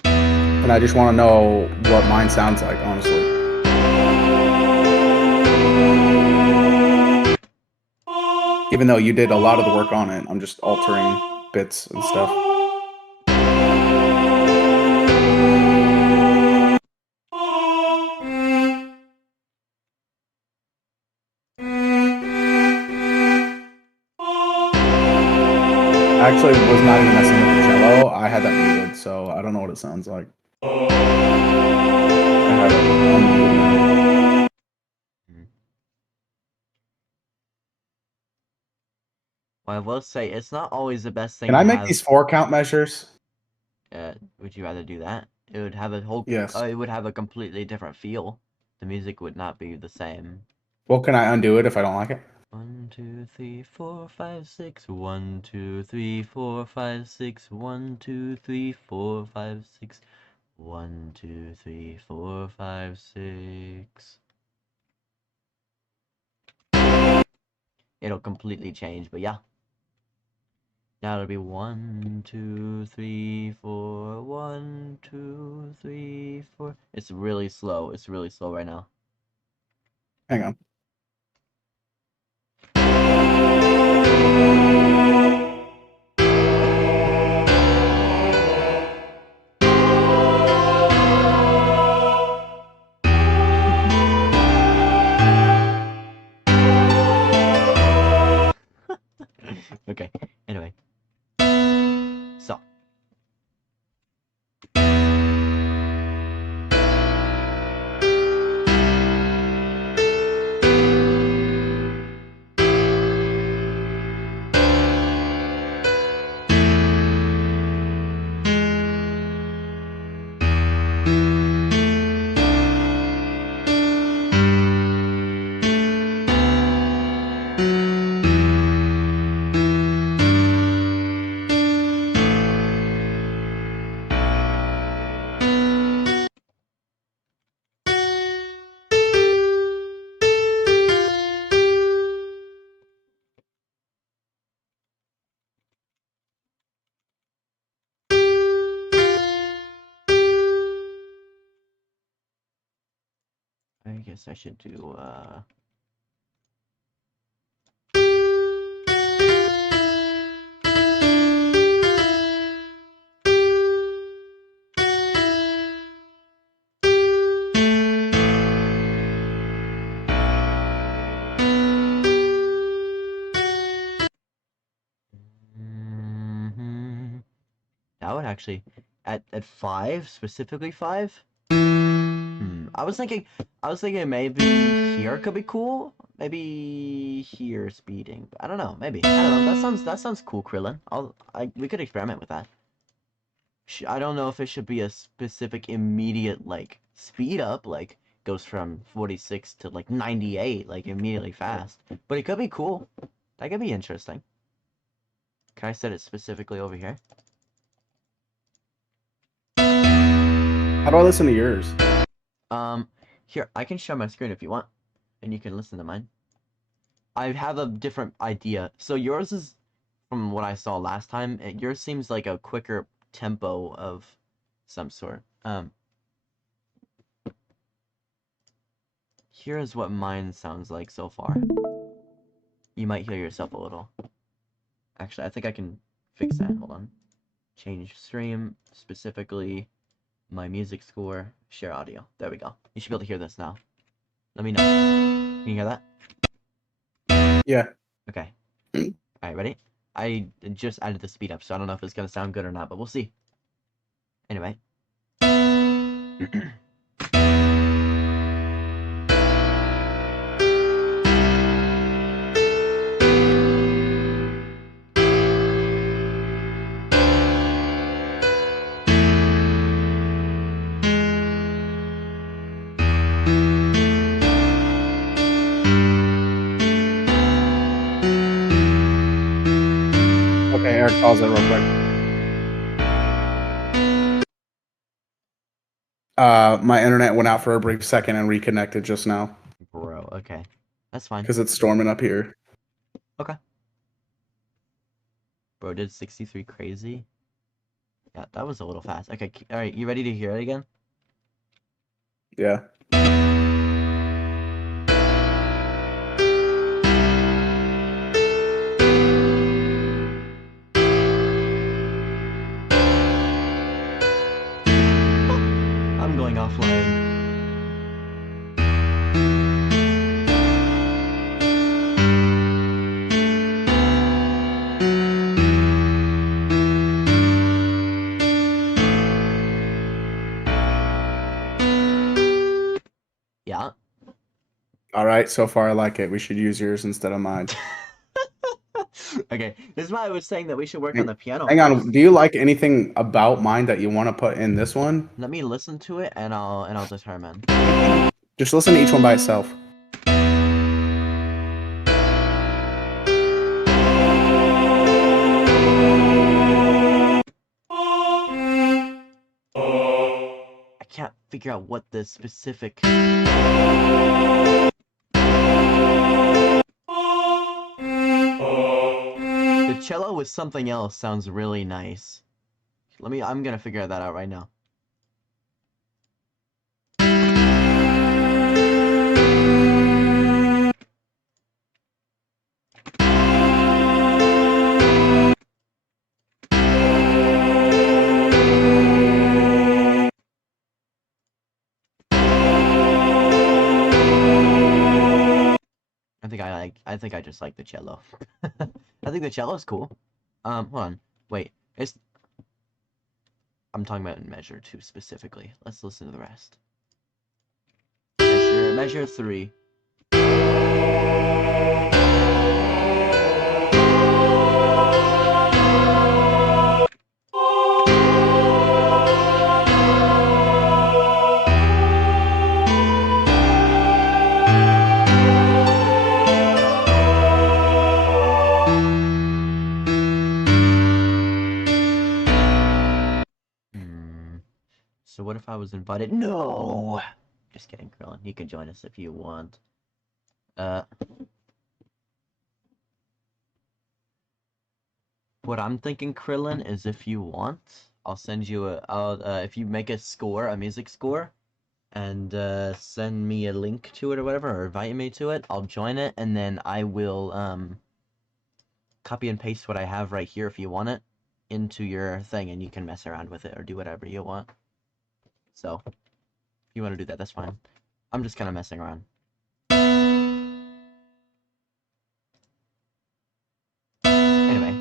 And I just want to know what mine sounds like, honestly. Even though you did a lot of the work on it, I'm just altering bits and stuff. Actually, was not even messing with the cello. I had that muted, so I don't know what it sounds like. I have it unmuted now. Well, I will say, it's not always the best thing Can to I make have... these 4-count measures? Would you rather do that? It would have a whole... Yes. it would have a completely different feel. The music would not be the same. Well, can I undo it if I don't like it? 1, 2, 3, 4, 5, 6. 1, 2, 3, 4, 5, 6. 1, 2, 3, 4, 5, 6. 1, 2, 3, 4, 5, 6. It'll completely change, but yeah. Now it'll be 1, 2, 3, 4. 1, 2, 3, 4. It's really slow. It's really slow right now. Hang on. Okay, anyway. So. I guess I should do, that would actually... At 5? Specifically 5? I was thinking maybe here could be cool. Maybe here speeding. I don't know. Maybe. I don't know. That sounds cool, Krillin. We could experiment with that. I don't know if it should be a specific immediate like speed up, like goes from 46 to like 98, like immediately fast. But it could be cool. That could be interesting. Can I set it specifically over here? How do I listen to yours? Here, I can share my screen if you want, and you can listen to mine. I have a different idea. So yours is, from what I saw last time, yours seems like a quicker tempo of some sort. Here is what mine sounds like so far. You might hear yourself a little. Actually, I think I can fix that. Hold on. Change stream, specifically my music score, share audio. There we go. You should be able to hear this now. Let me know. Can you hear that? Yeah. Okay. Alright, ready? I just added the speed up, so I don't know if it's gonna sound good or not, but we'll see. Anyway. Okay, Eric, pause it real quick. My internet went out for a brief second and reconnected just now. Bro, okay. That's fine. Because it's storming up here. Okay. Bro, did 63 crazy? Yeah, that was a little fast. Okay, alright, you ready to hear it again? Yeah. I'm going offline. Yeah. All right, so far I like it. We should use yours instead of mine. Okay, this is why I was saying that we should work on the piano Hang first. on, do you like anything about mine that you want to put in this one? Let me listen to it and I'll determine. Just listen to each one by itself. I can't figure out what the specific... The cello with something else sounds really nice. I'm gonna figure that out right now. I think I just like the cello. I think the cello's cool. Hold on. Wait. I'm talking about in measure 2 specifically. Let's listen to the rest. Measure 3. So what if I was invited? No! Just kidding, Krillin. You can join us if you want. What I'm thinking, Krillin, is if you want, I'll send you if you make a score, a music score, and send me a link to it or whatever, or invite me to it, I'll join it, and then I will, copy and paste what I have right here if you want it into your thing, and you can mess around with it or do whatever you want. So, if you want to do that, that's fine. I'm just kind of messing around. Anyway,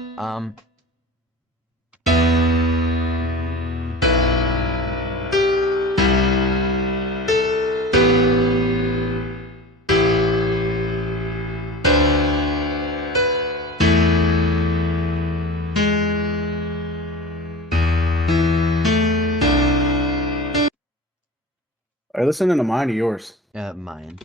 Are you listening to mine or yours? mine.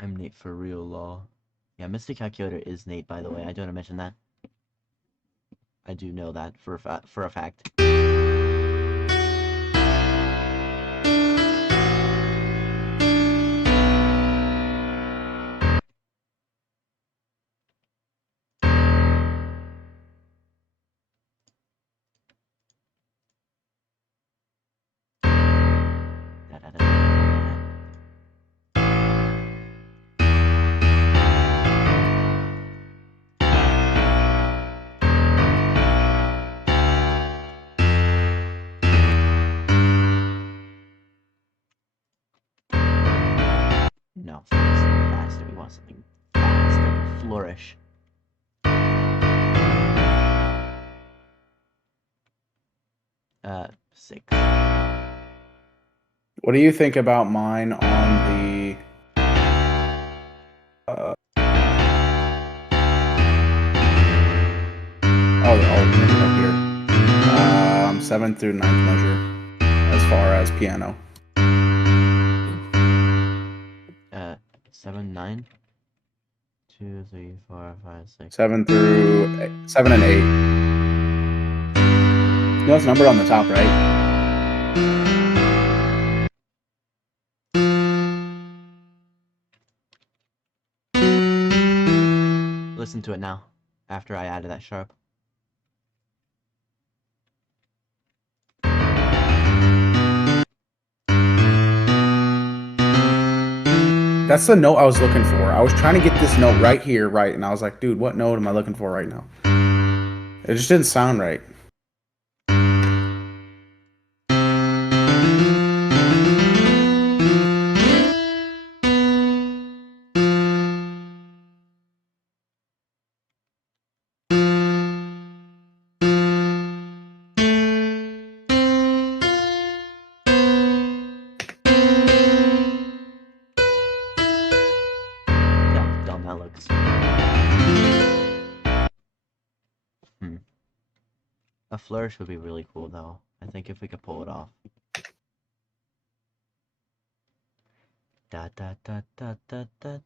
I'm Nate for real, lol. Yeah, Mr. Calculator is Nate, by the way. I do want to mention that. I do know that for a fact. No, faster. We want something fast, like a flourish. 6. What do you think about mine on the? Right here. 7th through 9th measure, as far as piano. 7, 9. 2, 3, 4, 5, 6. 7 and 8. You know it's numbered on the top, right? Listen to it now, after I added that sharp. That's the note I was looking for. I was trying to get this note right here, right, and I was like, dude, what note am I looking for right now? It just didn't sound right. Dumb that looks. A flourish would be really cool, though. I think if we could pull it off. Da da da da da da.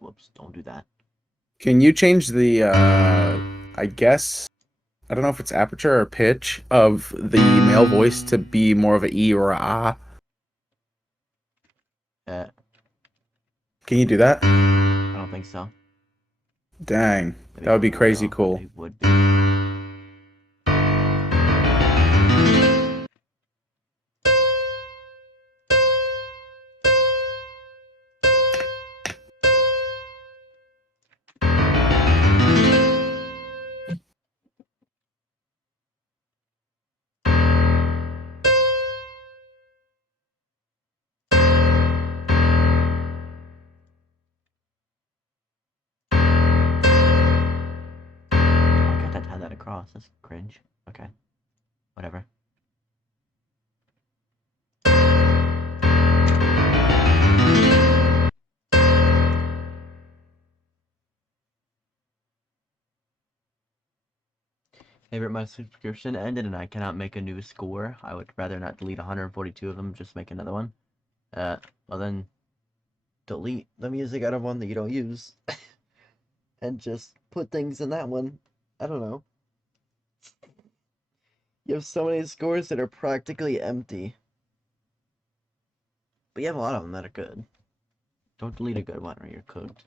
Whoops, don't do that. Can you change the, I guess, I don't know if it's aperture or pitch of the male voice to be more of an E or a ah? Can you do that? I don't think so. Dang, that would be crazy cool. It would be. Across. That's cringe. Okay. Whatever. Favorite, my subscription ended and I cannot make a new score. I would rather not delete 142 of them, just make another one. Well then, delete the music out of one that you don't use. And just put things in that one. I don't know. You have so many scores that are practically empty. But you have a lot of them that are good. Don't delete a good one or you're cooked.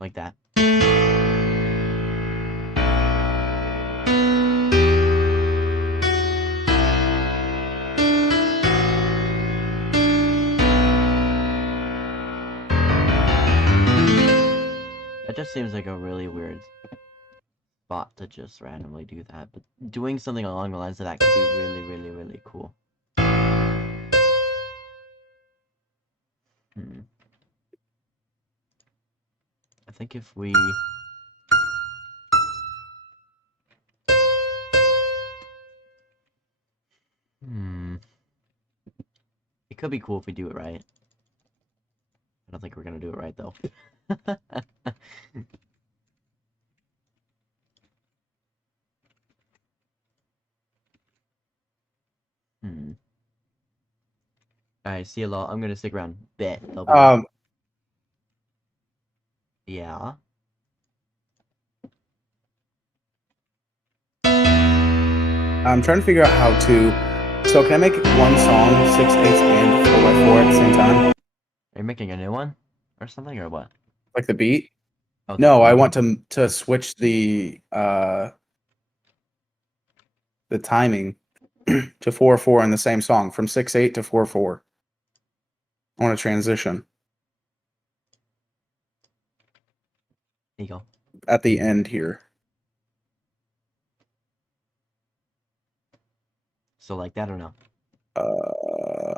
Like that. That just seems like a really weird spot to just randomly do that, but doing something along the lines of that could be really, really, really cool. I think if we... It could be cool if we do it right. I don't think we're gonna do it right, though. Alright, see you lot. I'm gonna stick around. Bet. Yeah. I'm trying to figure out how to. So can I make one song 6/8 and 4x4 at the same time? Are you making a new one or something, or what? Like the beat? Oh, No, I want to switch the timing to 4/4 in the same song from 6/8 to 4/4. I want to transition There you go. at the end here. So like that or no?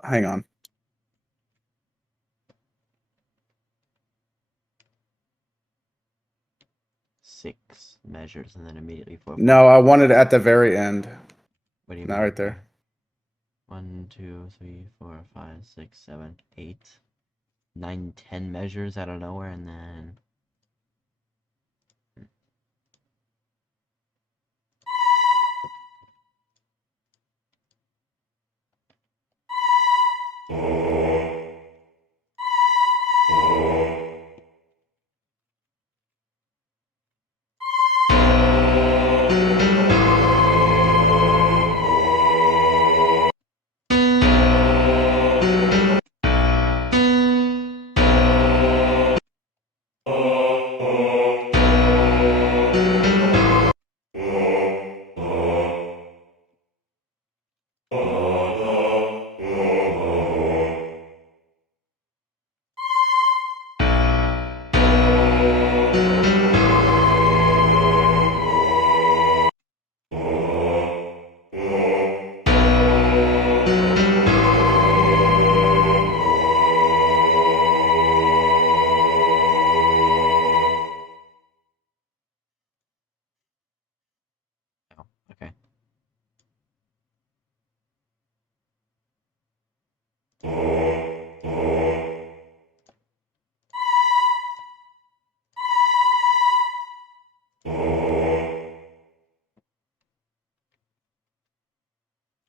Hang on. Six measures and then immediately 4/4. No, I want it at the very end. What do you Not mean? right there. 1, 2, 3, 4, 5, 6, 7, 8, 9, 10 measures out of nowhere, and then... Oh, okay.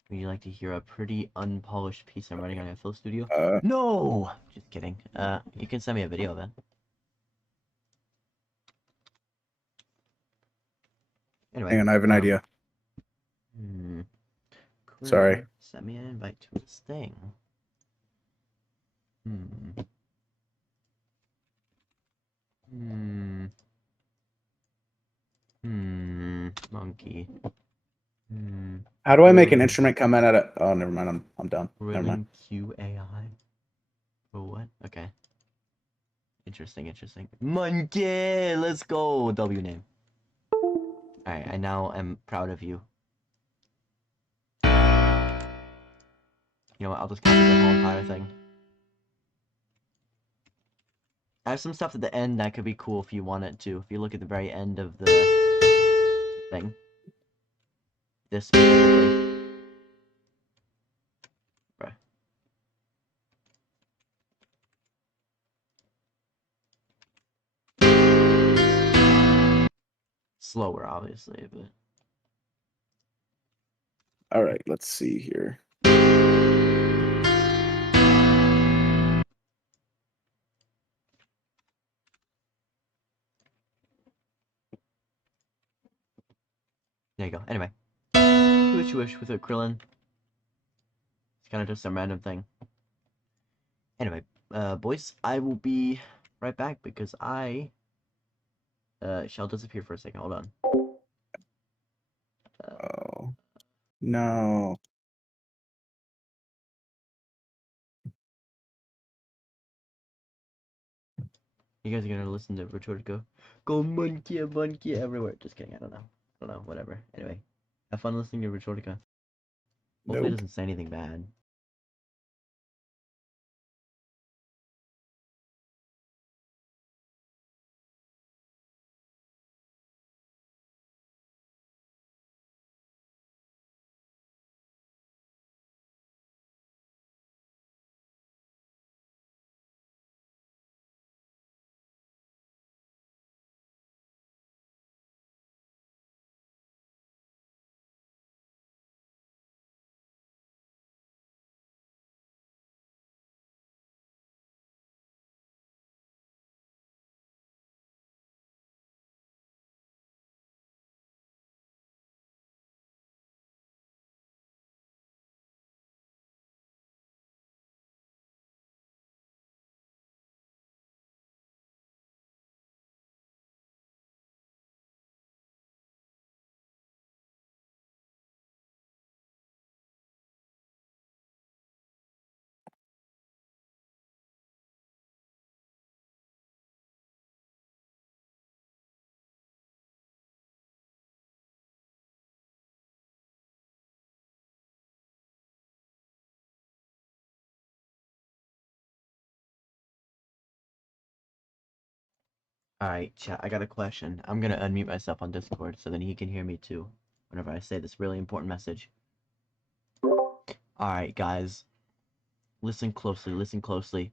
Would you like to hear a pretty unpolished piece I'm writing on FL Studio? No! Just kidding. You can send me a video of it. Anyway. Hang on, I have an idea. Sorry. Send me an invite to this thing. Monkey. How do I make an instrument come in at a... Oh, never mind. I'm done. Never mind. QAI. For what? Okay. Interesting. Monkey! Let's go! W name. Alright, I now am proud of you. You know what? I'll just copy the whole entire thing. I have some stuff at the end that could be cool if you want it to. If you look at the very end of the thing. This specifically. Bruh. Slower, obviously, but... Alright, let's see here. There you go. Anyway. Wish with a Krillin. It's kind of just a random thing. Anyway, boys, I will be right back because I Shell disappeared for a second. Hold on. Oh no. You guys are gonna listen to Richard go monkey everywhere. Just kidding. I don't know. Whatever. Anyway, have fun listening to Richardica. Hopefully, it Nope. doesn't say anything bad. Alright, chat, I got a question. I'm gonna unmute myself on Discord so then he can hear me too whenever I say this really important message. Alright, guys. Listen closely.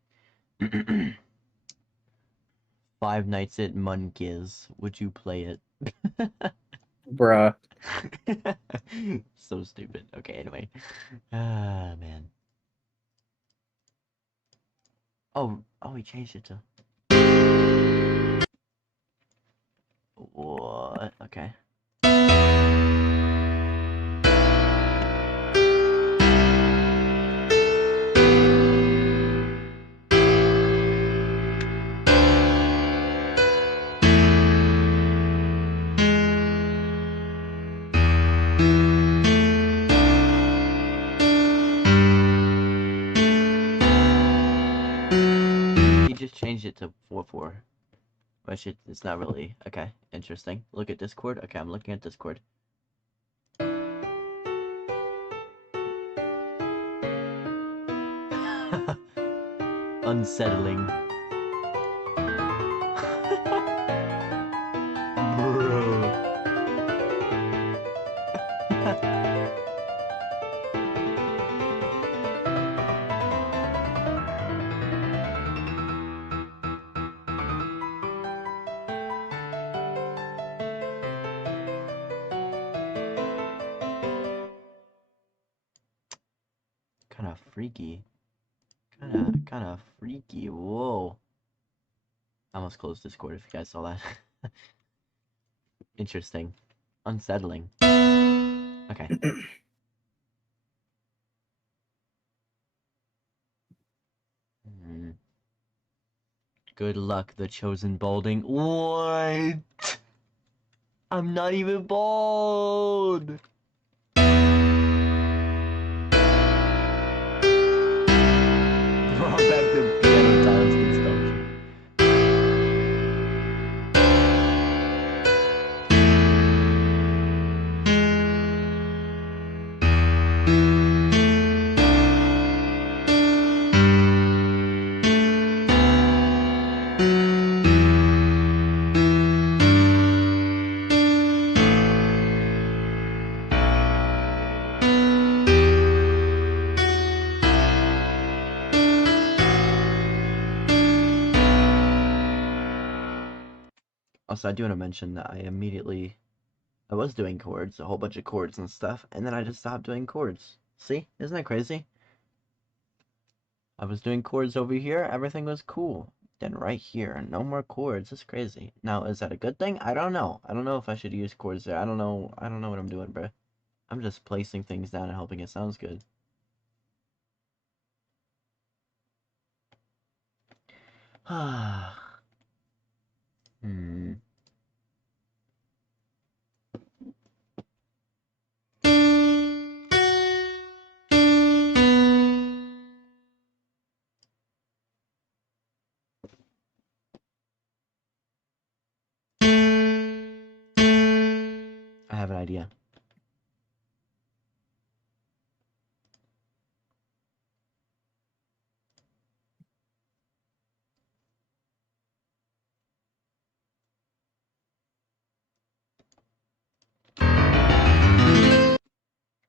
Five Nights at Munkiz. Would you play it? Bruh. So stupid. Okay, anyway. Ah, man. Oh, he changed it to... What? Okay. He just changed it to 4-4. Which it's not really... Okay, interesting. Look at Discord. Okay, I'm looking at Discord. Unsettling. Bro. Kinda freaky. Kinda freaky. Whoa. I almost closed Discord if you guys saw that. Interesting. Unsettling. Okay. Good luck, the chosen balding. What? I'm not even bald! Brought back the piano tiles nostalgia. Also, I do want to mention that I was doing chords, a whole bunch of chords and stuff, and then I just stopped doing chords. See? Isn't that crazy? I was doing chords over here, everything was cool. Then right here, no more chords. It's crazy. Now, is that a good thing? I don't know. I don't know if I should use chords there. I don't know what I'm doing, bruh. I'm just placing things down and hoping it sounds good. Hmm. have an idea.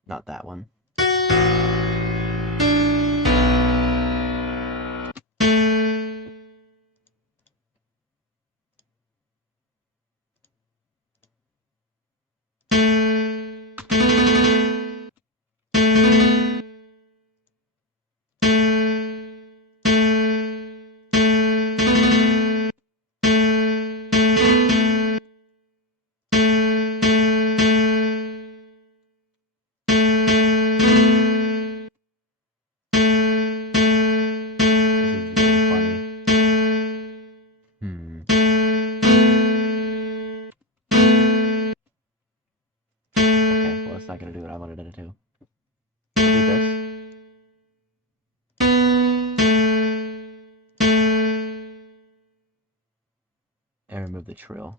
Not that one. Not gonna do what I wanted it to do. We'll do this. And remove the trill.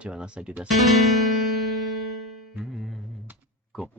To unless I do this. Cool.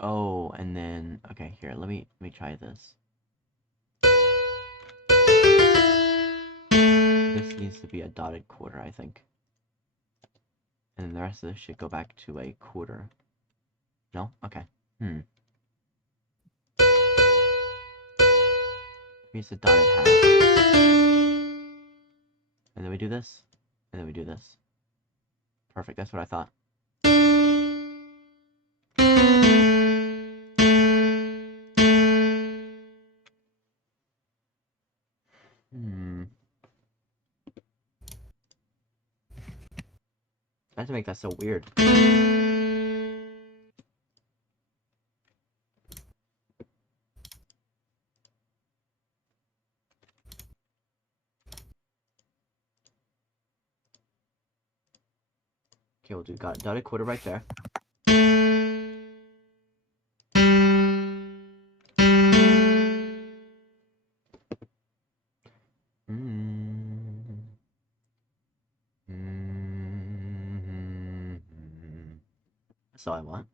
Oh, and then okay, here, let me try this. This needs to be a dotted quarter, I think. And then the rest of this should go back to a quarter. No? Okay. Maybe it's a dotted half. And then we do this, and then we do this. Perfect, that's what I thought. I have to make that so weird. Okay, we'll do got a dotted quarter right there. That's all I want.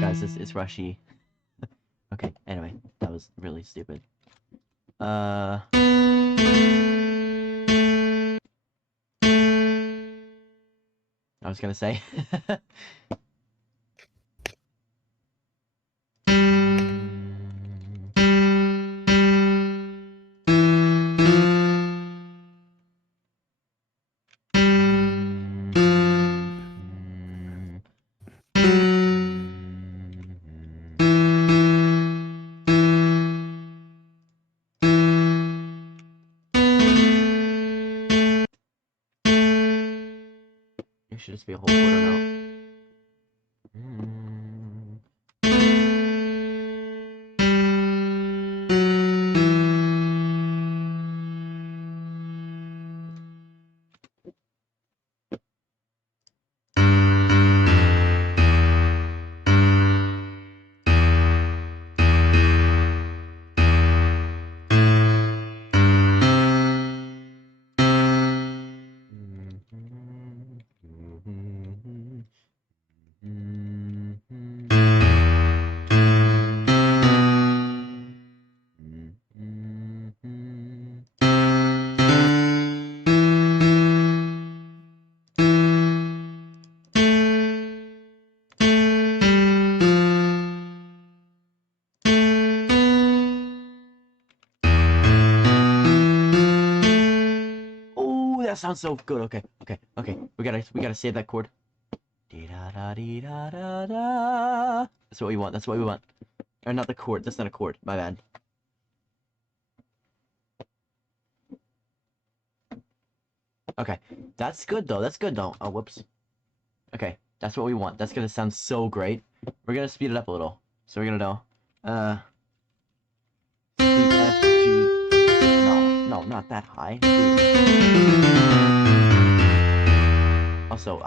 Guys, this is rushy. Okay, anyway, that was really stupid. I was gonna say. It should just be a whole quarter now. that sounds so good. Okay. We gotta save that chord. Dee-da-da-dee-da-da-da. That's what we want. Or not the chord. That's not a chord. My bad. Okay. That's good though. Oh, whoops. Okay. That's what we want. That's gonna sound so great. We're gonna speed it up a little. So we're gonna know. C, F, G. No, not that high. Also,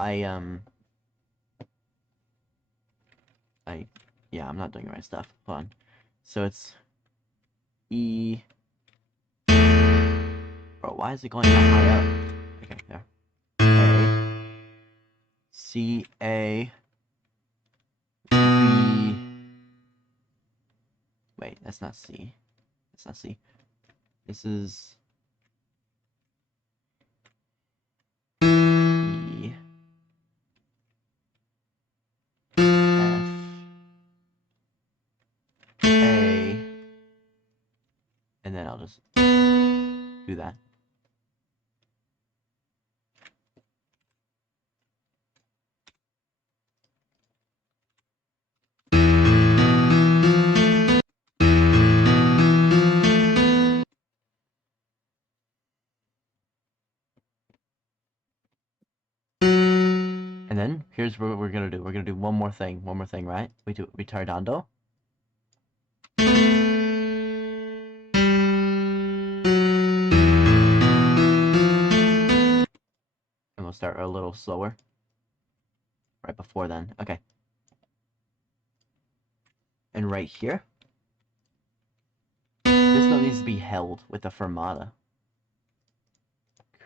yeah, I'm not doing the right stuff. Hold on. So it's E. Bro, why is it going that high up? Okay, there. A. C, A. B. Wait, that's not C. That's not C. This is E. F. A. And then I'll just do that. And then here's what we're gonna do. We're gonna do one more thing, right? We do ritardando. And we'll start a little slower. Right before then. Okay. And right here, this note needs to be held with a fermata.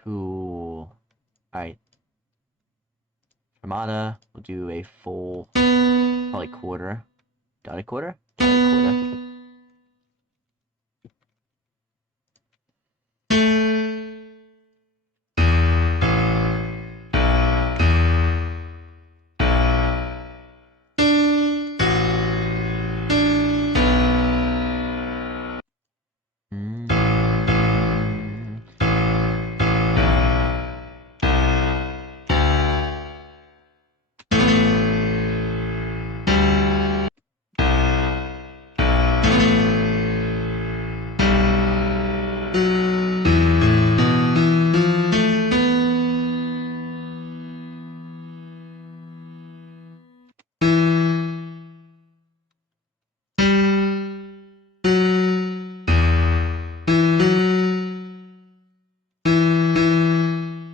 Cool. Alright. Fermata, we'll do a full, probably quarter. Dotted quarter? Dotted quarter.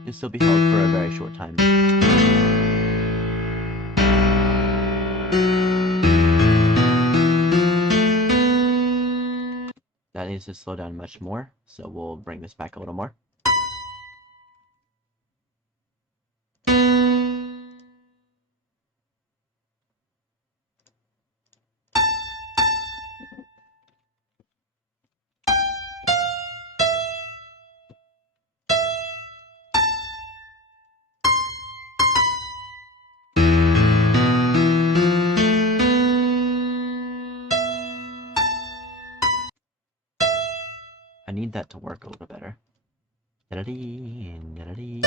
You'll still be held for a very short time. That needs to slow down much more, so we'll bring this back a little more. I need that to work a little better. Da-da-dee, da-da-dee.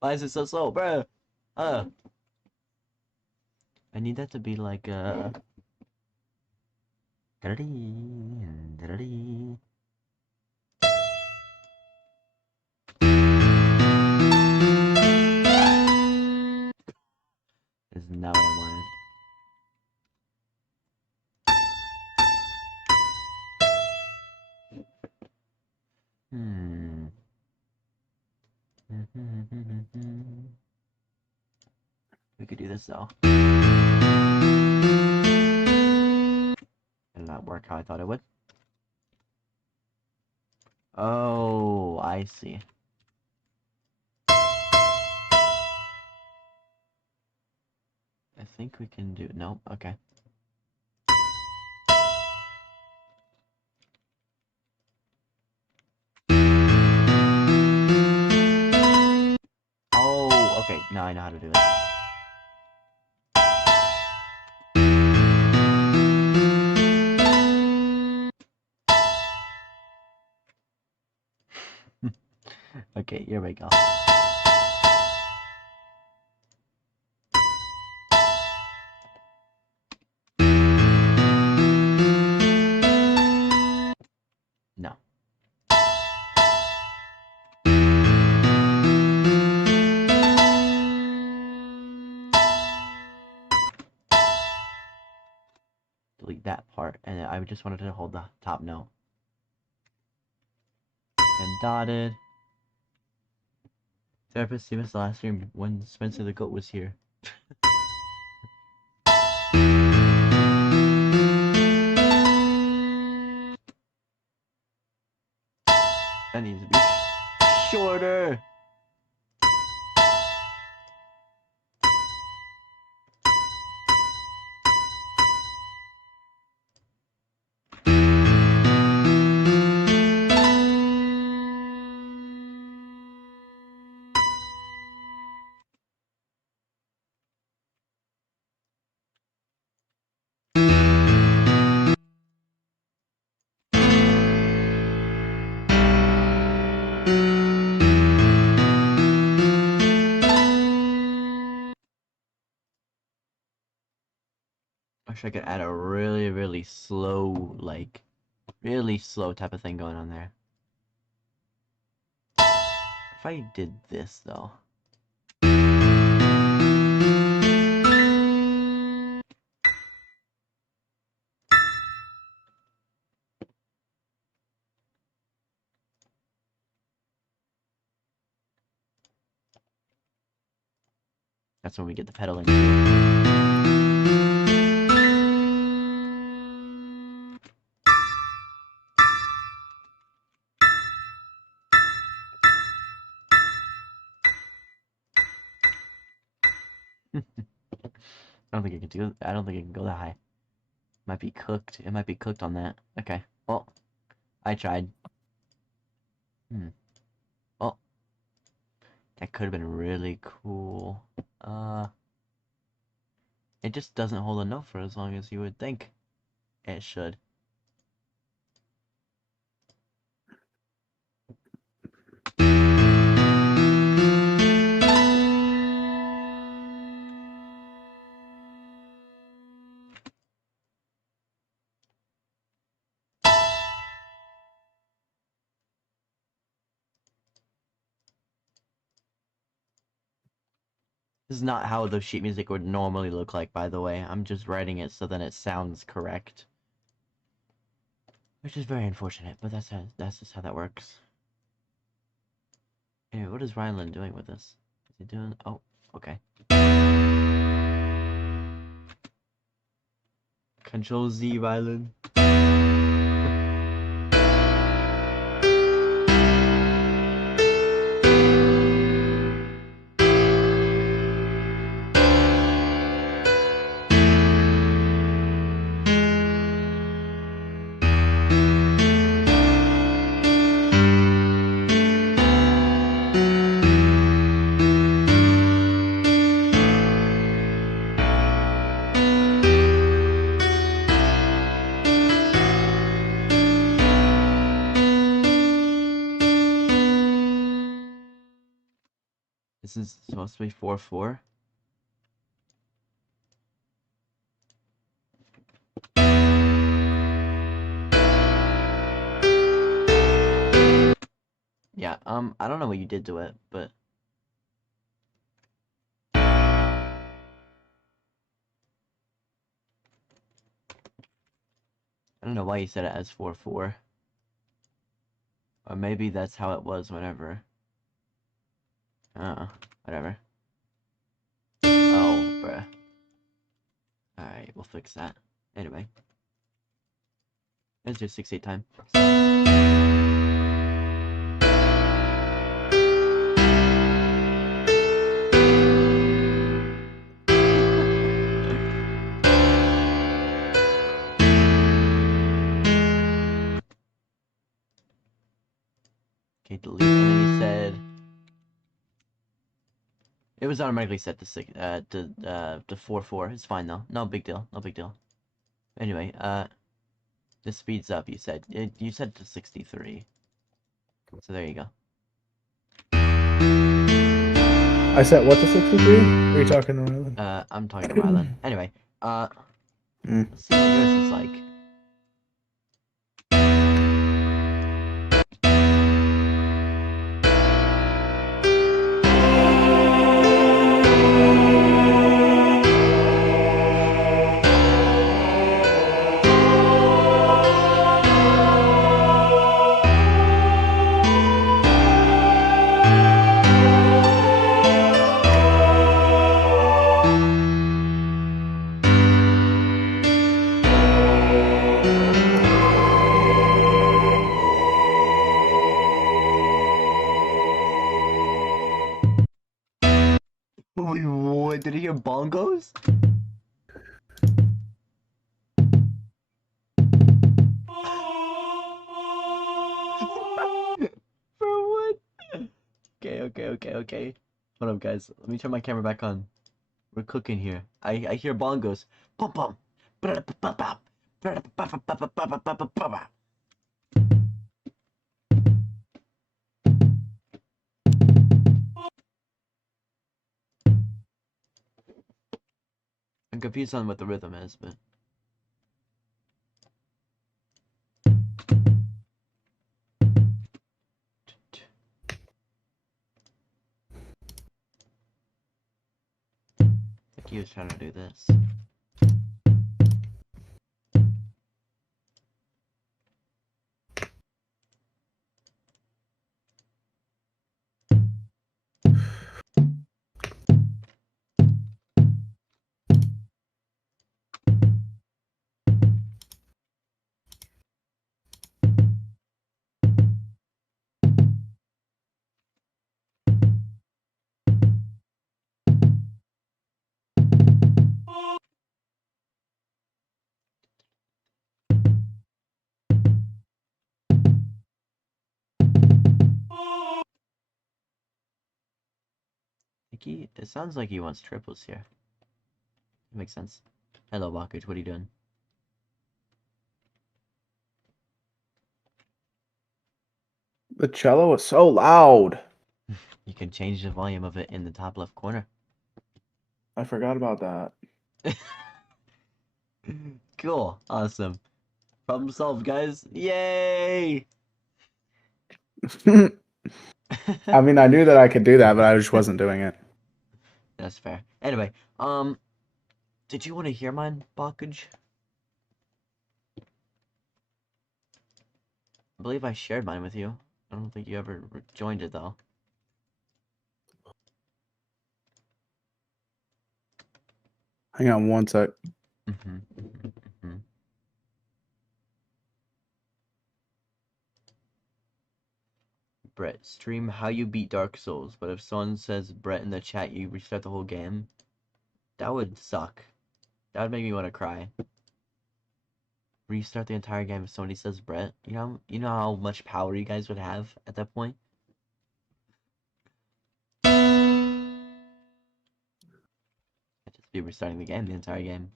Why is it so slow, bro? I need that to be like da-da-dee, da-da-dee. This is not what I wanted. We could do this though. Did not work how I thought it would. Oh, I see. I think we can do... Nope, okay. Oh, okay. Now I know how to do it. Okay, here we go. No. Delete that part, and I just wanted to hold the top note. And dotted. Therapist, you missed the last stream when Spencer the Goat was here. That needs to be shorter. I wish I could add a really slow, like, really slow type of thing going on there. If I did this, though. That's when we get the pedaling. I don't think it can do. I don't think it can go that high. Might be cooked. It might be cooked on that. Okay. Well, I tried. Well, that could have been really cool. It just doesn't hold a note for as long as you would think it should. This is not how the sheet music would normally look like, by the way. I'm just writing it so that it sounds correct. Which is very unfortunate, but that's just how that works. Anyway, what is Rhineland doing with this? Is he doing... Oh, okay. Control Z, Rhineland. This is supposed to be 4/4. Yeah, I don't know what you did to it, but... I don't know why you said it as 4/4. Or maybe that's how it was whenever... whatever. Oh, bruh. Alright, we'll fix that. Anyway. Let's do 6/8 time. hit delete, and then you said it was automatically set to 4:4. It's fine though. No big deal. No big deal. Anyway, this speeds up. You said you said to 63. So there you go. I set what to 63? Are you talking to Rylan? I'm talking to Rylan. Anyway, let's see what yours is like. Wait, what? Did he hear bongos? For what? Okay. Hold up, guys. Let me turn my camera back on. We're cooking here. I hear bongos. Bum bum. I'm confused on what the rhythm is, but I think he was trying to do this. It sounds like he wants triples here. Makes sense. Hello, Walkage, what are you doing? The cello is so loud. You can change the volume of it in the top left corner. I forgot about that. Cool. Awesome. Problem solved, guys. Yay! I mean, I knew that I could do that, but I just wasn't doing it. That's fair. Anyway, did you want to hear mine, Walkage? I believe I shared mine with you. I don't think you ever joined it, though. Hang on one sec. Brett, stream how you beat Dark Souls, but if someone says Brett in the chat, you restart the whole game. That would suck. That would make me want to cry. Restart the entire game if somebody says Brett. You know how much power you guys would have at that point? I'd just be restarting the entire game.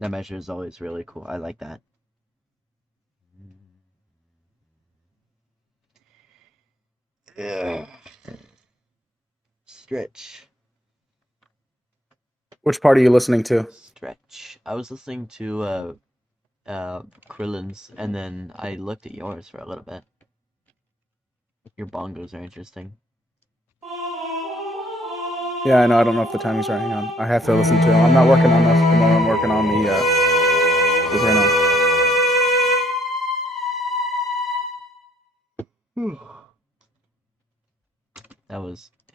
That measure is always really cool. I like that. Stretch. Which part are you listening to? Stretch. I was listening to Krillin's, and then I looked at yours for a little bit. Your bongos are interesting. Yeah, I know. I don't know if the timing's right. Hang on. I have to listen to them. I'm not working on this at the moment. I'm working on the Breno.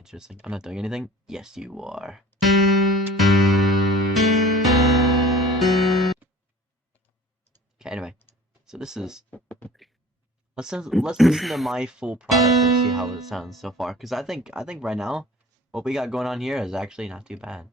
Interesting. I'm not doing anything. Yes, you are. Okay, anyway. So this is... Let's listen to my full product and see how it sounds so far. Because I think right now, what we got going on here is actually not too bad.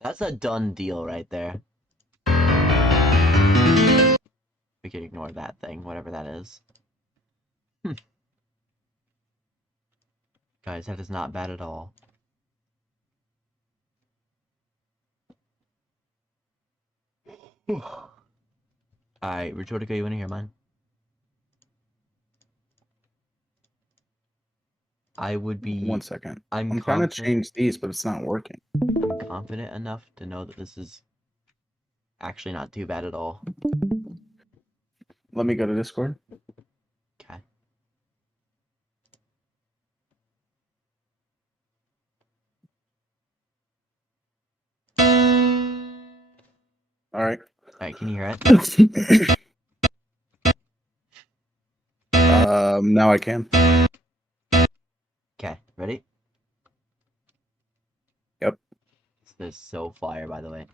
That's a done deal right there. We could ignore that thing, whatever that is. Guys, that is not bad at all. Alright, Retortico, you wanna hear mine? I would be... 1 second. I'm trying to confident... change these, but it's not working. I'm confident enough to know that this is actually not too bad at all. Let me go to Discord. Okay. All right. Alright, can you hear it? Now I can. Okay, ready? Yep. This is so fire, by the way.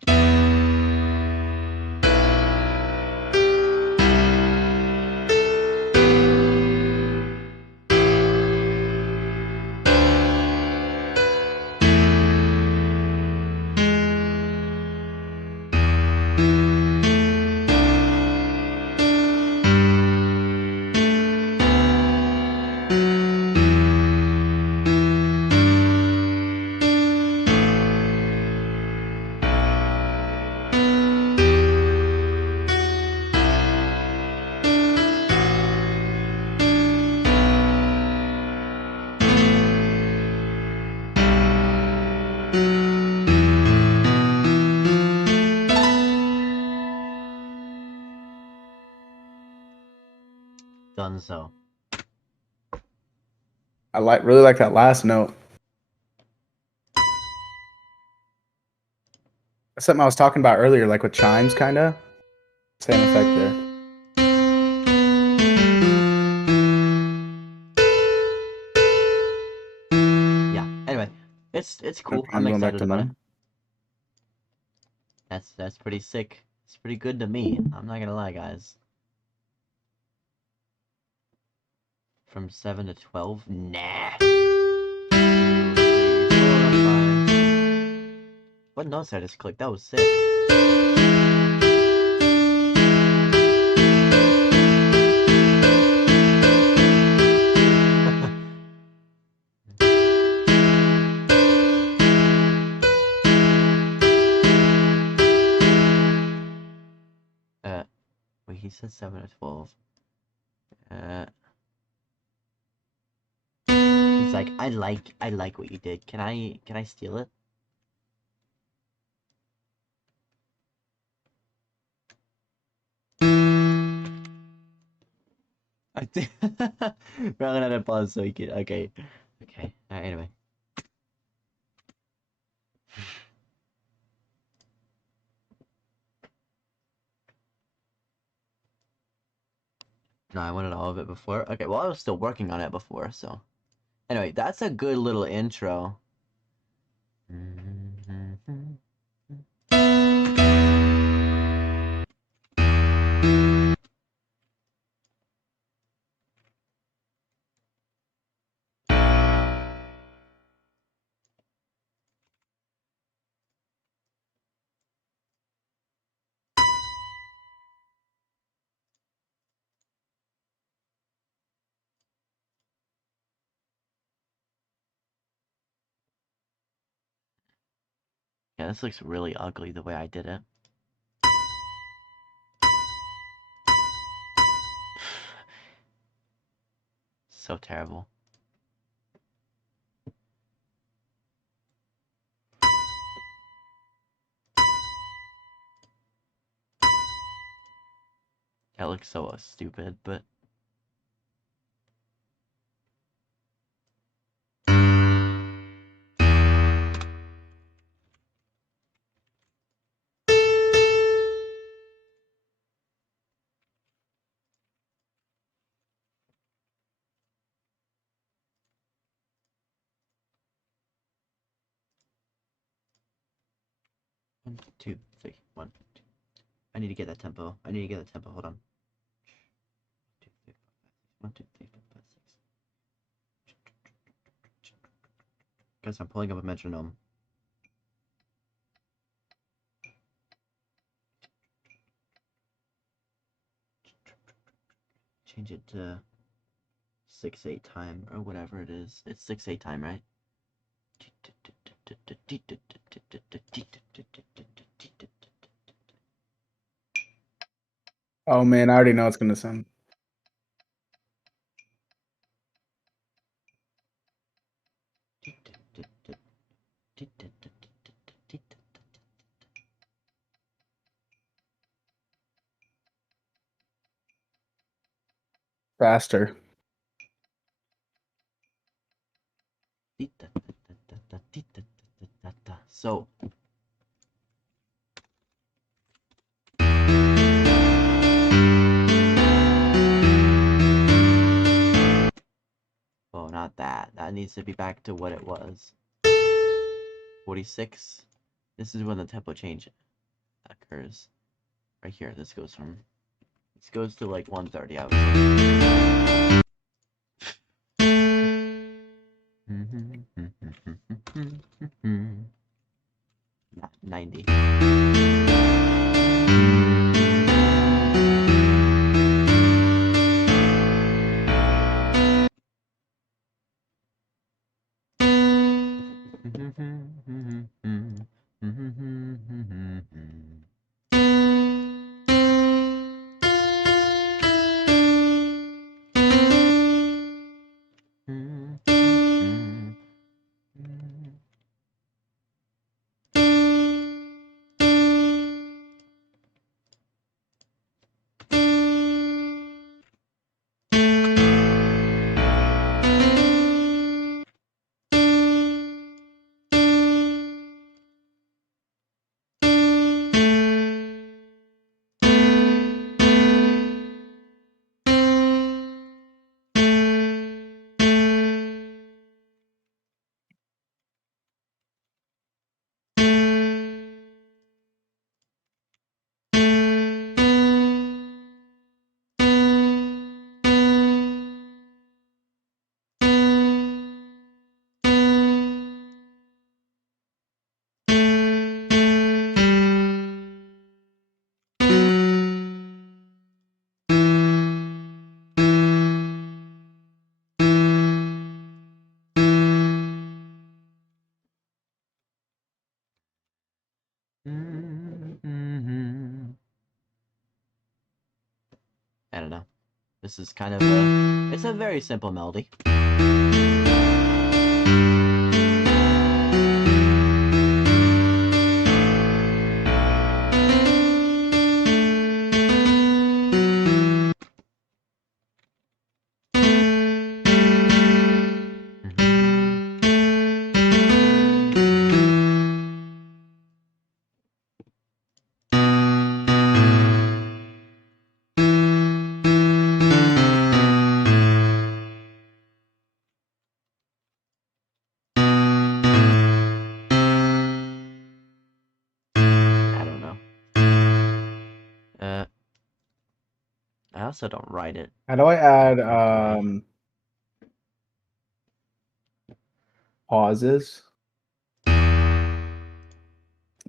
Done so. I really like that last note. That's something I was talking about earlier, like with chimes, kind of. Same effect there. Yeah, anyway. It's cool. Okay, I'm going back excited to about it. mine. That's pretty sick. It's pretty good to me. I'm not gonna lie, guys. From 7 to 12? Nah. 2, 3, 4, 5. What notes I just clicked? That was sick. Wait, he said 7 to 12. He's like, I like what you did. Can I steal it? I think we're gonna have to pause so he can. Okay. Alright, anyway. No, I wanted all of it before. Okay, well, I was still working on it before, so. Anyway, that's a good little intro. Yeah, this looks really ugly the way I did it. So terrible. That looks so stupid, but... One, two, three, one, two. I need to get that tempo. Hold on. 1, 2, 3, 4, 5, 6. Guys, I'm pulling up a metronome. Change it to 6/8 time or whatever it is. It's 6/8 time, right? Oh man, I already know it's gonna sound. Faster. So oh, not that. That needs to be back to what it was. 46. This is when the tempo change occurs. Right here. This goes to like 130, I would say. Not 90. I don't know. This is kind of it's a very simple melody. I also don't write it. How do I add pauses? The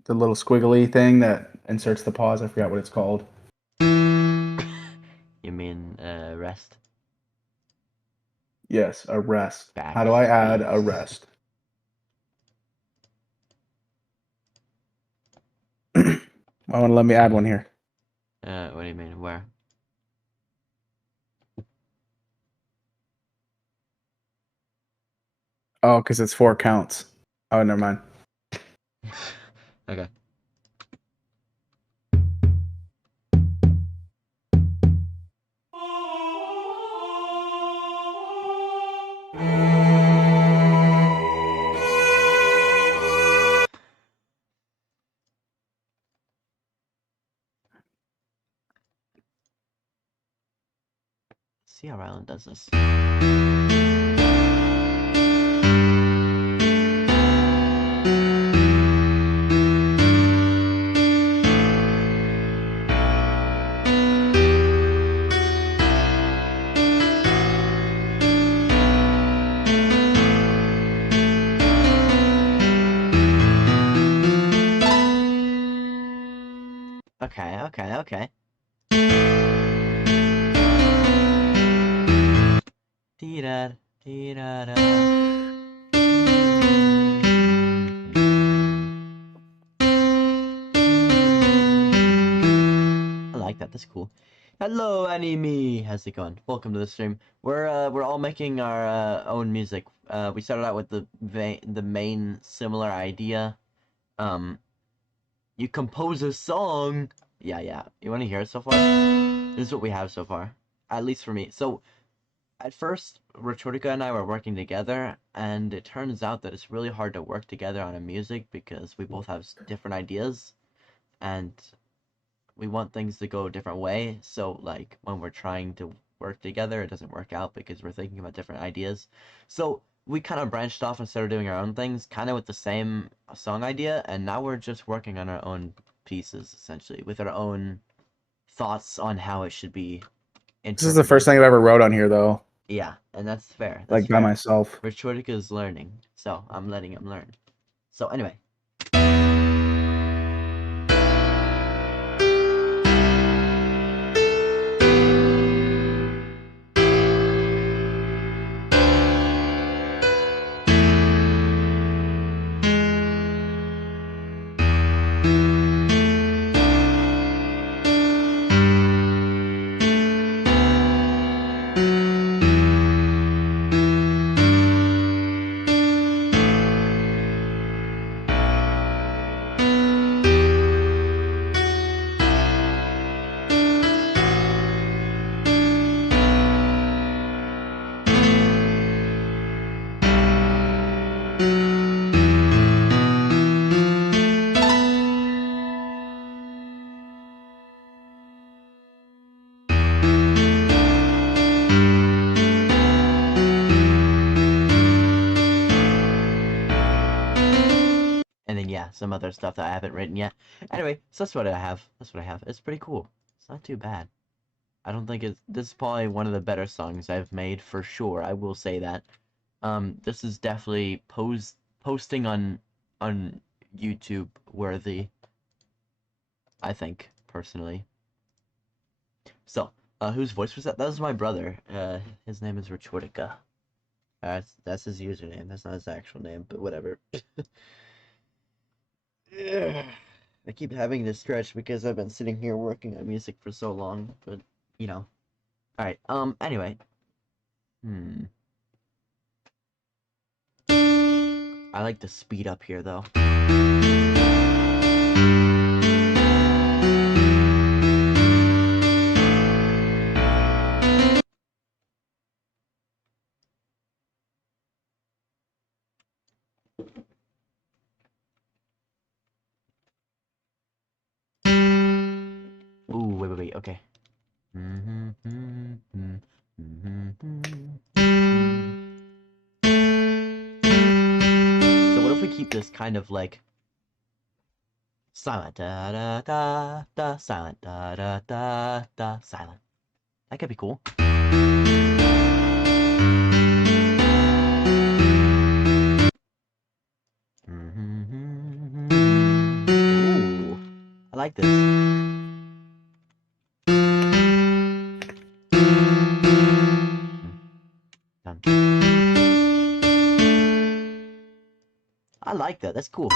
little squiggly thing that inserts the pause. I forgot what it's called. You mean rest? Yes, a rest. How do I add a rest? Oh, and let me add one here. What do you mean? Where? Oh, because it's 4 counts. Oh, never mind. Okay. See how Rylan does this. Okay. Dee-da, dee-da-da. I like that. That's cool. Hello, Anime. How's it going? Welcome to the stream. We're all making our own music. We started out with the main similar idea. You compose a song. Yeah. You want to hear it so far? This is what we have so far, at least for me. So, at first, Retortica and I were working together, and it turns out that it's really hard to work together on a music because we both have different ideas, and we want things to go a different way. So, like, when we're trying to work together, it doesn't work out because we're thinking about different ideas. So, we kind of branched off and started doing our own things, kind of with the same song idea, and now we're just working on our own pieces, essentially, with our own thoughts on how it should be This is the interpreted. first thing I've ever wrote on here, though. Yeah, and that's fair. That's Like, fair. by myself. Retortica is learning, so I'm letting him learn. So, anyway. And then, yeah, some other stuff that I haven't written yet. Anyway, so that's what I have. It's pretty cool. It's not too bad. I don't think this is probably one of the better songs I've made for sure. I will say that. This is definitely posting on YouTube worthy, I think, personally. So, whose voice was that? That was my brother. His name is Retortica. That's his username. That's not his actual name, but whatever. I keep having this stretch because I've been sitting here working on music for so long, but you know. Alright, anyway. I like the speed up here though. Ooh, wait, okay. So what if we keep this kind of like silent, da da da da, silent, da da da da, silent. That could be cool. Ooh, I like this. I like that. That's cool.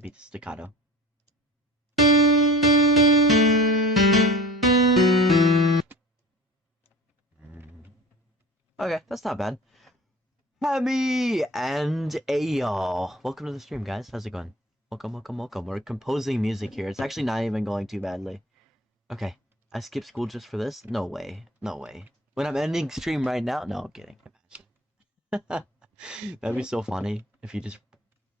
to be staccato. Okay, that's not bad. Hammy and Ayo. Welcome to the stream, guys. How's it going? Welcome, welcome, welcome. We're composing music here. It's actually not even going too badly. Okay, I skipped school just for this? No way. No way. When I'm ending stream right now? No, I'm kidding. Imagine. That'd be so funny if you just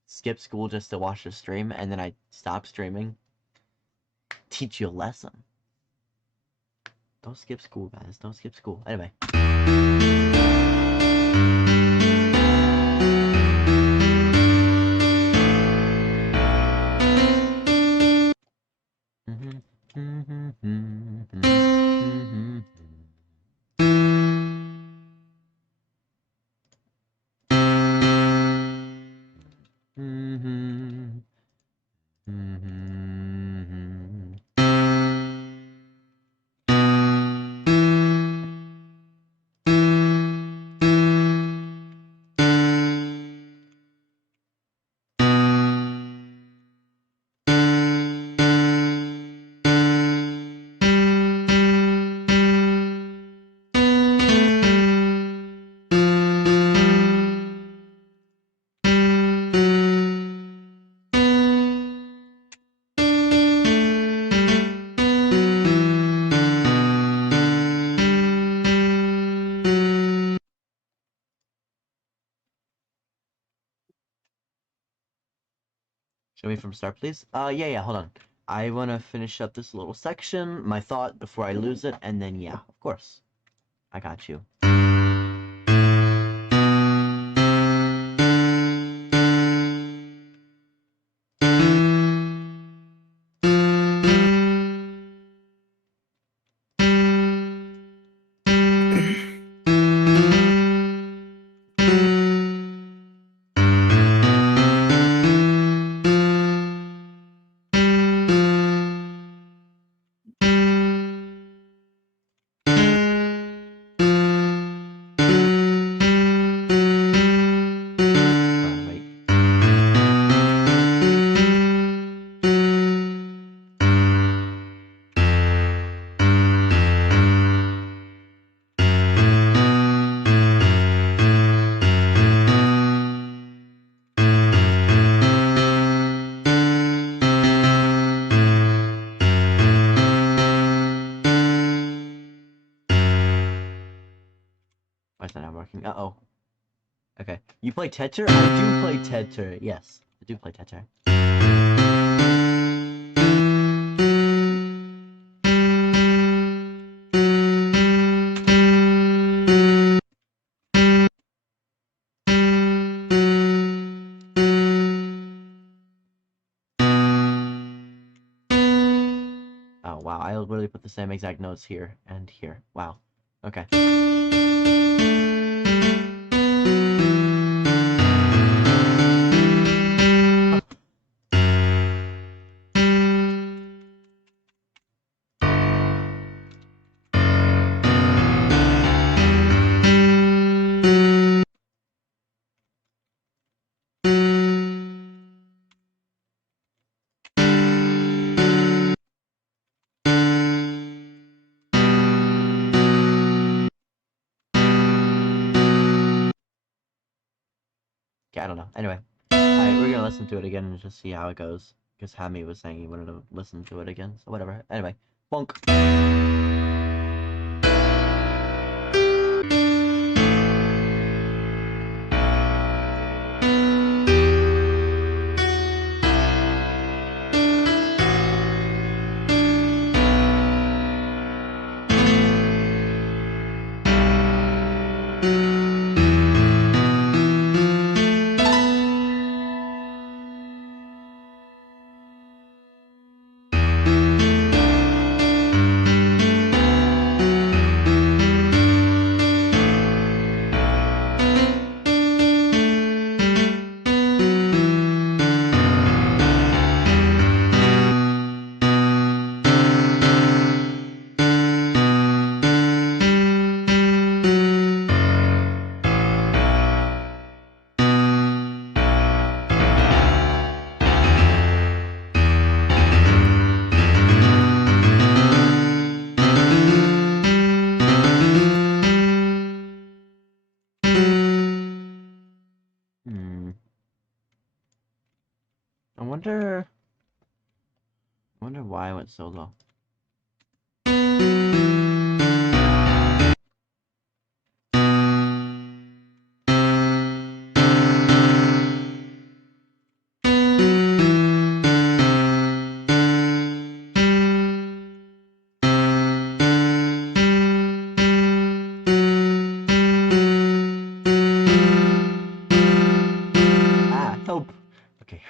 skip school just to watch the stream and then I stop streaming. Teach you a lesson. Don't skip school, guys. Don't skip school. Anyway. Show me from start, please. Yeah, hold on. I want to finish up this little section, my thought, before I lose it, and then, yeah, of course. I got you. Why is that not working? Uh-oh. Okay. You play Tether? I do play Tether. Yes, I do play Tether. Oh, wow. I literally put the same exact notes here and here. Wow. Okay. I don't know. Anyway, we're gonna listen to it again and just see how it goes. Because Hammy was saying he wanted to listen to it again, so whatever. Anyway, bonk. wonder why I went so low. Ah, help. Okay.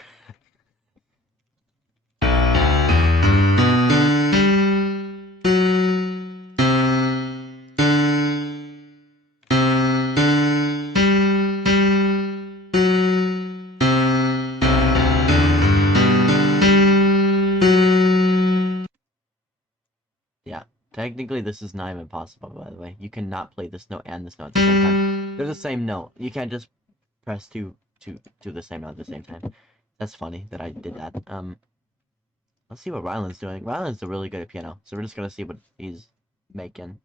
Yeah, technically this is not even possible, by the way. You cannot play this note and this note at the same time. They're the same note. You can't just press two the same note at the same time. That's funny that I did that. Let's see what Ryland's doing. Ryland's really good at piano, so we're just gonna see what he's making.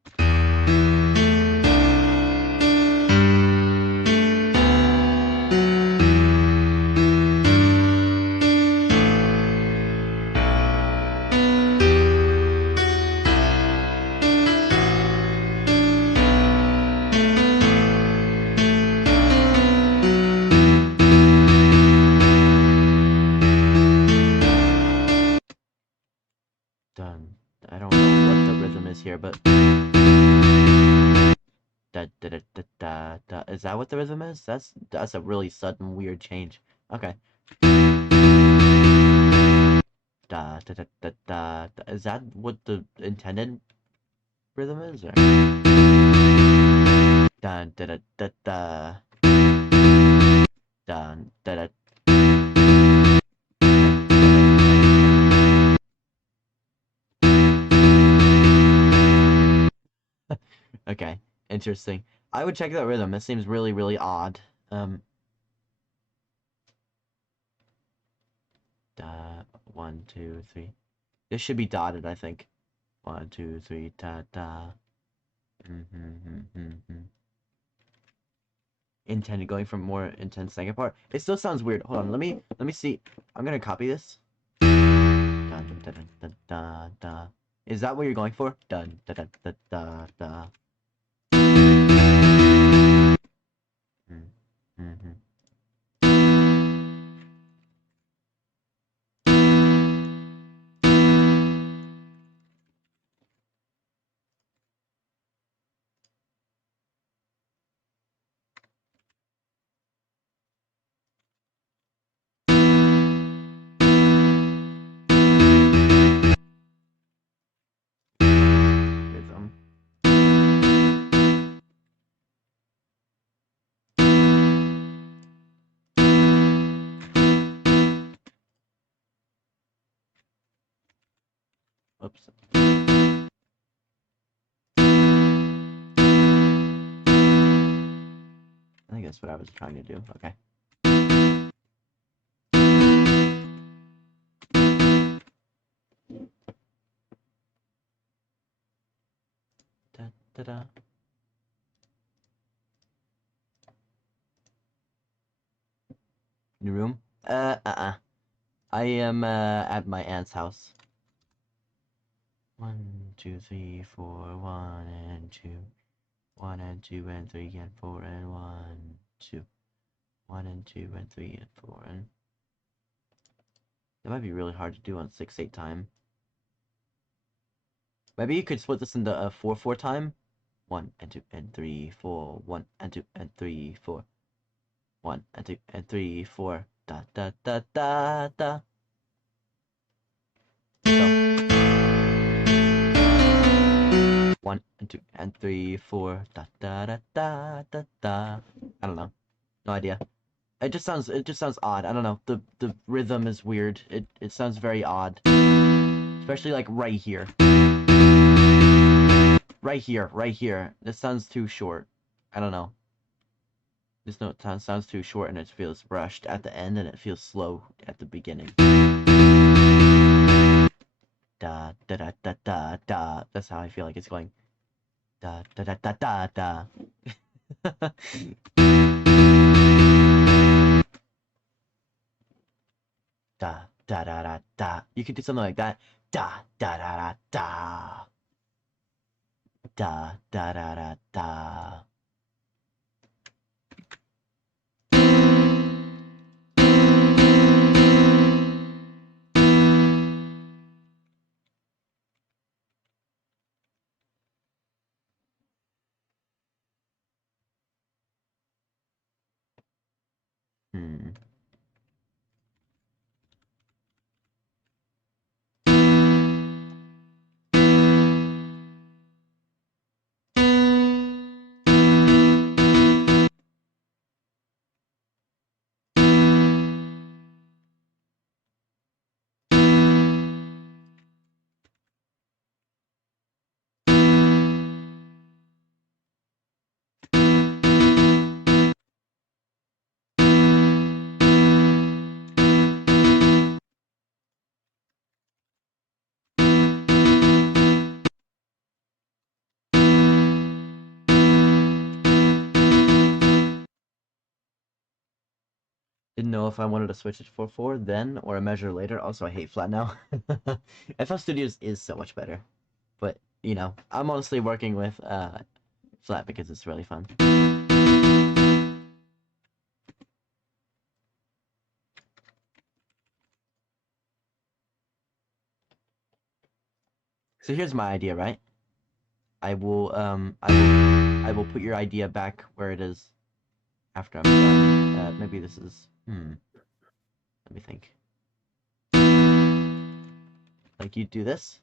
Done. I don't know what the rhythm is here, but da da da da da da. Is that what the rhythm is? That's a really sudden weird change. Okay. Da da da da da. Is that what the intended rhythm is? Or? Dun da da da da. Dun da da. Okay, interesting. I would check that rhythm. It seems really, really odd. Da 1, 2, 3. This should be dotted, I think. 1, 2, 3, da da. Intended, going from more intense second part. It still sounds weird. Hold on, let me see. I'm gonna copy this. Da da da da da da. Is that what you're going for? Dun da da da da da. Rhythm. Oops. I think that's what I was trying to do. Okay. Da da da. New room? I am at my aunt's house. 1, 2, 3, 4, 1 and 2. 1 and 2 and 3 and 4 and 1, 2. 1 and 2 and 3 and 4 and... That might be really hard to do on 6/8 time. Maybe you could split this into a 4/4 time. 1 and 2 and 3, 4. 1 and 2 and 3, 4. 1 and 2 and 3, 4. Da da da da da. So 1 and 2 and 3, 4. Da da da da da da. I don't know. No idea. It just sounds odd. I don't know. The rhythm is weird. It sounds very odd. Especially like right here. Right here. This sounds too short. I don't know. This note sounds too short and it feels rushed at the end and it feels slow at the beginning. Da da da da da da. That's how I feel like it's going. Da da da da da da. Da da da da da. You could do something like that. Da da da da da. Da da da da da. Hmm. Didn't know if I wanted to switch it to 4/4 then or a measure later. Also, I hate flat now. FL Studios is so much better. But, you know, I'm honestly working with flat because it's really fun. So here's my idea, right? I will put your idea back where it is after I'm done. Maybe this is let me think. Like you do this.